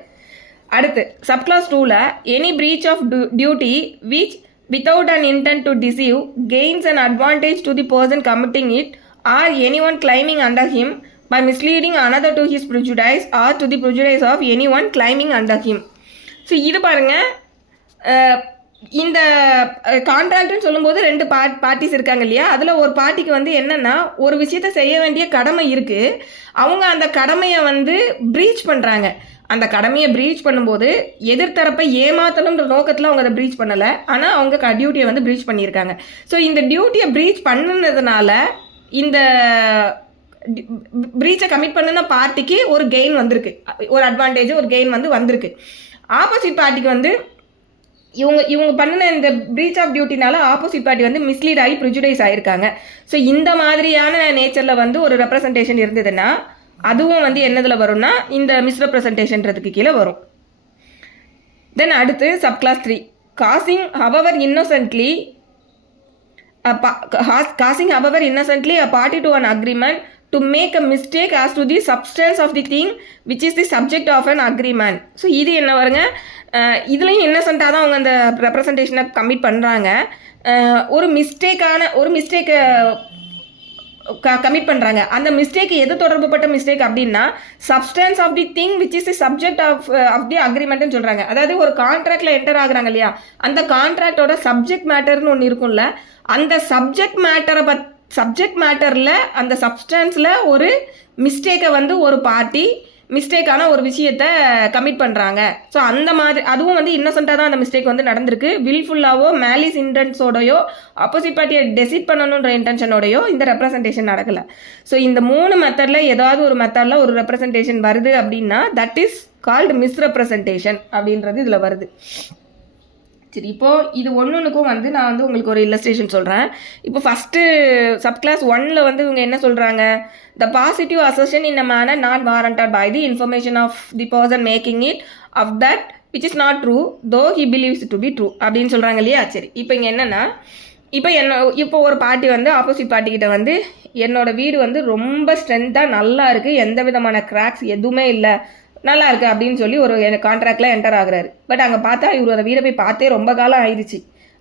அடுத்து சப்கிளாஸ் 2ல் any breach of duty which without an intent to deceive gains an advantage to the person committing it or anyone claiming under him by misleading another to his prejudice or to the prejudice of anyone claiming under him. So இது பாருங்கள், இந்த கான்ட்ராக்ட்னு சொல்லும்போது 2 parties இருக்காங்க இல்லையா? அதில் ஒரு பார்ட்டிக்கு வந்து என்னென்னா ஒரு விஷயத்தை செய்ய வேண்டிய கடமை இருக்குது. அவங்க அந்த கடமையை வந்து ப்ரீச் பண்ணுறாங்க. அந்த கடமையை ப்ரீச் பண்ணும்போது எதிர்த்தரப்பை ஏமாற்றணுன்ற நோக்கத்தில் அவங்க அதை ப்ரீச் பண்ணலை. ஆனால் அவங்க டியூட்டியை வந்து ப்ரீச் பண்ணியிருக்காங்க. ஸோ இந்த டியூட்டியை ப்ரீச் பண்ணதுனால இந்த ப்ரீச்சை கமிட் பண்ணின பார்ட்டிக்கு ஒரு கெயின் வந்திருக்கு, ஒரு அட்வான்டேஜ், ஒரு கெயின் வந்து வந்திருக்கு. ஆப்போசிட் பார்ட்டிக்கு வந்து இவங்க பண்ணின இந்த பிரீச் ஆஃப் டியூட்டினால ஆப்போசிட் பார்ட்டி வந்து மிஸ்லீட் ஆகி ப்ரிஜுடைஸ் ஆகிருக்காங்க. ஸோ இந்த மாதிரியான நேச்சரில் வந்து ஒரு ரெப்ரசன்டேஷன் இருந்ததுன்னா அதுவும் வந்து என்னதில் வரும்னா இந்த மிஸ்ரெப்ரசன்டேஷன்றதுக்கு கீழே வரும். தென் அடுத்து subclause 3 causing however innocently a party to an agreement to make a mistake as to the substance of the thing which is the subject of an agreement. So இது என்ன வருங்க, இதுலேயும் இன்னசென்ட்டாக தான் அவங்க அந்த ரெப்ரசன்டேஷனை கமிட் பண்ணுறாங்க. ஒரு மிஸ்டேக்கை கமிட் பண்ணுறாங்க. அந்த மிஸ்டேக் எது தொடர்புப்பட்ட மிஸ்டேக் அப்படின்னா substance of the thing which is the subject of the அக்ரிமெண்ட்னு சொல்கிறாங்க. அதாவது ஒரு கான்ட்ராக்டில் என்டர் ஆகுறாங்க இல்லையா, அந்த கான்ட்ராக்டோட சப்ஜெக்ட் மேட்டர்னு ஒன்று இருக்கும்ல, அந்த சப்ஜெக்ட் மேட்டரில் அந்த சப்ஸ்டன்ஸில் ஒரு மிஸ்டேக்கை வந்து ஒரு பார்ட்டி மிஸ்டேக்கான ஒரு விஷயத்தை கமிட் பண்ணுறாங்க. ஸோ அந்த மாதிரி அதுவும் வந்து இன்னசென்ட்டாக தான் அந்த மிஸ்டேக் வந்து நடந்திருக்கு. வில்ஃபுல்லாவோ மேலிஸ் இன்டென்ஸோடையோ ஆப்போசிட் பார்ட்டியை டெசிட் பண்ணணுன்ற இன்டென்ஷனோடையோ இந்த ரெப்ரசன்டேஷன் நடக்கலை. ஸோ இந்த 3 மெத்தடில் ஏதாவது ஒரு மெத்தடில் ஒரு ரெப்ரசன்டேஷன் வருது அப்படின்னா தட் இஸ் கால்டு மிஸ்ரெப்ரசன்டேஷன் அப்படின்றது இதில் வருது. சரி, இப்போது இது ஒன்றுக்கும் வந்து நான் வந்து உங்களுக்கு ஒரு இல்லஸ்ட்ரேஷன் சொல்கிறேன். இப்போ ஃபஸ்ட்டு சப்கிளாஸ் 1ல் வந்து இவங்க என்ன சொல்கிறாங்க, the positive assertion in a manner not warranted by the information of the person making it of that which is not true though he believes to be true அப்படின்னு சொல்கிறாங்க இல்லையா? சரி, இப்போ இங்கே என்னென்னா இப்போ ஒரு பார்ட்டி வந்து ஆப்போசிட் பார்ட்டிக்கிட்ட வந்து என்னோடய வீடு வந்து ரொம்ப ஸ்ட்ரென்த்தாக நல்லா இருக்குது, எந்த விதமான கிராக்ஸ் எதுவுமே இல்லை, நல்லா இருக்குது அப்படின்னு சொல்லி ஒரு கான்ட்ராக்டில் என்டர் ஆகுறாரு. பட் அங்கே பார்த்தா இவர் அந்த வீடை போய் பார்த்தே ரொம்ப காலம் ஆயிடுச்சு,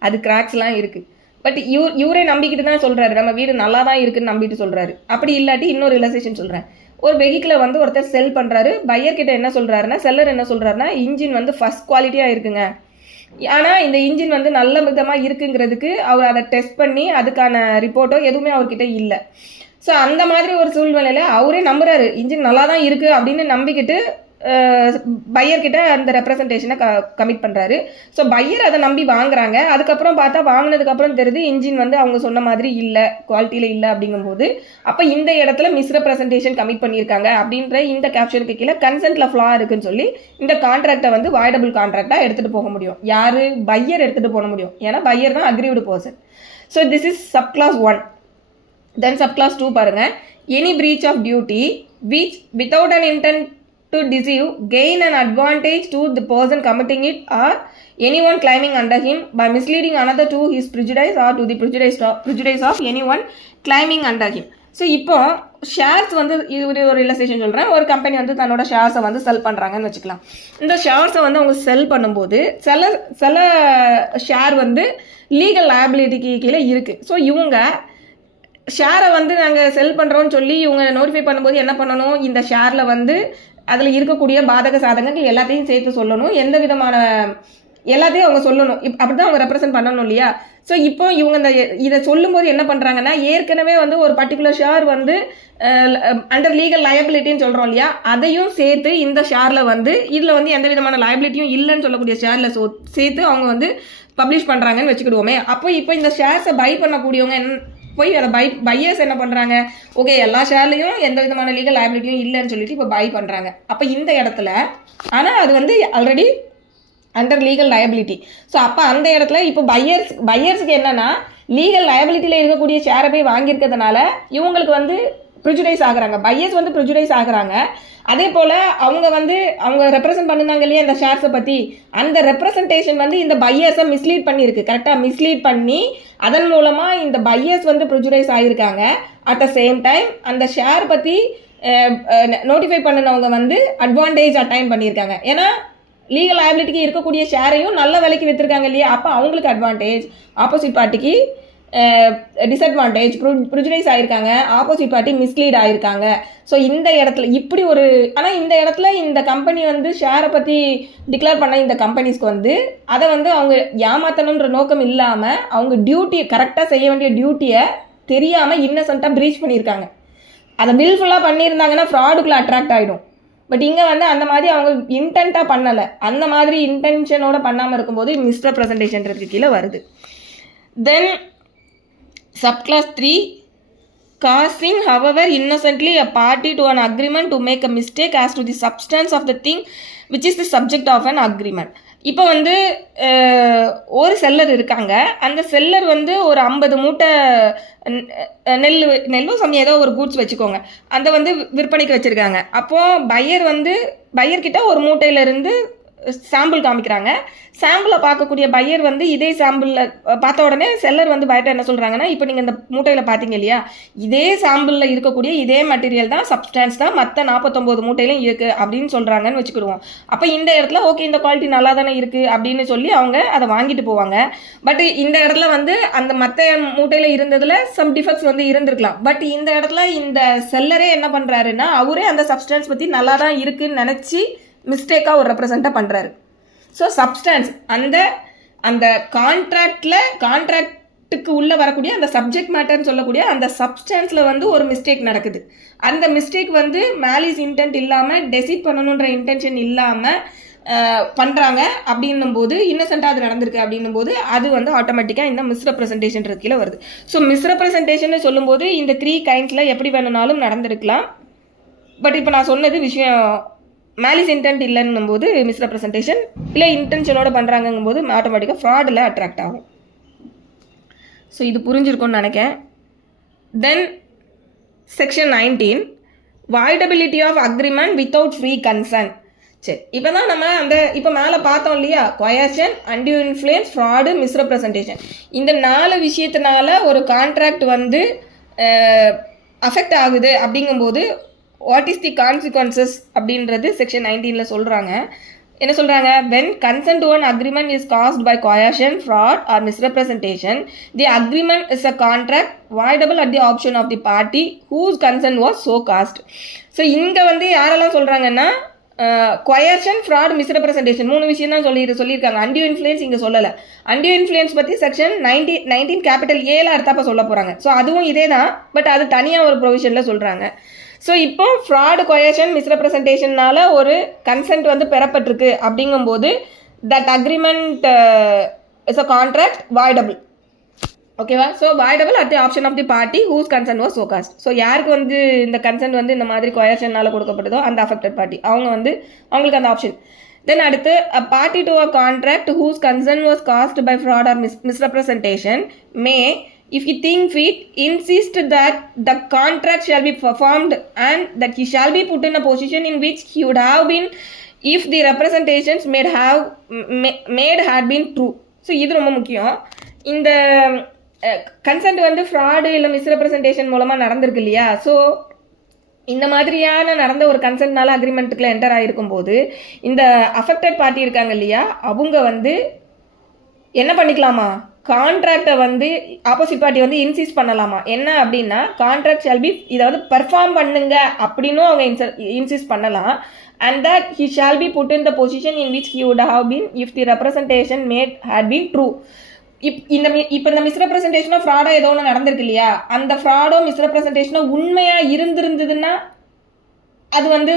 அது கிராக்ஸ்லாம் இருக்குது. பட் இவரே நம்பிக்கிட்டு தான் சொல்கிறாரு, நம்ம வீடு நல்லா தான் இருக்குன்னு நம்பிட்டு சொல்கிறாரு. அப்படி இல்லாட்டி இன்னொரு ரிலேஷன் சொல்கிறேன், ஒரு வெஹிக்கிளை வந்து ஒருத்தர் செல் பண்ணுறாரு. பையர்கிட்ட என்ன சொல்கிறாருன்னா, செல்லர் என்ன சொல்கிறாருன்னா, இன்ஜின் வந்து ஃபஸ்ட் குவாலிட்டியாக இருக்குங்க, ஆனால் இந்த இன்ஜின் வந்து நல்ல விதமாக இருக்குங்கிறதுக்கு அவர் அதை டெஸ்ட் பண்ணி அதுக்கான ரிப்போர்ட்டோ எதுவுமே அவர்கிட்ட இல்லை. ஸோ அந்த மாதிரி ஒரு சூழ்நிலையில் அவரே நம்புறாரு இன்ஜின் நல்லா தான் இருக்குது அப்படின்னு நம்பிக்கிட்டு பையர்கிட்ட அந்த ரெப்ரசன்டேஷனை கமிட் பண்ணுறாரு. ஸோ பையர் அதை நம்பி வாங்குறாங்க. அதுக்கப்புறம் பார்த்தா வாங்கினதுக்கப்புறம் தெரியுது இன்ஜின் வந்து அவங்க சொன்ன மாதிரி இல்லை, குவாலிட்டியில் இல்லை. அப்படிங்கும்போது அப்போ இந்த இடத்துல மிஸ்ரெப்ரசன்டேஷன் கமிட் பண்ணியிருக்காங்க அப்படின்ற இந்த கேப்ஷனுக்கு கீழே கன்சென்ட்ல ஃப்ளா இருக்குன்னு சொல்லி இந்த கான்ட்ராக்டை வந்து வாய்டபிள் கான்ட்ராக்டாக எடுத்துகிட்டு போக முடியும். யார்? பையர் எடுத்துகிட்டு போக முடியும். ஏன்னா பையர் தான் aggrieved person. So this is subclass 1. Then subclass 2 பாருங்கள், any breach of duty which without an intent to deceive gain an advantage to the person committing it or anyone claiming under him by misleading another to his prejudice or to the prejudice of anyone claiming under him. So இப்போ shares வந்து இது ஒரு illustration சொல்கிறேன். ஒரு company வந்து தன்னோட ஷேர்ஸை வந்து செல் பண்ணுறாங்கன்னு வச்சுக்கலாம். இந்த ஷேர்ஸை வந்து அவங்க செல் பண்ணும்போது சில ஷேர் வந்து லீகல் லயபிலிட்டிக்கு கீழே இருக்குது. ஸோ இவங்க ஷேரை வந்து நாங்கள் செல் பண்ணுறோன்னு சொல்லி இவங்க நோட்டிஃபை பண்ணும்போது என்ன பண்ணணும், இந்த ஷேரில் வந்து அதில் இருக்கக்கூடிய பாதக சாதகங்கள் எல்லாத்தையும் சேர்த்து சொல்லணும், எந்த விதமான எல்லாத்தையும் அவங்க சொல்லணும். அப்படி தான் அவங்க ரெப்ரசென்ட் பண்ணணும் இல்லையா? ஸோ இப்போ இவங்க இதை சொல்லும்போது என்ன பண்ணுறாங்கன்னா, ஏற்கனவே வந்து ஒரு பர்டிகுலர் ஷேர் வந்து அண்டர் லீகல் லயபிலிட்டின்னு சொல்கிறோம் இல்லையா, அதையும் சேர்த்து இந்த ஷேரில் வந்து இதில் வந்து எந்த விதமான லயபிலிட்டியும் இல்லைன்னு சொல்லக்கூடிய ஷேரில் சேர்த்து அவங்க வந்து பப்ளிஷ் பண்ணுறாங்கன்னு வச்சுக்கிடுவோமே. அப்போ இப்போ இந்த ஷேர்ஸை பை பண்ணக்கூடியவங்க போய் அதை பையர்ஸ் என்ன பண்ணுறாங்க, ஓகே எல்லா ஷேர்லையும் எந்த விதமான லீகல் லைபிலிட்டியும் இல்லைன்னு சொல்லிட்டு இப்போ பை பண்ணுறாங்க. அப்போ இந்த இடத்துல ஆனால் அது வந்து already under legal liability. So அப்போ அந்த இடத்துல இப்போ பையர்ஸுக்கு என்னன்னா லீகல் லயபிலிட்டியில் இருக்கக்கூடிய ஷேரை போய் வாங்கியிருக்கிறதுனால இவங்களுக்கு வந்து ப்ரிஜுடைஸ் ஆகுறாங்க, பையர்ஸ் வந்து ப்ரிஜுடைஸ் ஆகுறாங்க. அதே போல் அவங்க ரெப்ரசென்ட் பண்ணிருந்தாங்க இல்லையா இந்த ஷேர்ஸை பற்றி, அந்த ரெப்ரசன்டேஷன் வந்து இந்த பையர்ஸை மிஸ்லீட் பண்ணியிருக்கு, கரெக்டாக மிஸ்லீட் பண்ணி அதன் மூலமாக இந்த பையர்ஸ் வந்து ப்ரிஜுடைஸ் ஆகியிருக்காங்க. அட் த சேம் டைம் அந்த ஷேர் பற்றி நோட்டிஃபை பண்ணினவங்க வந்து அட்வான்டேஜ் அட்டைன் பண்ணியிருக்காங்க. ஏன்னா லீகல் லைபிலிட்டிக்கு இருக்கக்கூடிய ஷேரையும் நல்ல விலைக்கு விற்றுருக்காங்க இல்லையா, அப்போ அவங்களுக்கு அட்வான்டேஜ், ஆப்போசிட் பார்ட்டிக்கு டிஸ்அட்வான்டேஜ், ப்ரிஜுடைஸ் ஆகிருக்காங்க, ஆப்போசிட் பார்ட்டி மிஸ்லீட் ஆகிருக்காங்க. ஸோ இந்த இடத்துல இப்படி ஒரு ஆனால் இந்த இடத்துல இந்த கம்பெனி வந்து ஷேரை பற்றி டிக்ளேர் பண்ண இந்த கம்பெனிஸ்க்கு வந்து அதை வந்து அவங்க ஏமாற்றணுன்ற நோக்கம் இல்லாமல் அவங்க டியூட்டியை கரெக்டாக செய்ய வேண்டிய டியூட்டியை தெரியாமல் இன்னசென்ட்டாக ப்ரீச் பண்ணியிருக்காங்க. அதை வில்ஃபுல்லாக பண்ணியிருந்தாங்கன்னா ஃப்ராடுக்குள்ளே அட்ராக்ட் ஆகிடும். பட் இங்கே வந்து அந்த மாதிரி அவங்க இன்டென்ட்டாக பண்ணலை, அந்த மாதிரி இன்டென்ஷனோட பண்ணாமல் இருக்கும்போது மிஸ்ரெப்ரசன்டேஷன்றதுக்கு கீழே வருது. தென் subclass 3 causing however innocently a party to an agreement to make a mistake as to the substance of the thing which is the subject of an agreement. இப்போ வந்து ஒரு செல்லர் இருக்காங்க, அந்த செல்லர் வந்து ஒரு 50 மூட்டை நெல்லும் சமயம் ஏதோ ஒரு கூட்ஸ் வச்சுக்கோங்க, அதை வந்து விற்பனைக்கு வச்சுருக்காங்க. அப்போது பையர்கிட்ட ஒரு மூட்டையிலேருந்து சாம்பிள் காமிக்கிறாங்க. சாம்பிளை பார்க்கக்கூடிய பையர் வந்து இதே சாம்பிளில் பார்த்த உடனே செல்லர் வந்து பையர்ட்ட என்ன சொல்கிறாங்கன்னா, இப்போ நீங்கள் இந்த மூட்டையில் பார்த்தீங்க இல்லையா, இதே சாம்பிளில் இருக்கக்கூடிய இதே மெட்டீரியல் தான், சப்ஸ்டான்ஸ் தான் மற்ற 49 மூட்டையிலும் இருக்குது அப்படின்னு சொல்கிறாங்கன்னு வச்சுக்கிடுவோம். அப்போ இந்த இடத்துல ஓகே இந்த குவாலிட்டி நல்லா தானே இருக்குது அப்படின்னு சொல்லி அவங்க அதை வாங்கிட்டு போவாங்க. பட் இந்த இடத்துல வந்து அந்த மற்ற மூட்டையில் இருந்ததில் சம் டிஃபெக்ட்ஸ் வந்து இருந்திருக்கலாம். பட் இந்த இடத்துல இந்த செல்லரே என்ன பண்ணுறாருன்னா அவரே அந்த சப்ஸ்டான்ஸ் பற்றி நல்லா தான் இருக்குன்னு நினச்சி மிஸ்டேக்காக ஒரு ரெப்ரசென்ட்டாக பண்ணுறாரு. ஸோ சப்ஸ்டான்ஸ் அந்த கான்ட்ராக்டுக்கு உள்ளே வரக்கூடிய அந்த சப்ஜெக்ட் மேட்டர்னு சொல்லக்கூடிய அந்த சப்ஸ்டான்ஸில் வந்து ஒரு மிஸ்டேக் நடக்குது. அந்த மிஸ்டேக் வந்து மேலிஸ் இன்டென்ட் இல்லாமல் டெசிட் பண்ணணுன்ற இன்டென்ஷன் இல்லாமல் பண்ணுறாங்க அப்படின்னும் போது, இன்னசென்ட்டாக அது நடந்திருக்கு அப்படின்னும் போது அது வந்து ஆட்டோமேட்டிக்காக இந்த மிஸ்ரெப்ரசன்டேஷன் கீழே வருது. ஸோ மிஸ்ரெப்ரசன்டேஷன் சொல்லும்போது இந்த 3 கைண்ட்ஸில் எப்படி வேணும்னாலும் நடந்திருக்கலாம். பட் இப்போ நான் சொன்னது விஷயம் மேலிஸ் இன்டென்ட் இல்லைன்னும் போது மிஸ்ரெப்ரசன்டேஷன், இல்லை இன்டென்ஷனோட பண்ணுறாங்கும் போது ஆட்டோமேட்டிக்காக ஃப்ராடில் அட்ராக்ட் ஆகும். ஸோ இது புரிஞ்சிருக்கும்னு நினைக்கிறேன். Then section 19 voidability of agreement without free consent. சரி, இப்போ தான் நம்ம இப்போ மேலே பார்த்தோம் இல்லையா, coercion, undue influence, fraud, misrepresentation. இந்த 4 விஷயத்தினால ஒரு கான்ட்ராக்ட் வந்து அஃபெக்ட் ஆகுது அப்படிங்கும்போது வாட் இஸ் தி கான்சிக்வன்சஸ் அப்படின்றது செக்ஷன் 19 சொல்கிறாங்க. என்ன சொல்கிறாங்க, when consent to an agreement is caused by coercion, fraud or misrepresentation, the agreement is a contract voidable at the option of the party whose consent was so caused. So இங்கே வந்து யாரெல்லாம் சொல்கிறாங்கன்னா coercion, fraud, misrepresentation 3 விஷயம் தான் சொல்லியிருக்காங்க. Undue influence இங்கே சொல்லலை. Undue influence பற்றி செக்ஷன் 19 கேபிட்டல் ஏல அடுத்தாப்ப சொல்ல போகிறாங்க. ஸோ அதுவும் இதே தான், பட் அது தனியாக ஒரு ப்ரொவிஷனில் சொல்கிறாங்க. ஸோ இப்போ ஃப்ராடு, கொயர்ஷன், மிஸ்ரெப்ரசன்டேஷன்னால ஒரு கன்சென்ட் வந்து பெறப்பட்டிருக்கு அப்படிங்கும்போது that agreement is a contract voidable. ஓகேவா? So voidable at the option of the party whose consent was so caused. So யாருக்கு வந்து இந்த கன்சென்ட் வந்து இந்த மாதிரி கொயர்ஷனால் கொடுக்கப்பட்டதோ அந்த அஃபெக்டட் பார்ட்டி அவங்களுக்கு அந்த ஆப்ஷன். தென் அடுத்து a party to a contract whose consent was caused by fraud or misrepresentation may, if he think fit, insist that the contract shall be performed and that he shall be put in a position in which he would have been if the representations made had been true. So இது ரொம்ப முக்கியம். இந்த consent வந்து fraud இல்லை misrepresentation மூலமாக நடந்திருக்கு இல்லையா, so இந்த மாதிரியான நடந்த ஒரு கன்சென்ட்னால அக்ரிமெண்ட்டுக்குள்ள என்டர் ஆகிருக்கும் போது இந்த அஃபெக்டட் பார்ட்டி இருக்காங்க இல்லையா, அவங்க வந்து என்ன பண்ணிக்கலாமா, கான்ட்ராக்டை வந்து ஆப்போசிட் பார்ட்டி வந்து இன்சிஸ்ட் பண்ணலாமா. என்ன அப்படின்னா கான்ட்ராக்ட் ஷால் பி, இதை வந்து பெர்ஃபார்ம் பண்ணுங்க அப்படின்னும் அவங்க இன்சிஸ்ட் பண்ணலாம். and that he shall be put in the position in which he would have been if the representation made had been true. இப்போ இந்த மிஸ்ரெப்ரசன்டேஷனோ ஃப்ராடோ ஏதோ ஒன்று நடந்திருக்கு இல்லையா, அந்த ஃப்ராடோ மிஸ்ரெப்ரசன்டேஷனோ உண்மையாக இருந்திருந்ததுன்னா அது வந்து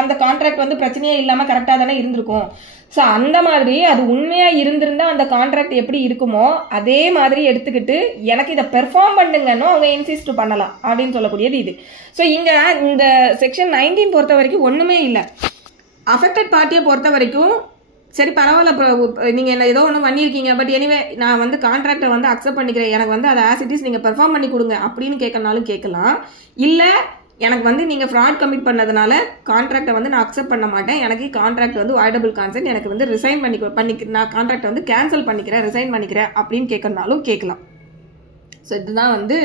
அந்த கான்ட்ராக்ட் வந்து பிரச்சனையே இல்லாமல் கரெக்டாக தானே இருந்திருக்கும். ஸோ அந்த மாதிரி அது உண்மையாக இருந்திருந்தால் அந்த கான்ட்ராக்ட் எப்படி இருக்குமோ அதே மாதிரி எடுத்துக்கிட்டு எனக்கு இதை பெர்ஃபார்ம் பண்ணுங்கன்னு அவங்க இன்சிஸ்ட் பண்ணலாம் அப்படின்னு சொல்லக்கூடியது இது. ஸோ இங்கே இந்த செக்ஷன் 19 பொறுத்த வரைக்கும் ஒன்றுமே இல்லை. அஃபெக்டட் பார்ட்டியை பொறுத்த வரைக்கும் சரி பரவாயில்ல, நீங்கள் என்ன ஏதோ ஒன்று பண்ணியிருக்கீங்க, பட் எனிவே நான் வந்து கான்ட்ராக்டை வந்து அக்செப்ட் பண்ணிக்கிறேன், எனக்கு வந்து அதை ஆஸ் இட் இஸ் நீங்கள் பெர்ஃபார்ம் பண்ணி கொடுங்க அப்படின்னு கேட்கறனாலும் கேட்கலாம். இல்லை எனக்கு வந்து நீங்கள் ஃப்ராட் கமிட் பண்ணதுனால கான்ட்ராக்டை வந்து நான் அக்செப்ட் பண்ண மாட்டேன், எனக்கு கான்ட்ராக்ட் வந்து வாய்டபிள் கான்சென்ட், எனக்கு வந்து ரிசைன் நான் கான்ட்ராக்டை வந்து கேன்சல் பண்ணிக்கிறேன், ரிசைன் பண்ணிக்கிறேன் அப்படின்னு கேட்கறனாலும் கேட்கலாம். ஸோ இதுதான் வந்து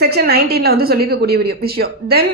செக்ஷன் 19 வந்து சொல்லியிருக்கக்கூடிய விஷயம். தென்